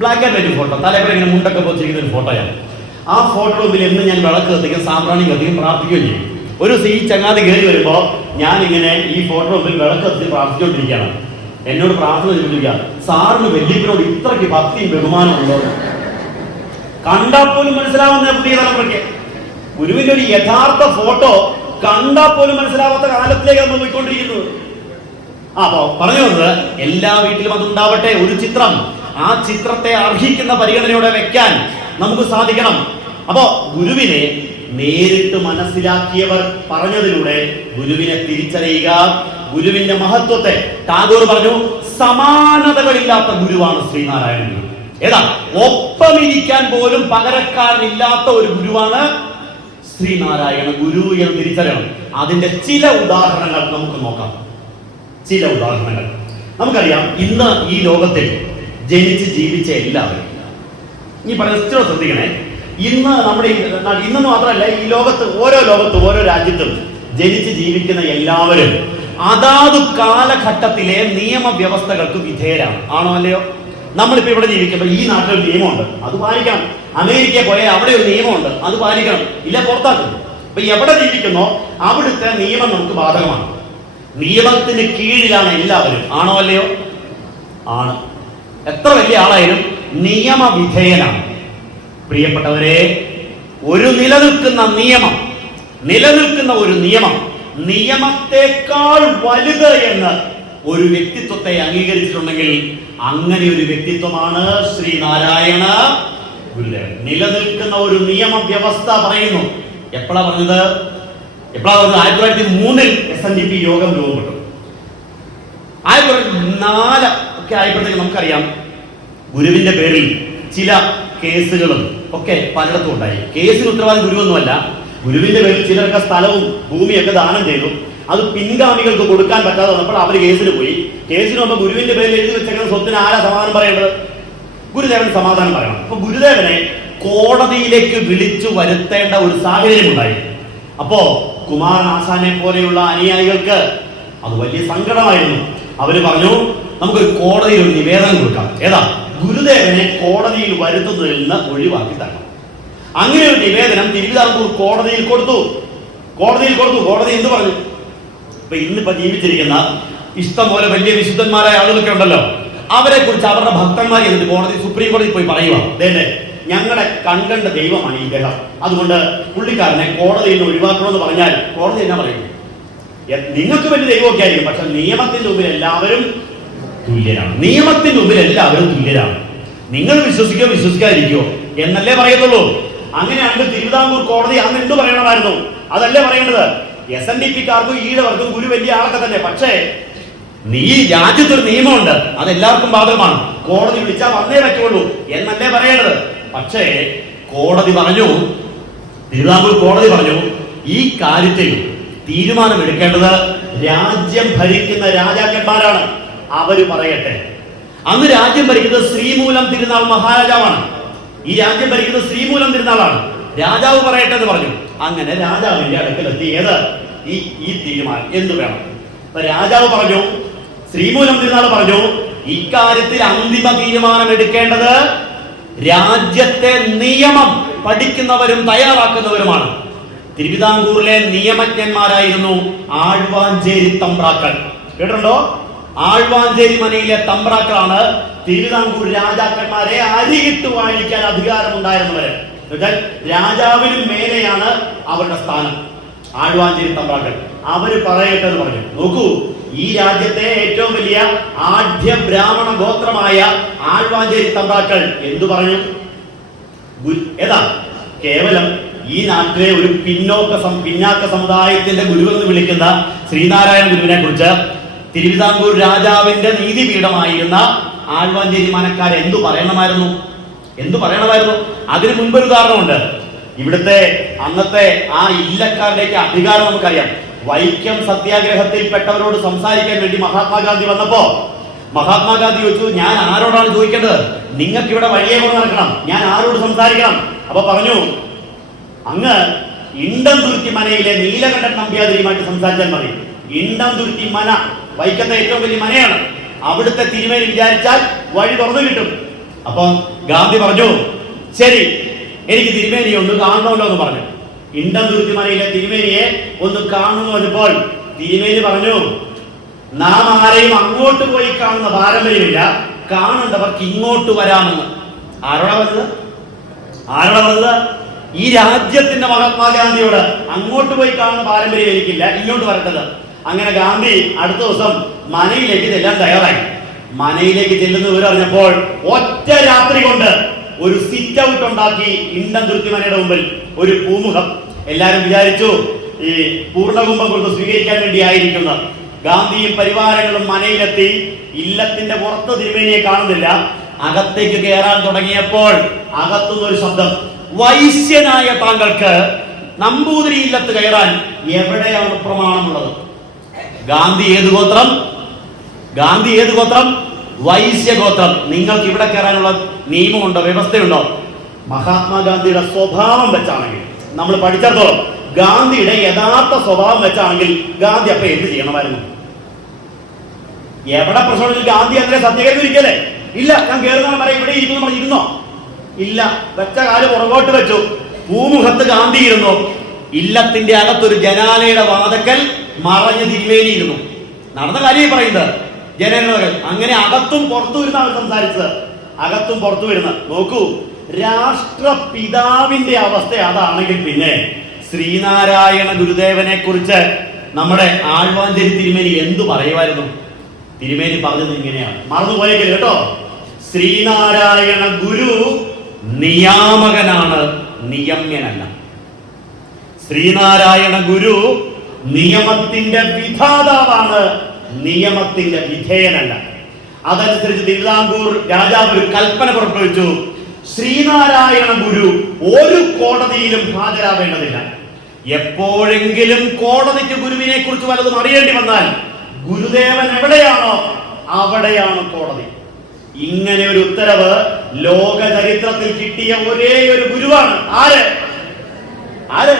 ബ്ലാക്ക് ആൻഡ് വൈറ്റ് ഫോട്ടോ, തലവരെ ഇങ്ങനെ മുണ്ടൊക്കെ വെച്ചിരിക്കുന്ന ഒരു ഫോട്ടോയാണ്. ആ ഫോട്ടോ റൂമിൽ എന്ന് ഞാൻ വിളക്ക് കത്തിക്കും, സാമ്പ്രാണി കത്തിക്കും, പ്രാർത്ഥിക്കുകയും ചെയ്യും. ഒരു ഈ ചങ്ങാതി കയറി വരുമ്പോ ഞാൻ ഇങ്ങനെ ഈ ഫോട്ടോ റൂമിൽ വിളക്ക് കത്തി പ്രാർത്ഥിച്ചുകൊണ്ടിരിക്കുകയാണ്. എന്നോട് പ്രാർത്ഥന ചോദിക്കുക, സാറിന് വല്യപ്പനോട് ഇത്രയ്ക്ക് ഭക്തിയും ബഹുമാനമുണ്ടോ? കണ്ടാൽ പോലും മനസ്സിലാവുന്ന പുതിയ തലമുറയ്ക്ക് ഗുരുവിന്റെ ഒരു യഥാർത്ഥ ഫോട്ടോ കണ്ടാൽ പോലും മനസ്സിലാവാത്ത കാലത്തിലേക്ക് നമ്മൾ പോയിക്കൊണ്ടിരിക്കുന്നത്. അപ്പോ പറഞ്ഞു വന്നത്, എല്ലാ വീട്ടിലും അതുണ്ടാവട്ടെ. ഒരു ചിത്രം, ആ ചിത്രത്തെ അർഹിക്കുന്ന പരിഗണനയോടെ വെക്കാൻ നമുക്ക് സാധിക്കണം. അപ്പോ ഗുരുവിനെ നേരിട്ട് മനസ്സിലാക്കിയവർ പറഞ്ഞതിലൂടെ ഗുരുവിനെ തിരിച്ചറിയുക, ഗുരുവിന്റെ മഹത്വത്തെ. ടാഗോർ പറഞ്ഞു, സമാനതകളില്ലാത്ത ഗുരുവാണ് ശ്രീനാരായണ ഗുരു. ഏതാ, ഒപ്പമിരിക്കാൻ പോലും പകരക്കാരനില്ലാത്ത ഒരു ഗുരുവാണ് ശ്രീനാരായണ ഗുരു എന്ന് തിരിച്ചറിയണം. അതിന്റെ ചില ഉദാഹരണങ്ങൾ നമുക്ക് നോക്കാം. ചില ഉദാഹരണങ്ങൾ നമുക്കറിയാം. ഇന്ന് ഈ ലോകത്തിൽ ജനിച്ച് ജീവിച്ച എല്ലാവരും, ഈ പറഞ്ഞ ശ്രദ്ധിക്കണേ, ഇന്ന് നമ്മുടെ ഇന്നെന്ന് മാത്രമല്ല, ഈ ലോകത്ത് ഓരോ രാജ്യത്തും ജനിച്ച് ജീവിക്കുന്ന എല്ലാവരും അതാത് കാലഘട്ടത്തിലെ നിയമവ്യവസ്ഥകൾക്ക് വിധേയരാണ്. ആണോ അല്ലയോ? നമ്മളിപ്പോ ഇവിടെ ജീവിക്കുമ്പോൾ ഈ നാട്ടിലൊരു നിയമമുണ്ട്, അത് പാലിക്കണം. അമേരിക്കയിൽ പോയാൽ അവിടെ ഒരു നിയമമുണ്ട്, അത് പാലിക്കണം, ഇല്ല പുറത്താക്കും. അപ്പൊ എവിടെ ജീവിക്കുന്നോ അവിടുത്തെ നിയമം നമുക്ക് ബാധകമാണ്. നിയമത്തിന് കീഴിലാണ് എല്ലാവരും. ആണോ അല്ലയോ? ആണ്. എത്ര വലിയ ആളായാലും നിയമവിധേയനാണ്. പ്രിയപ്പെട്ടവരെ, ഒരു നിലനിൽക്കുന്ന ഒരു നിയമം നിയമത്തെക്കാൾ വലുത് എന്ന് ഒരു വ്യക്തിത്വത്തെ അംഗീകരിച്ചിട്ടുണ്ടെങ്കിൽ അങ്ങനെ ഒരു വ്യക്തിത്വമാണ് ശ്രീനാരായണ ഗുരുദേവൻ. നിലനിൽക്കുന്ന ഒരു നിയമവ്യവസ്ഥ പറയുന്നു. എപ്പോഴാ പറഞ്ഞത്? 1903 SNDP യോഗം രൂപപ്പെട്ടു. 1904 ഒക്കെ ആയപ്പോഴത്തേക്ക് നമുക്കറിയാം ഗുരുവിന്റെ പേരിൽ ചില കേസുകളും ഒക്കെ പലയിടത്തും ഉണ്ടായി. കേസിന് ഉത്തരവാദി ഗുരുവൊന്നുമല്ല. ഗുരുവിന്റെ പേരിൽ ചിലർക്ക് സ്ഥലവും ഭൂമിയൊക്കെ ദാനം ചെയ്തു. അത് പിൻഗാമികൾക്ക് കൊടുക്കാൻ പറ്റാതെ വന്നപ്പോൾ അവർ കേസിന് പോയി. കേസിന് വന്നപ്പോൾ ഗുരുവിന്റെ പേരിൽ എഴുതി വെച്ചേക്കുന്ന സ്വത്തിന് ആരാ സമാധാനം പറയേണ്ടത്? ഗുരുദേവൻ സമാധാനം പറയണം. അപ്പൊ ഗുരുദേവനെ കോടതിയിലേക്ക് വിളിച്ചു വരുത്തേണ്ട ഒരു സാഹചര്യം ഉണ്ടായി. അപ്പോ കുമാരനാശാനെ പോലെയുള്ള അനുയായികൾക്ക് അത് വലിയ സങ്കടമായിരുന്നു. അവര് പറഞ്ഞു, നമുക്കൊരു കോടതിയിൽ ഒരു നിവേദനം കൊടുക്കാം. ഏതാ? ഗുരുദേവനെ കോടതിയിൽ വരുത്തുന്നതിൽ നിന്ന് ഒഴിവാക്കി തരണം. അങ്ങനെ ഒരു നിവേദനം തിരുവിതാംകൂർ കോടതിയിൽ കൊടുത്തു. കോടതി എന്ത് പറഞ്ഞു? ഇപ്പൊ ഇന്നിപ്പോ ജീവിച്ചിരിക്കുന്ന ഇഷ്ടം പോലെ വലിയ വിശുദ്ധന്മാരായ ആളുകളൊക്കെ ഉണ്ടല്ലോ, അവരെ കുറിച്ച് അവരുടെ ഭക്തന്മാർ എന്നിട്ട് സുപ്രീം കോടതിയിൽ പോയി പറയുക, ഞങ്ങളുടെ കൺകണ്ട ദൈവമാണ് ഇദ്ദേഹം, അതുകൊണ്ട് പുള്ളിക്കാരനെ കോടതിയിൽ നിന്ന് ഒഴിവാക്കണമെന്ന് പറഞ്ഞാൽ കോടതി എന്നാ പറയും? നിങ്ങൾക്ക് വലിയ ദൈവമൊക്കെ ആയിരിക്കും, പക്ഷെ നിയമത്തിന്റെ മുമ്പിൽ എല്ലാവരും തുല്യരാണ്. നിയമത്തിന്റെ മുമ്പിൽ എല്ലാവരും തുല്യരാണ്. നിങ്ങൾ വിശ്വസിക്കാതിരിക്കോ എന്നല്ലേ പറയത്തുള്ളൂ. അങ്ങനെയാണെങ്കിൽ തിരുവിതാംകൂർ കോടതി അന്ന് എന്ത് പറയണമായിരുന്നു? അതല്ലേ പറയേണ്ടത്. SNDPക്കാർക്കും ഈഴവർക്കും ഗുരു വലിയ ആളൊക്കെ തന്നെ, പക്ഷേ ഈ രാജ്യത്തൊരു നിയമമുണ്ട്, അത് എല്ലാവർക്കും ബാധകമാണ്. കോടതി വിളിച്ചാൽ വന്നേ പറ്റുള്ളൂ എന്നല്ലേ പറയേണ്ടത്. പക്ഷേ തിരുവിതാംകൂർ കോടതി പറഞ്ഞു, ഈ കാര്യത്തിൽ തീരുമാനമെടുക്കേണ്ടത് രാജ്യം ഭരിക്കുന്ന രാജാക്കന്മാരാണ്, അവര് പറയട്ടെ. അന്ന് രാജ്യം ഭരിക്കുന്നത് ശ്രീമൂലം തിരുനാൾ മഹാരാജാവാണ്. ഈ രാജ്യം ഭരിക്കുന്നത് ശ്രീമൂലം തിരുനാളാണ്. രാജാവ് പറയട്ടെ എന്ന് പറഞ്ഞു. അങ്ങനെ രാജാവിന്റെ അടുക്കലെത്തി ഈ തീരുമാനം എന്തു വേണം. രാജാവ് പറഞ്ഞു, ശ്രീമൂലം തിരുനാൾ പറഞ്ഞു, ഇക്കാര്യത്തിൽ അന്തിമ തീരുമാനം എടുക്കേണ്ടത് രാജ്യത്തെ നിയമം പഠിക്കുന്നവരും തയ്യാറാക്കുന്നവരുമാണ്. തിരുവിതാംകൂറിലെ നിയമജ്ഞന്മാരായിരുന്നു ആഴ്വാഞ്ചേരി തമ്പ്രാക്കൾ. കേട്ടിട്ടുണ്ടോ? ആഴ്വാഞ്ചേരി മനയിലെ തമ്പ്രാക്കളാണ് തിരുവിതാംകൂർ രാജാക്കന്മാരെ അരികിട്ട് വാഴിക്കാൻ അധികാരമുണ്ടായിരുന്നവര്. രാജാവിനും മേലെയാണ് അവരുടെ സ്ഥാനം. ആഴ്വാഞ്ചേരി തമ്പ്രാക്കൾ അവര് പറയട്ടെ എന്ന് പറഞ്ഞു. നോക്കൂ, ഈ രാജ്യത്തെ ഏറ്റവും വലിയ ആദ്യ ബ്രാഹ്മണ ഗോത്രമായ ആഴ്വാഞ്ചേരി തമ്പ്രാക്കൾ എന്തു പറഞ്ഞു? ഏതാ? കേവലം ഈ നാട്ടിലെ ഒരു പിന്നാക്ക സമുദായത്തിന്റെ ഗുരുവെന്ന് വിളിക്കുന്ന ശ്രീനാരായണ ഗുരുവിനെ കുറിച്ച് തിരുവിതാംകൂർ രാജാവിന്റെ നീതിപീഠമായിരുന്ന ആഴ്വാഞ്ചേരി മനക്കാർ എന്തു പറയണമായിരുന്നു? അതിന് മുൻപൊരു ഉദാഹരണമുണ്ട്. ഇവിടുത്തെ അന്നത്തെ ആ ഇല്ലക്കാരുടെയൊക്കെ അധികാരം നമുക്കറിയാം. വൈക്കം സത്യാഗ്രഹത്തിൽപ്പെട്ടവരോട് സംസാരിക്കാൻ വേണ്ടി മഹാത്മാഗാന്ധി വന്നപ്പോ മഹാത്മാഗാന്ധി ചോദിച്ചു, ഞാൻ ആരോടാണ് ചോദിക്കേണ്ടത്? നിങ്ങൾക്ക് ഇവിടെ വഴിയെ കൊണ്ട് നടക്കണം, ഞാൻ ആരോട് സംസാരിക്കണം? അപ്പൊ പറഞ്ഞു, അങ്ങ് ഇണ്ടംതുരുത്തി മനയിലെ നീലകണ്ഠൻ നമ്പ്യാതിരിയുമായിട്ട് സംസാരിച്ചാൽ മതി. ഇണ്ടംതുരുത്തി മന വൈക്കത്തെ ഏറ്റവും വലിയ മനയാണ്. അവിടുത്തെ തിരുമേനി വിചാരിച്ചാൽ വഴി തുറന്നു കിട്ടും. അപ്പം ഗാന്ധി പറഞ്ഞു, ശരി, എനിക്ക് തിരുമേനിയെ ഒന്ന് കാണണമല്ലോ എന്ന് പറഞ്ഞു. ഇണ്ടംതുരുത്തി മനയിലെ തിരുമേനിയെ ഒന്ന് കാണുന്നു പറഞ്ഞപ്പോൾ തിരുമേനി പറഞ്ഞു, നാം ആരെയും അങ്ങോട്ട് പോയി കാണുന്ന പാരമ്പര്യമില്ല, കാണേണ്ടവർക്ക് ഇങ്ങോട്ട് വരാമെന്ന്. ആരോടാ പറഞ്ഞത്? ഈ രാജ്യത്തിന്റെ മഹാത്മാഗാന്ധിയോട് അങ്ങോട്ട് പോയി കാണുന്ന പാരമ്പര്യം എനിക്കില്ല, ഇങ്ങോട്ട് വരട്ടത്. അങ്ങനെ ഗാന്ധി അടുത്ത ദിവസം മനയിലേക്ക് ചെല്ലാൻ തയ്യാറായി. മനയിലേക്ക് ചെല്ലുന്ന വിവരം അറിഞ്ഞപ്പോൾ ഒറ്റ രാത്രി കൊണ്ട് ഒരു സിറ്റ് ഔട്ട് ഉണ്ടാക്കി ഇണ്ടംതുരുത്തി മനയുടെ മുമ്പിൽ, ഒരു പൂമുഖം. എല്ലാരും വിചാരിച്ചു ഈ പൂർണ്ണകുംഭം കൊടുത്ത് സ്വീകരിക്കാൻ വേണ്ടി ആയിരിക്കുന്നത്. ഗാന്ധിയും പരിവാരങ്ങളും മനയിലെത്തി. ഇല്ലത്തിന്റെ പുറത്ത് തിരുമേനിയെ കാണുന്നില്ല. അകത്തേക്ക് കയറാൻ തുടങ്ങിയപ്പോൾ അകത്തുനിന്നൊരു ശബ്ദം, വൈശ്യനായ താങ്കൾക്ക് നമ്പൂതിരി ഇല്ലത്ത് കയറാൻ എവിടെയാണ് പ്രമാണമുള്ളത്? ഗാന്ധി ഏത് ഗോത്രം? വൈശ്യഗോത്രം. നിങ്ങൾക്ക് ഇവിടെ കയറാനുള്ള നിയമമുണ്ടോ, വ്യവസ്ഥയുണ്ടോ? മഹാത്മാഗാന്ധിയുടെ സ്വഭാവം വെച്ചാണെങ്കിൽ, നമ്മൾ പഠിച്ചിടത്തോളം ഗാന്ധിയുടെ യഥാർത്ഥ സ്വഭാവം വെച്ചാണെങ്കിൽ ഗാന്ധി അപ്പൊ എന്ത് ചെയ്യണമായിരുന്നു? എവിടെ പ്രശ്നമെങ്കിൽ ഗാന്ധി അങ്ങനെ സത്യകരിക്കല്ലേ? ഇല്ല, ഞാൻ കയറുന്ന പറയാം, ഇവിടെ ഇരിക്കുന്നു ഇരുന്നോ? ഇല്ല, വെച്ച കാല് പുറകോട്ട് വെച്ചു. പൂമുഖത്ത് ഗാന്ധി ഇരുന്നു. ഇല്ലത്തിന്റെ അകത്തൊരു ജനാലയുടെ വാതക്കൽ മറഞ്ഞ് തിരുമേനിയിരുന്നു. നടന്ന കാര്യം പറയുന്നത് ജനങ്ങൾ. അങ്ങനെ അകത്തും പുറത്തു വരുന്ന സംസാരിച്ചത്, അകത്തും പുറത്തു വരുന്ന. നോക്കൂ, രാഷ്ട്രപിതാവിന്റെ അവസ്ഥ അതാണെങ്കിൽ പിന്നെ ശ്രീനാരായണ ഗുരുദേവനെ കുറിച്ച് നമ്മുടെ ആഴ്വാഞ്ചേരി തിരുമേനി എന്തു പറയുമായിരുന്നു? തിരുമേനി പറഞ്ഞത് ഇങ്ങനെയാണ്, മറന്നുപോയേക്കൽ കേട്ടോ. ശ്രീനാരായണ ഗുരു നിയാമകനാണ്, നിയമ്യനല്ല. ശ്രീനാരായണ ഗുരു നിയമത്തിന്റെ വിധാതാവാണ്, നിയമത്തിന്റെ വിധേയനല്ല. അതനുസരിച്ച് തിരുവിതാംകൂർ രാജാവ് ഒരു കൽപ്പന പുറപ്പെടുവിച്ചു. ശ്രീനാരായണ ഗുരു ഒരു കോടതിയിലും ഹാജരാവേണ്ടതില്ല. എപ്പോഴെങ്കിലും കോടതിക്ക് ഗുരുവിനെ കുറിച്ച് വല്ലതും അറിയേണ്ടി വന്നാൽ ഗുരുദേവൻ എവിടെയാണോ അവിടെയാണ് കോടതി. ഇങ്ങനെ ഒരു ഉത്തരവ് ലോക ചരിത്രത്തിൽ കിട്ടിയ ഒരേ ഒരു ഗുരുവാണ്. ആര്?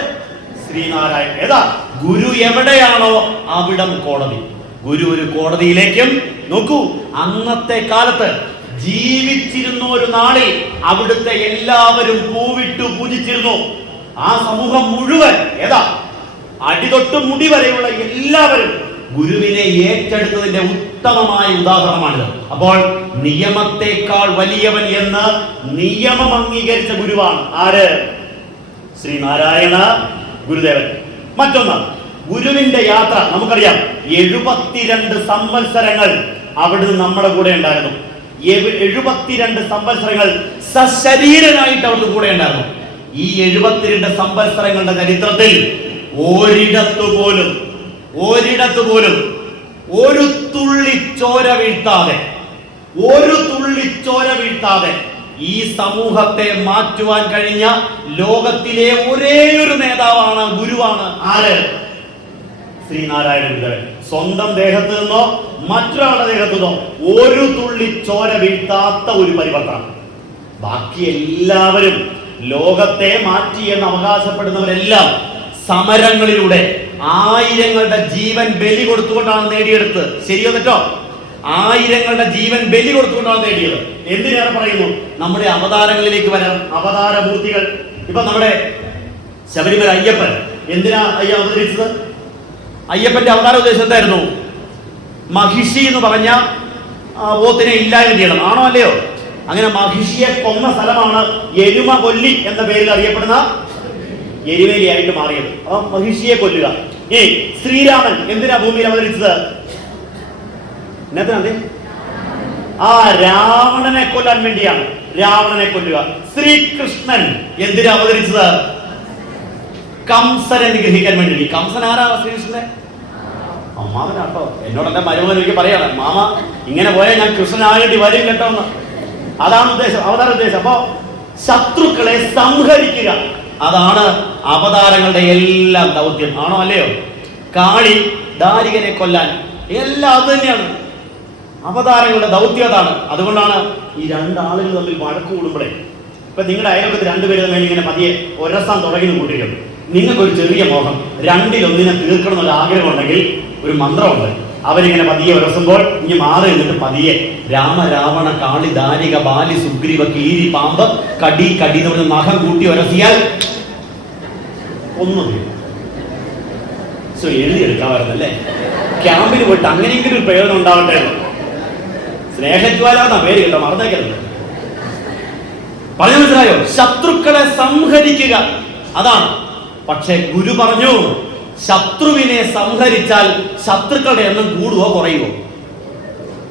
ശ്രീനാരായണ. ഏതാ ഗുരു? എവിടെയാണോ അവിടം കോടതി. ഗുരു ഒരു കോടതിയിലേക്കും, നോക്കൂ, അന്നത്തെ കാലത്ത് ജീവിച്ചിരുന്ന ഒരു നാളിൽ അവിടുത്തെ എല്ലാവരും പൂവിട്ടു പൂജിച്ചിരുന്നു. ആ സമൂഹം മുഴുവൻ, ഏതാ അടിതൊട്ട് മുടി വരെയുള്ള എല്ലാവരും ഗുരുവിനെ ഏറ്റെടുത്തതിന്റെ ഉത്തമമായ ഉദാഹരണമാണിത്. അപ്പോൾ നിയമത്തെക്കാൾ വലിയവൻ എന്ന് നിയമം അംഗീകരിച്ച ഗുരുവാണ് ആര്? ശ്രീനാരായണ ഗുരുദേവൻ. മറ്റൊന്ന്, ഗുരുവിന്റെ യാത്ര നമുക്കറിയാം. 72 സംവത്സരങ്ങൾ അവിടുന്ന് നമ്മുടെ കൂടെ ഉണ്ടായിരുന്നു. 72 സംവത്സരങ്ങൾ സശരീരനായിട്ട് അവിടുന്ന് കൂടെ ഉണ്ടായിരുന്നു. ഈ 72 സംവത്സരങ്ങളുടെ ചരിത്രത്തിൽ ഒരിടത്തു പോലും ഒരു തുള്ളി ചോര വീഴ്ത്താതെ ഈ സമൂഹത്തെ മാറ്റുവാൻ കഴിഞ്ഞ ലോകത്തിലെ ഒരേ ഒരു നേതാവാണ്, ഗുരുവാണ്. ആര്? ശ്രീനാരായണ ഗുരുദേവൻ. സ്വന്തം ദേഹത്ത് നിന്നോ മറ്റൊരാളുടെ ദേഹത്തു നിന്നോ ഒരു തുള്ളി ചോര വീഴ്ത്താത്ത ഒരു പരിവർത്തനം. ബാക്കി എല്ലാവരും ലോകത്തെ മാറ്റി എന്ന് അവകാശപ്പെടുന്നവരെല്ലാം സമരങ്ങളിലൂടെ ആയിരങ്ങളുടെ ജീവൻ ബലി കൊടുത്തുകൊണ്ടാണ് നേടിയെടുത്തത്. ശരിയോ തെറ്റോ? ആയിരങ്ങളുടെ ജീവൻ ബലി കൊടുത്തുകൊണ്ടാണ് നേടിയത്. എന്തിനേറെ പറയുന്നു, നമ്മുടെ അവതാരങ്ങളിലേക്ക് വരാം. അവതാരമൂർത്തികൾ. ഇപ്പൊ നമ്മുടെ ശബരിമല അയ്യപ്പൻ എന്തിനാ അവതരിച്ചത്? അയ്യപ്പന്റെ അവതാര ഉദ്ദേശം എന്തായിരുന്നു? മഹിഷി എന്ന് പറഞ്ഞ പോത്തിനെ ഇല്ലായ്മ ചെയ്യണം. ആണോ അല്ലയോ? അങ്ങനെ മഹിഷിയെ കൊന്ന സ്ഥലമാണ് എരുമ കൊല്ലി എന്ന പേരിൽ അറിയപ്പെടുന്ന എരിവേലിയായിട്ട് മാറിയത്. അപ്പൊ മഹിഷിയെ കൊല്ലുക. ശ്രീരാമൻ എന്തിനാ ഭൂമിയിൽ അവതരിച്ചത്? രാവണനെ കൊല്ലാൻ വേണ്ടിയാണ്. രാവണനെ കൊല്ലുക. ശ്രീകൃഷ്ണൻ എന്തിനാ അവതരിച്ചത്? കംസനെ നിഗ്രഹിക്കാൻ വേണ്ടി. കംസൻ ആരാ? ശ്രീകൃഷ്ണനെ അമ്മാവനാട്ടോ. എന്നോട് എന്റെ മരുമകൻ എനിക്ക് പറയാണ്, മാമ ഇങ്ങനെ പോയാൽ ഞാൻ കൃഷ്ണനായിട്ട് വരും കേട്ടോ എന്ന്. അതാണ് ഉദ്ദേശം, അവതാര ഉദ്ദേശം. അപ്പോ ശത്രുക്കളെ സംഹരിക്കുക, അതാണ് അവതാരങ്ങളുടെ എല്ലാം ദൗത്യം. ആണോ അല്ലയോ? കാളി ദാരികനെ കൊല്ലാൻ, എല്ലാം അത് തന്നെയാണ് അവതാരങ്ങളുടെ ദൗത്യം. അതാണ്. അതുകൊണ്ടാണ് ഈ രണ്ടാളുകൾ തമ്മിൽ വഴക്ക് കൂടുമ്പോഴേ, ഇപ്പൊ നിങ്ങളുടെ അയൽപക്കത്തിൽ രണ്ടുപേര് തമ്മിൽ ഇങ്ങനെ പതിയെ ഒരസം തുടങ്ങി കൂട്ടിയിരിക്കും. നിങ്ങൾക്കൊരു ചെറിയ മോഹം, രണ്ടിലൊന്നിനെ തീർക്കണം എന്നൊരു ആഗ്രഹം ഉണ്ടെങ്കിൽ ഒരു മന്ത്രമുണ്ട്. അവരിങ്ങനെ പതിയെ ഉരസുമ്പോൾ ഇനി മാറി നിന്നിട്ട് പതിയെ രാമ രാവണ കാളി ദാരിക ബാലി സുഗ്രീവ കീരി പാമ്പ് കടി കടി എന്ന് പറഞ്ഞ് നഖം കൂട്ടി ഉരസിയാൽ ഒന്നും എഴുതിയെടുക്കാമായിരുന്നല്ലേ. ക്യാമ്പിന് പോയിട്ട് അങ്ങനെയെങ്കിലും ഒരു പ്രയോജനം ഉണ്ടാവട്ടെ. സ്നേഹജ്വാല എന്ന പേര് കേട്ടോ, മറന്നേക്കരുത്. പറഞ്ഞു മനസ്സിലായോ? ശത്രുക്കളെ സംഹരിക്കുക, അതാണ്. പക്ഷെ ഗുരു പറഞ്ഞു, ശത്രുവിനെ സംഹരിച്ചാൽ ശത്രുക്കളുടെ എണ്ണം കൂടുവോ കുറയുവോ?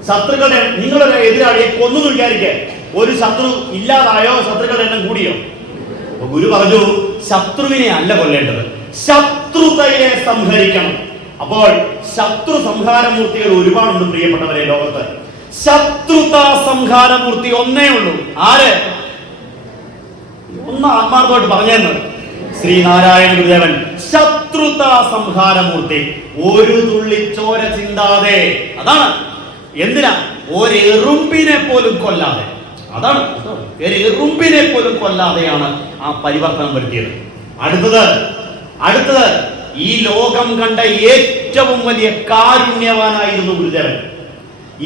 ശത്രുക്കളുടെ നിങ്ങളുടെ എതിരാളിയെ കൊന്നു വിചാരിക്കേ, ഒരു ശത്രു ഇല്ലാതായോ? ശത്രുക്കളുടെ എണ്ണം കൂടിയോ? ഗുരു പറഞ്ഞു, ശത്രുവിനെ അല്ല കൊല്ലേണ്ടത്, ശത്രുതയെ സംഹരിക്കണം. അപ്പോൾ ശത്രു സംഹാരമൂർത്തികൾ ഒരുപാടുണ്ട് പ്രിയപ്പെട്ടവരെ ലോകത്ത്. ശത്രുത സംഹാരമൂർത്തി ഒന്നേ ഉള്ളൂ. ആര്? ഒന്ന് ആത്മാർത്ഥമായിട്ട് പറഞ്ഞെന്ന് ശ്രീനാരായണ ഗുരുദേവൻ. ശത്രുത സംഹാരമൂർത്തി, ഒരു തുള്ളി ചോര ചിന്താതെ. അതാണ്. എന്തിനാ? ഒരെറുമ്പിനെ പോലും കൊല്ലാതെ. അതാണ്, ഒരെറുമ്പിനെ പോലും കൊല്ലാതെയാണ് ആ പരിവർത്തനം വരുത്തിയത്. അടുത്തത് ഈ ലോകം കണ്ട ഏറ്റവും വലിയ കാരുണ്യവാനായിരുന്നു ഗുരുദേവൻ.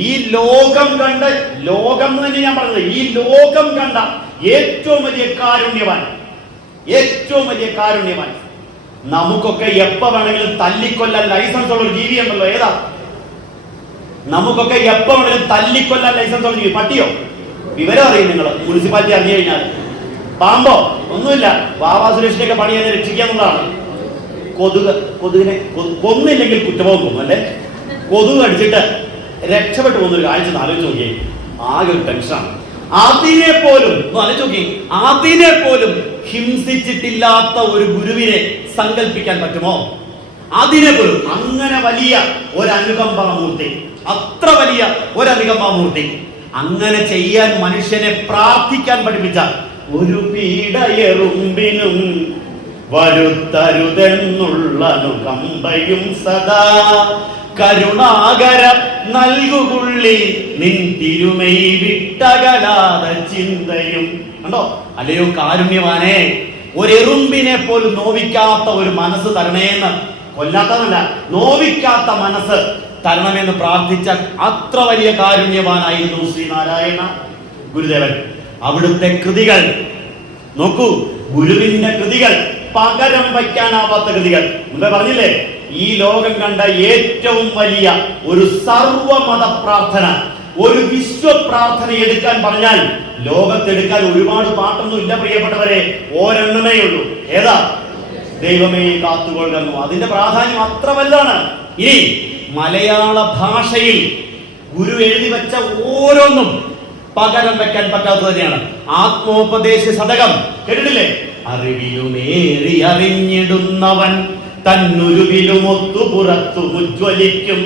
ഈ ലോകം കണ്ട, ലോകം തന്നെ ഞാൻ പറഞ്ഞത്, ഈ ലോകം കണ്ട ഏറ്റവും വലിയ കാരുണ്യവാൻ, ഏറ്റവും വലിയ കാരുണ്യവാൻ. നമുക്കൊക്കെ എപ്പോ വേണമെങ്കിലും തല്ലിക്കൊല്ലാൻ ലൈസൻസ് ഉള്ള ഒരു ജീവി ഉണ്ടല്ലോ. ഏതാ? നമുക്കൊക്കെ എപ്പോ വേണമെങ്കിലും തല്ലിക്കൊല്ലാൻ ലൈസൻസ് ഉള്ള ജീവി. പട്ടിയോ? വിവരം അറിയും നിങ്ങൾ, മുനിസിപ്പാലിറ്റി അറിഞ്ഞു കഴിഞ്ഞാൽ. പാമ്പോ? ഒന്നുമില്ല. ബാബാ സുരേഷിനെയൊക്കെ പണി ചെയ്ത് രക്ഷിക്കാന്നുള്ളതാണ്. കൊതുകിനെ കൊന്നില്ലെങ്കിൽ കുറ്റബോധം തോന്നും അല്ലേ? കൊതുക് അടിച്ചിട്ട് രക്ഷപ്പെട്ടു പോകുന്നൊരു കാഴ്ച ആലോചിച്ച് നോക്കിയേ, ആകെ ഒരു ടെൻഷനാണ്. അതിനെ പോലും ഹിംസിച്ചിട്ടില്ലാത്ത ഒരു ഗുരുവിനെ സങ്കല്പിക്കാൻ പറ്റുമോ? അതിനെ പോലും അങ്ങനെ വലിയ ഒരു അനുകമ്പാമൂർത്തി, അത്ര വലിയ ഒരു അനുകമ്പാമൂർത്തി, അങ്ങനെ ചെയ്യാൻ മനുഷ്യനെ പ്രാർത്ഥിക്കാൻ പഠിപ്പിച്ച ഒരു പീഡയെറുമ്പിനും വരുത്തരുതെന്നുള്ള അനുകമ്പയും സദാ കരുണാകര നൽകുകുള്ളി നിൻ തിരുമൈ വിട്ടകലാതെ ചിന്തയും. കണ്ടോ? അല്ലയോ കാരുണ്യവാനെ, ഒരെറുമ്പിനെ പോലും നോവിക്കാത്ത ഒരു മനസ്സ് തരണേന്ന്, കൊല്ലാത്തതല്ല, നോവിക്കാത്ത മനസ്സ് തരണമെന്ന് പ്രാർത്ഥിച്ച അത്ര വലിയ കാരുണ്യവാനായിരുന്നു ശ്രീനാരായണ ഗുരുദേവൻ. അവിടുത്തെ കൃതികൾ നോക്കൂ, ഗുരുവിന്റെ കൃതികൾ പകരം വയ്ക്കാനാവാത്ത കൃതികൾ. മുമ്പേ പറഞ്ഞില്ലേ, ഈ ലോകം കണ്ട ഏറ്റവും വലിയ ഒരു സർവമത പ്രാർത്ഥന, ഒരു വിശ്വ പ്രാർത്ഥന എടുക്കാൻ പറഞ്ഞാൽ ലോകത്തെടുക്കാൻ ഒരുപാട് പാട്ടൊന്നും ഇല്ല പ്രിയപ്പെട്ടവരെ, ഒരെണ്ണമേ ഉള്ളൂ. ഏതാ? ദൈവമേ കാത്തുകൊള്ളുന്നു. അതിന്റെ പ്രാധാന്യം അത്ര വലുതാണ്. ഇനി മലയാള ഭാഷയിൽ ഗുരു എഴുതി വെച്ച ഓരോന്നും പകരം വെക്കാൻ പറ്റാത്തത് തന്നെയാണ്. ആത്മോപദേശ ശതകം കേട്ടിട്ടില്ലേ? അറിവിലുമേറി അറിഞ്ഞിടുന്നവൻ തന്നുരുവിലുമൊത്തു പുറത്തു ഉജ്വലിക്കും,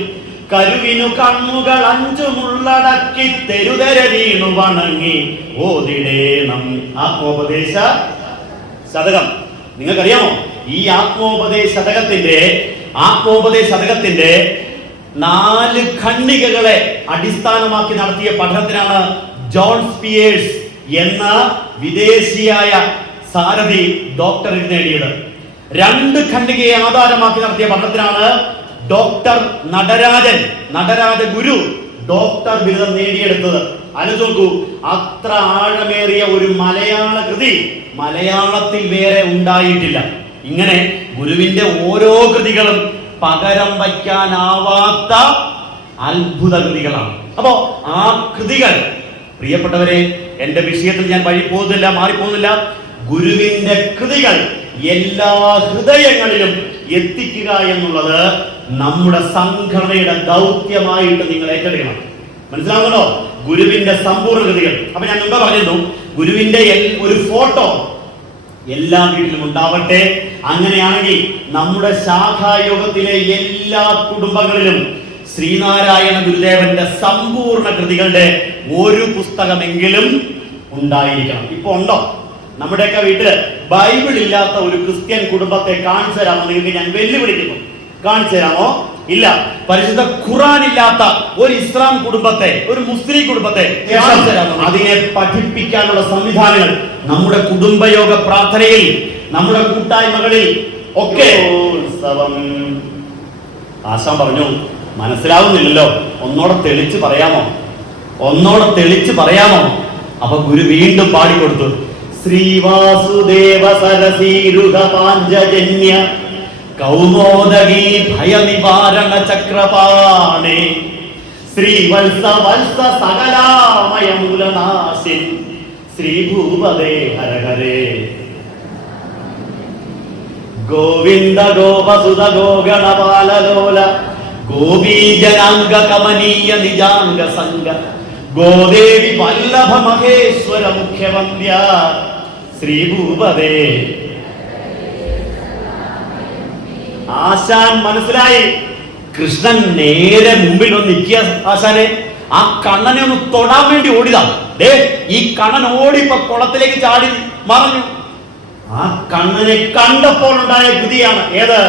കരുവിനു കണ്ണുകൾ അഞ്ചുമുള്ളടക്കി തെരുതര വീണു വണങ്ങി ഓതിടേണം. ആത്മോപദേശ ശതകം നിങ്ങൾക്കറിയാമോ? ഈ ആത്മോപദേശ ശതകത്തിന്റെ 4 ഖണ്ഡികകളെ അടിസ്ഥാനമാക്കി നടത്തിയ പഠനത്തിനാണ് ജോൺ സ്പിയേഴ്സ് എന്ന വിദേശിയായ സാരഥി ഡോക്ടറേറ്റ് നേടിയത്. 2 ഖണ്ഡികയെ ആധാരമാക്കി നടത്തിയ പഠനത്തിനാണ് ഡോക്ടർ നടരാജ ഗുരു ഡോക്ടർ ബിരുദം നേടിയെടുത്തത്. ആലോചിച്ച് നോക്കൂ, അത്ര ആഴമേറിയ ഒരു മലയാള കൃതി മലയാളത്തിൽ വേറെ ഉണ്ടായിട്ടില്ല. ഇങ്ങനെ ഗുരുവിന്റെ ഓരോ കൃതികളും പകരം വയ്ക്കാനാവാത്ത അത്ഭുത കൃതികളാണ്. അപ്പോ ആ കൃതികൾ പ്രിയപ്പെട്ടവരെ, എന്റെ വിഷയത്തിൽ ഞാൻ മാറിപ്പോകുന്നില്ല. ഗുരുവിന്റെ കൃതികൾ എല്ലാ ഹൃദയങ്ങളിലും എത്തിക്കുക എന്നുള്ളത് നമ്മുടെ സംഘടനയുടെ ദൗത്യമായിട്ട് നിങ്ങൾ ഏറ്റെടുക്കണം. മനസ്സിലാവുന്നല്ലോ? ഗുരുവിന്റെ സമ്പൂർണ്ണ കൃതികൾ. അപ്പൊ ഞാൻ മുമ്പ് പറഞ്ഞിരുന്നു, ഗുരുവിന്റെ ഒരു ഫോട്ടോ എല്ലാ വീട്ടിലും ഉണ്ടാവട്ടെ. അങ്ങനെയാണെങ്കിൽ നമ്മുടെ ശാഖായോഗത്തിലെ എല്ലാ കുടുംബങ്ങളിലും ശ്രീനാരായണ ഗുരുദേവന്റെ സമ്പൂർണ്ണ കൃതികളുടെ ഒരു പുസ്തകമെങ്കിലും ഉണ്ടായിരിക്കണം. ഇപ്പൊ ഉണ്ടോ? നമ്മുടെയൊക്കെ വീട്ടില് ബൈബിൾ ഇല്ലാത്ത ഒരു ക്രിസ്ത്യൻ കുടുംബത്തെ കാണിച്ചു തരാമോ? നിങ്ങൾക്ക് ഞാൻ വെല്ലുവിളിക്കുന്നു. കാണിച്ചു തരാമോ? ഇല്ല. പരിശുദ്ധ ഖുർആൻ ഇല്ലാത്ത ഒരു ഇസ്ലാം കുടുംബത്തെ, ഒരു മുസ്ലിം കുടുംബത്തെ കാണിച്ചു തരാമോ? അതിനെ പഠിപ്പിക്കാനുള്ള സംവിധാനങ്ങൾ നമ്മുടെ കുടുംബയോഗ പ്രാർത്ഥനയിൽ, നമ്മുടെ കൂട്ടായ്മകളിൽ ഒക്കെ ഉത്സവം. ആശാൻ പറഞ്ഞു, മനസ്സിലാവുന്നില്ലല്ലോ, ഒന്നോടെ തെളിച്ച് പറയാമോ? അപ്പൊ ഗുരു വീണ്ടും പാടിക്കൊടുത്തു. ശ്രീവാസുദേവ സരസീരുഹ പാഞ്ചജന്യ കൗമോദഗീ ഭയനിവാരണ ചക്രപാണേ ശ്രീവത്സ വത്സ സകലാമയമൂലനാശിൻ ശ്രീഭൂപദേ ഹരഹരേ ഗോവിന്ദ ഗോപസുത ഗോഗണപാലലോല ഗോപീജനാംഗ കമനീയ നിജാംഗ സംഗ ഗോദേവി വല്ലഭ മഹേശ്വര മുഖ്യവന്ദ്യ ശ്രീഭൂപദേ. ആശാൻ മനസ്സിലായി. കൃഷ്ണൻ നേരെ മുമ്പിൽ ഒന്ന് നിൽക്കിയ ആശാനെ, ആ കണ്ണനെ ഒന്ന് തൊടാൻ വേണ്ടി ഓടിതാ. ഈ കണ്ണൻ ഓടിപ്പോ കുളത്തിലേക്ക് ചാടി മറഞ്ഞു. ആ കണ്ണനെ കണ്ടപ്പോൾ ഉണ്ടായ കൃതിയാണ് ഏത്?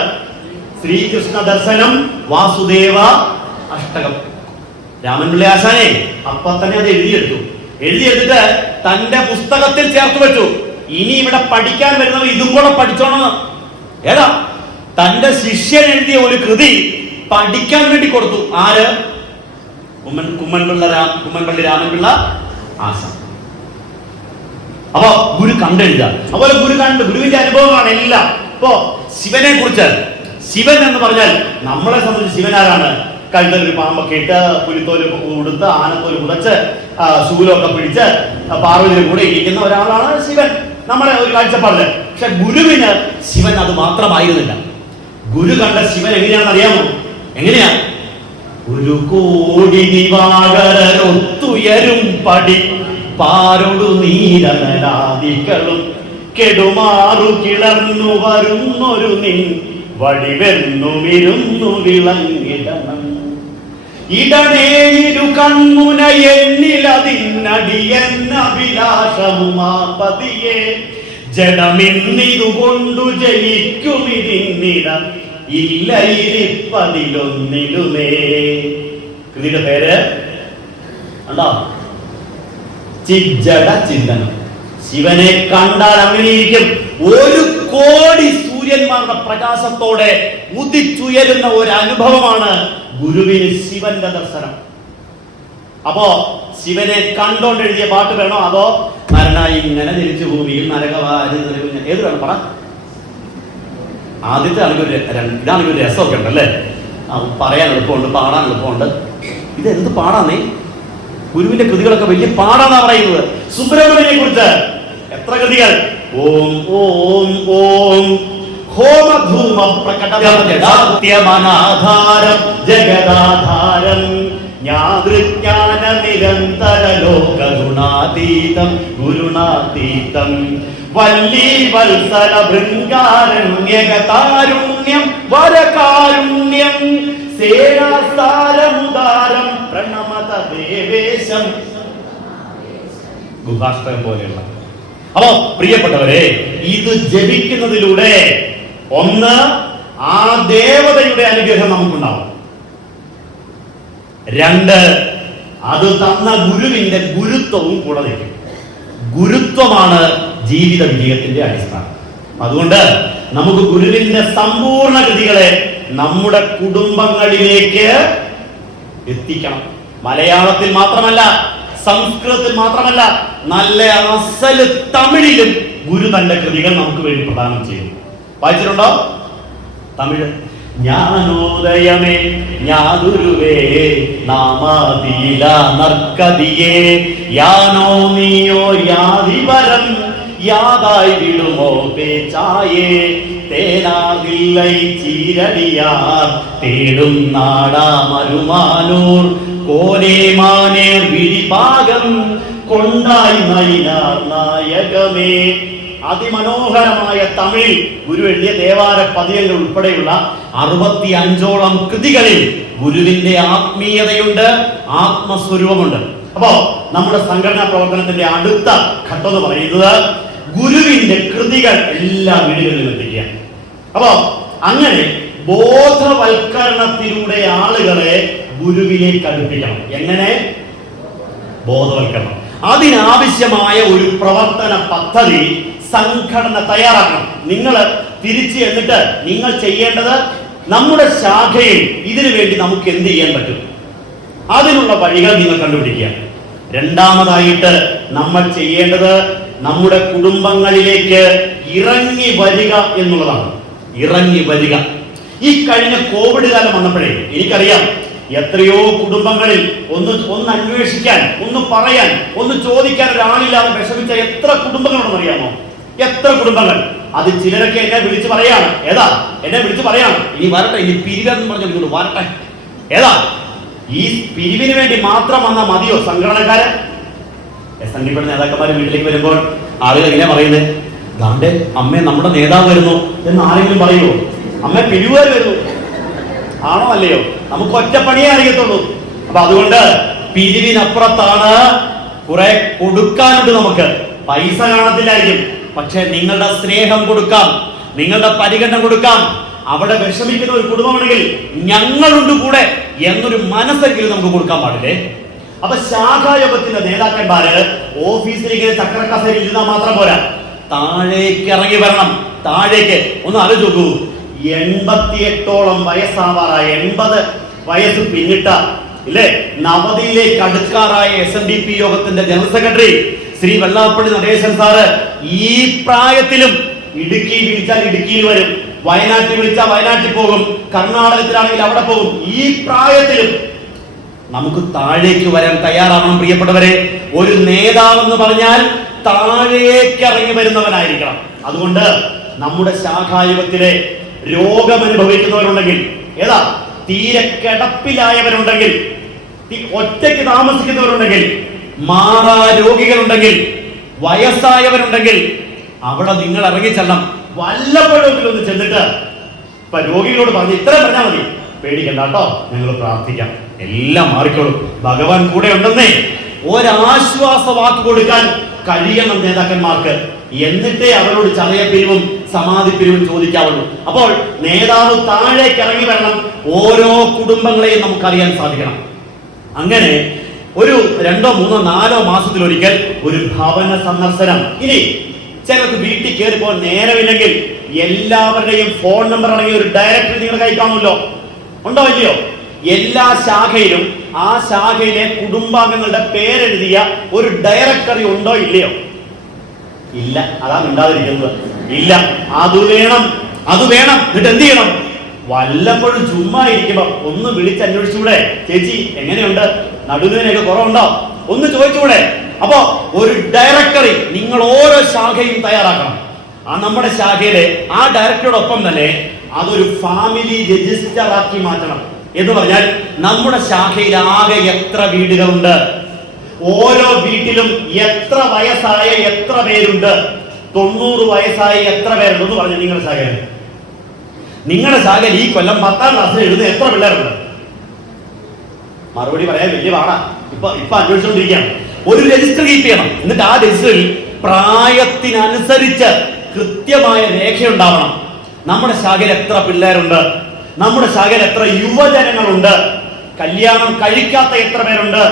ശ്രീകൃഷ്ണ ദർശനം വാസുദേവ അഷ്ടകം. രാമൻപിള്ള ആശാനെ അപ്പൊ തന്നെ അത് എഴുതിയെടുത്തിട്ട് തന്റെ പുസ്തകത്തിൽ ചേർത്ത് വെച്ചു. ഇനി ഇവിടെ പഠിക്കാൻ വരുന്നവർ ഇതും കൂടെ പഠിച്ചോണമെന്ന്. ഏതാ? തന്റെ ശിഷ്യൻ എഴുതിയ ഒരു കൃതി പഠിക്കാൻ വേണ്ടി കൊടുത്തു. ആര്? കുമ്മൻപള്ളി രാമൻപിള്ള ആശാൻ. അപ്പൊ ഗുരു കണ്ടെഴുതുക. അതുപോലെ ഗുരുവിന്റെ അനുഭവമാണ് എല്ലാം. ഇപ്പോ ശിവനെ കുറിച്ച്, ശിവൻ എന്ന് പറഞ്ഞാൽ നമ്മളെ സംബന്ധിച്ച് ശിവൻ ആരാണ്? കഴുത്തൊരു പാമ്പൊക്കെ ഇട്ട് പുലിത്തോല് ഉടുത്ത് ആനത്തോല് പുതച്ച് ശൂലമൊക്കെ പിടിച്ച് പാർവതിയുടെ കൂടെ ഇരിക്കുന്ന ഒരാളാണ് ശിവൻ, നമ്മുടെ ഒരു കാഴ്ചപ്പാടില്. പക്ഷെ ഗുരുവിന് ശിവൻ അത് മാത്രമായിരുന്നില്ല. ഗുരു കണ്ട ശിവൻ എങ്ങനെയാണെന്ന് അറിയാമോ? എങ്ങനെയാ? ഒരു കോടി ദിവാകരനൊത്തുയരും പടി പാരൊടു നീരനലാദികളും കെടുമാറു കിളർന്നു വരുന്നൊരു നിൻ വടിവെന്നുമിരുന്നു വിളങ്ങിടണം ഇടനേയിരു കൺമുന എന്നിലതിന്നടിയെന്നഭിലാഷമുമാപതിയെ ജഡമിന്നിതുകൊണ്ടു ജയിക്കുമിതിന്നിട ഇല്ല ഇരിപ്പതിലൊന്നിലുമേ. കൃതിയുടെ പേര് കണ്ടോ? ചിജ്ജട ചിന്തനം. ശിവനെ കണ്ടാൽ അങ്ങനെയിരിക്കും. ഒരു കോടി സൂര്യന്മാരുടെ പ്രകാശത്തോടെ ഉദിച്ചുയരുന്ന ഒരു അനുഭവമാണ് ഗുരുവിന് ശിവന്റെ ദർശനം. അപ്പോ ശിവനെ കണ്ടോണ്ട് എഴുതിയ പാട്ട് വേണോ, അതോ നരനായി ഇങ്ങനെ ജനിച്ചു ഭൂമിയിൽ നരകവാരി ഏത് വേണം? പറ. ആദ്യത്തെ ഇതാണെങ്കിൽ ഒരു രസമൊക്കെ ഉണ്ടല്ലേ, പറയാൻ എളുപ്പമുണ്ട്, പാടാൻ എളുപ്പമുണ്ട്. ഇതെന്ത് പാടാന്നേ? ഗുരുവിന്റെ കൃതികളൊക്കെ വലിയ പാടാന്നാ പറയുന്നത്. സുബ്രഹ്മണ്യനെ കുറിച്ച് എത്ര കൃതികൾ! ഓം ഓം ഓം ഹോമധൂമ പ്രകടമനാധാരം ജഗദാധാരം ജ്ഞാതൃജ്ഞാന നിരന്തര ലോകഗുണാതീതം ഗുരുണാതീതം വല്ലീ വത്സല ഭൃംഗാരണ്യകതാരുണ്യം വരകാരുണ്യം സേനാസാരമുദാരം പ്രണമത ദേവേശം. ഗുഹാഷ്ടകം പോലെയുള്ള. അപ്പോ പ്രിയപ്പെട്ടവരെ, ഇത് ജപിക്കുന്നതിലൂടെ ഒന്ന് ആ ദേവതയുടെ അനുഗ്രഹം നമുക്കുണ്ടാവും. രണ്ട്, അത് തന്ന ഗുരുവിന്റെ ഗുരുത്വവും കൂടെ നിൽക്കും. ഗുരുത്വമാണ് ജീവിത വിജയത്തിന്റെ അടിസ്ഥാനം. അതുകൊണ്ട് നമുക്ക് ഗുരുവിന്റെ സമ്പൂർണ്ണ കൃതികളെ നമ്മുടെ കുടുംബങ്ങളിലേക്ക് എത്തിക്കണം. മലയാളത്തിൽ മാത്രമല്ല, സംസ്കൃതത്തിൽ മാത്രമല്ല, നല്ല അസല് തമിഴിലും ഗുരു തന്റെ കൃതികൾ നമുക്ക് വേണ്ടി പ്രദാനം ചെയ്യും. വായിച്ചിട്ടുണ്ടോ തമിഴ്? ജ്ഞാനോദയമേ ജ്ഞാതുരുവേ നാമാതീല നർക്കതിയേ യാനോ നീയോ യാതിപരം യാതായി വിടുമോ പേച്ചായേ തേനാതില്ലൈ ചീരടിയാർ തേടും നാടാമരുമാനൂർ കോനേ മാനേർ വിരിഭാഗം കൊണ്ടായി നയിനാർ നായകമേ. അതിമനോഹരമായ തമിഴിൽ ഗുരു എഴുതിയ ദേവാര പദ്യങ്ങൾ ഉൾപ്പെടെയുള്ള 65ഓളം കൃതികളിൽ ഗുരുവിന്റെ ആത്മീയതയുണ്ട്, ആത്മസ്വരൂപമുണ്ട്. അപ്പോ നമ്മുടെ സംഘടനാ പ്രവർത്തനത്തിന്റെ അടുത്ത ഘട്ടം എന്ന് പറയുന്നത് ഗുരുവിന്റെ കൃതികൾ എല്ലാ വീടുകളിലും എത്തിക്കുക. അപ്പോ അങ്ങനെ ബോധവൽക്കരണത്തിലൂടെ ആളുകളെ ഗുരുവിലേക്ക് അടുപ്പിക്കണം. എങ്ങനെ? ബോധവൽക്കരണം. അതിനാവശ്യമായ ഒരു പ്രവർത്തന പദ്ധതി സംഘടന തയ്യാറാക്കണം. നിങ്ങൾ തിരിച്ച് എന്നിട്ട് നിങ്ങൾ ചെയ്യേണ്ടത് നമ്മുടെ ശാഖയിൽ ഇതിനു വേണ്ടി നമുക്ക് എന്ത് ചെയ്യാൻ പറ്റും? അതിനുള്ള വഴികൾ നിങ്ങൾ കണ്ടുപിടിക്കുക. രണ്ടാമതായിട്ട് നമ്മൾ ചെയ്യേണ്ടത് നമ്മുടെ കുടുംബങ്ങളിലേക്ക് ഇറങ്ങി വരിക എന്നുള്ളതാണ്. ഇറങ്ങി വരിക. ഈ കഴിഞ്ഞ കോവിഡ് കാലം വന്നപ്പോഴേ എനിക്കറിയാം എത്രയോ കുടുംബങ്ങളിൽ ഒന്ന് അന്വേഷിക്കാൻ, ഒന്ന് പറയാൻ, ഒന്ന് ചോദിക്കാൻ ഒരാളില്ലാതെ വിഷമിച്ച എത്ര കുടുംബങ്ങളുണ്ടെന്ന് അറിയാമോ? എത്ര കുടുംബങ്ങൾ. അത് ചിലരൊക്കെ എന്നെ വിളിച്ച് പറയാണ്, ഏതാ എന്നെ വിളിച്ച് പറയാണ്, ഇനി വരട്ടെ, ഇനി പിരിവെന്ന് പറഞ്ഞു വരട്ടെ. ഏതാ ഈ പിരിവിന് വേണ്ടി മാത്രം വന്നാൽ മതിയോ സംഘടനക്കാര്? സംഘടന നേതാക്കന്മാര് വീട്ടിലേക്ക് വരുമ്പോൾ ആളുകൾ എങ്ങനെ പറയുന്നത്? ദാണ്ടെ അമ്മേ നമ്മുടെ നേതാവ് വരുന്നു എന്ന് ആരെങ്കിലും പറയുമോ? അമ്മ പിരിവുകാർ വരുന്നു ആണോ അല്ലയോ? നമുക്ക് ഒറ്റപ്പണിയേ അറിയത്തുള്ളൂ. അപ്പൊ അതുകൊണ്ട് പിരിവിനപ്പുറത്താണ് കുറെ കൊടുക്കാനുണ്ട്. നമുക്ക് പൈസ കാണത്തില്ലായിരിക്കും, പക്ഷെ നിങ്ങളുടെ സ്നേഹം കൊടുക്കാം, നിങ്ങളുടെ പരിഗണന കൊടുക്കാം. അവിടെ വിഷമിക്കുന്ന ഒരു കുടുംബമാണെങ്കിൽ ഞങ്ങളുണ്ട് കൂടെ എന്നൊരു മനസ്സെങ്കിലും നമുക്ക് കൊടുക്കാൻ പാടില്ലേ? അപ്പൊ ശാഖായോഗത്തിന്റെ നേതാക്കന്മാര് ഓഫീസിൽ ഇങ്ങനെ ചക്രക്കസേരയിൽ ഇരുന്നാൽ മാത്രം പോരാ, താഴേക്ക് ഇറങ്ങി വരണം. താഴേക്ക് ഒന്ന് ആലോചിച്ച് നോക്കൂ. 88ഓളം വയസ്സാവാറായ, 80 വയസ്സ് പിന്നിട്ട ഇല്ലേ, നവതിയിലേക്ക് അടുക്കാറായ SNDP യോഗത്തിന്റെ general secretary Shri Vellappally Natesan sir ഈ പ്രായത്തിലും ഇടുക്കി വിളിച്ചാൽ ഇടുക്കിയിൽ വരും, വയനാട്ടിൽ വിളിച്ചാൽ വയനാട്ടിൽ പോകും, കർണാടകത്തിലാണെങ്കിൽ അവിടെ പോകും. ഈ പ്രായത്തിലും നമുക്ക് താഴേക്ക് വരാൻ തയ്യാറാവണം പ്രിയപ്പെട്ടവരെ. ഒരു നേതാവെന്ന് പറഞ്ഞാൽ താഴേക്ക് ഇറങ്ങി വരുന്നവനായിരിക്കണം. അതുകൊണ്ട് നമ്മുടെ ശാഖായുഗത്തിലെ രോഗമനുഭവിക്കുന്നവരുണ്ടെങ്കിൽ, ഏതാ തീരെ കിടപ്പിലായവരുണ്ടെങ്കിൽ, ഒറ്റയ്ക്ക് താമസിക്കുന്നവരുണ്ടെങ്കിൽ, മാറാ രോഗികളുണ്ടെങ്കിൽ, വയസ്സായവരുണ്ടെങ്കിൽ അവിടെ നിങ്ങൾ ഇറങ്ങിച്ചെല്ലാം. വല്ലപ്പോഴെങ്കിലും ഒന്ന് ചെന്നിട്ട് ഇപ്പൊ രോഗികളോട് പറഞ്ഞ് ഇത്ര പറഞ്ഞാൽ മതി, പേടിക്കണ്ട കേട്ടോ, ഞങ്ങൾ പ്രാർത്ഥിക്കാം, എല്ലാം മാറിക്കോളും, ഭഗവാൻ കൂടെ ഉണ്ടെന്നേ ഒരാശ്വാസ വാക്ക് കൊടുക്കാൻ കഴിയണം നേതാക്കന്മാർക്ക്. എന്നിട്ടേ അവരോട് ചതയപ്പിരിവും സമാധിപ്പിരിവും ചോദിക്കാവുള്ളൂ. അപ്പോൾ നേതാവ് താഴേക്ക് ഇറങ്ങി വരണം. ഓരോ കുടുംബങ്ങളെയും നമുക്കറിയാൻ സാധിക്കണം. അങ്ങനെ ഒരു 2, 3, 4 മാസത്തിലൊരിക്കൽ ഒരു ഭവന സന്ദർശനം. ഇനി ചിലർക്ക് വീട്ടിൽ കയറിപ്പോൾ നേരമില്ലെങ്കിൽ എല്ലാവരുടെയും ഫോൺ നമ്പർ അടങ്ങിയ ഒരു ഡയറക്ടറി നിങ്ങൾ കഴിക്കാമല്ലോ, ഉണ്ടോ ഇല്ലയോ? എല്ലാ ശാഖയിലും ആ ശാഖയിലെ കുടുംബാംഗങ്ങളുടെ പേരെഴുതിയ ഒരു ഡയറക്ടറി ഉണ്ടോ ഇല്ലയോ? ഇല്ല. അതാണ് ഉണ്ടാതിരിക്കുന്നത്. ഇല്ല, അത് വേണം, അത് വേണം. എന്നിട്ട് എന്ത് ചെയ്യണം? വല്ലപ്പോഴും ചുമ്മാ ഇരിക്കുമ്പോ ഒന്ന് വിളിച്ചന്വേഷിച്ചൂടെ, ചേച്ചി എങ്ങനെയുണ്ട്, നടുവിനൊക്കെ കുറവുണ്ടോ, ഒന്ന് ചോദിച്ചൂടെ? അപ്പോ ഒരു ഡയറക്ടറി നിങ്ങൾ ഓരോ ശാഖയും തയ്യാറാക്കണം. ആ നമ്മുടെ ശാഖയിലെ ആ ഡയറക്ടറോടൊപ്പം തന്നെ അതൊരു ഫാമിലി രജിസ്റ്റർ ആക്കി മാറ്റണം. എന്ന് പറഞ്ഞാൽ നമ്മുടെ ശാഖയിൽ ആകെ എത്ര വീടുകളുണ്ട്, ഓരോ വീട്ടിലും എത്ര വയസ്സായ എത്ര പേരുണ്ട്, 90 വയസ്സായ എത്ര പേരുണ്ട് എന്ന് പറഞ്ഞു. നിങ്ങളുടെ ശാഖയിൽ ഈ കൊല്ലം 10ാം ക്ലാസ്സിൽ എഴുതുന്ന എത്ര പിള്ളേരുണ്ട്? മറുപടി പറയാൻ വലിയ പാടാ. ഇപ്പൊ അന്വേഷിച്ചുകൊണ്ടിരിക്കുകയാണ്. ഒരു രജിസ്റ്റർ കീപ്പ് ചെയ്യണം. എന്നിട്ട് ആ രജിസ്റ്ററിൽ പ്രായത്തിനനുസരിച്ച് കൃത്യമായ രേഖയുണ്ടാവണം. നമ്മുടെ ശാഖയിൽ എത്ര പിള്ളേരുണ്ട്, നമ്മുടെ ശാഖയിൽ എത്ര യുവജനങ്ങളുണ്ട്, കല്യാണം കഴിക്കാത്ത എത്ര പേരുണ്ട്,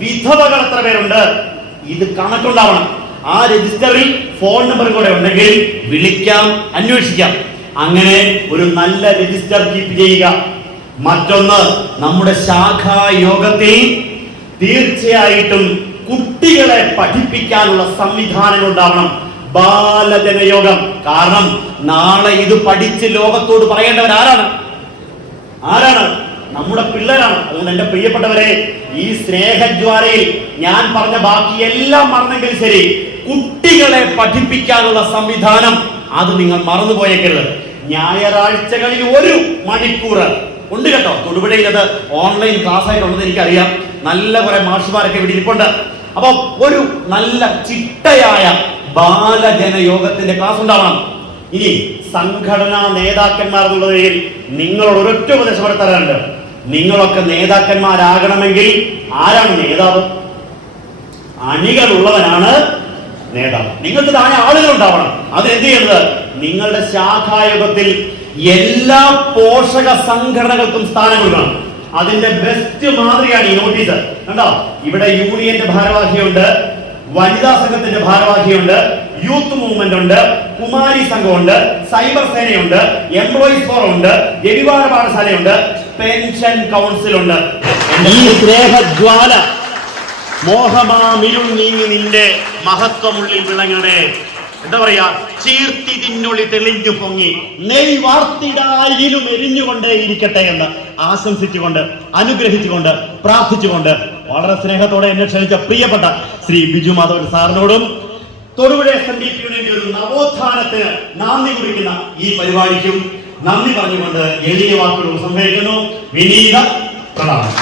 വിധവകൾ എത്ര പേരുണ്ട്, ഇത് കണക്കുണ്ടാവണം. ആ രജിസ്റ്ററിൽ ഫോൺ നമ്പർ കൂടെ ഉണ്ടെങ്കിൽ വിളിക്കാം, അന്വേഷിക്കാം. അങ്ങനെ ഒരു നല്ല രജിസ്റ്റർ കീപ്പ് ചെയ്യുക. മറ്റൊന്ന്, നമ്മുടെ ശാഖാ യോഗത്തിൽ തീർച്ചയായിട്ടും കുട്ടികളെ പഠിപ്പിക്കാനുള്ള സംവിധാനങ്ങൾ ഉണ്ടാവണം. ബാലജനയോഗം. കാരണം നാളെ ഇത് പഠിച്ച് ലോകത്തോട് പറയേണ്ടവരാരാണ്? നമ്മുടെ പിള്ളേരാണ്. അതുകൊണ്ട് എന്റെ പ്രിയപ്പെട്ടവരെ, ഈ സ്നേഹജ്വാലയിൽ ഞാൻ പറഞ്ഞ ബാക്കി എല്ലാം മറന്നെങ്കിൽ ശരി, കുട്ടികളെ പഠിപ്പിക്കാനുള്ള സംവിധാനം അത് നിങ്ങൾ മറന്നുപോയേക്കരുത്. ഞായറാഴ്ചകളിൽ 1 മണിക്കൂർ ഉണ്ട് കേട്ടോ. തൊടുപുഴയിൽ അത് ഓൺലൈൻ ക്ലാസ് ആയിട്ടുണ്ടെന്ന് എനിക്കറിയാം. നല്ല കുറെ മാഷുമാരൊക്കെ ഇവിടെ ഇരിപ്പുണ്ട്. അപ്പൊ ഒരു നല്ല ചിട്ടയായ ബാലജനയോഗത്തിന്റെ ക്ലാസ് ഉണ്ടാവണം. ഇനി സംഘടനാ നേതാക്കന്മാർ എന്നുള്ള നിലയിൽ നിങ്ങളോട് ഒരൊറ്റ ഉപദേശം തരാനുണ്ട്. നിങ്ങളൊക്കെ നേതാക്കന്മാരാകണമെങ്കിൽ ആരാണ് നേതാവ്? അണികളുള്ളവനാണ് നേതാവ്. നിങ്ങൾക്ക് താഴെ ആളുകൾ ഉണ്ടാവണം. അതെന്ത് ചെയ്യുന്നത്? നിങ്ങളുടെ ശാഖായോഗത്തിൽ എല്ലാ പോഷക സംഘടനകൾക്കും സ്ഥാനം കൊടുക്കണം. അതിന്റെ ബെസ്റ്റ് മാതൃകയാണ് ഈ നോട്ടീസ്. കണ്ടോ, ഇവിടെ യൂണിയന്റെ ഭാരവാഹിയുണ്ട്, വനിതാ സംഘത്തിന്റെ ഭാരവാഹിയുണ്ട്, യൂത്ത് മൂവ്മെന്റ് ഉണ്ട്, കുമാരി സംഘമുണ്ട്, സൈബർ സേനയുണ്ട്, എംപ്ലോയീസ് ഫോറം ഉണ്ട്, രവിവാര പാഠശാലയുണ്ട്, പെൻഷൻ കൗൺസിൽ ഉണ്ട്. ഈ സ്നേഹജ്വാല മോഹമാമിരുൾ നീങ്ങി നിന്റെ മഹത്വമുള്ളിൽ വിളങ്ങണേ. എന്താ പറയാ, ചീർത്തി തിന്നുള്ളി തെളിഞ്ഞു പൊങ്ങി നെയ് വാർത്തിടായിലും എരിഞ്ഞുകൊണ്ടേ ഇരിക്കട്ടെ എന്ന് ആശംസിച്ചുകൊണ്ട്, അനുഗ്രഹിച്ചുകൊണ്ട്, പ്രാർത്ഥിച്ചുകൊണ്ട് വളരെ സ്നേഹത്തോടെ എന്നെ ക്ഷണിച്ച പ്രിയപ്പെട്ട ശ്രീ ബിജു മാധവൻ സാറിനോടും തൊടുപുഴ SNDP യൂണിയന്റെ ഒരു നവോത്ഥാനത്തിന് നന്ദി കുറിക്കുന്ന ഈ പരിപാടിക്കും നന്ദി പറഞ്ഞുകൊണ്ട് എളിയ വാക്കുകൾ ഉപസംഹരിക്കുന്നു. വിനീത പ്രണാമം.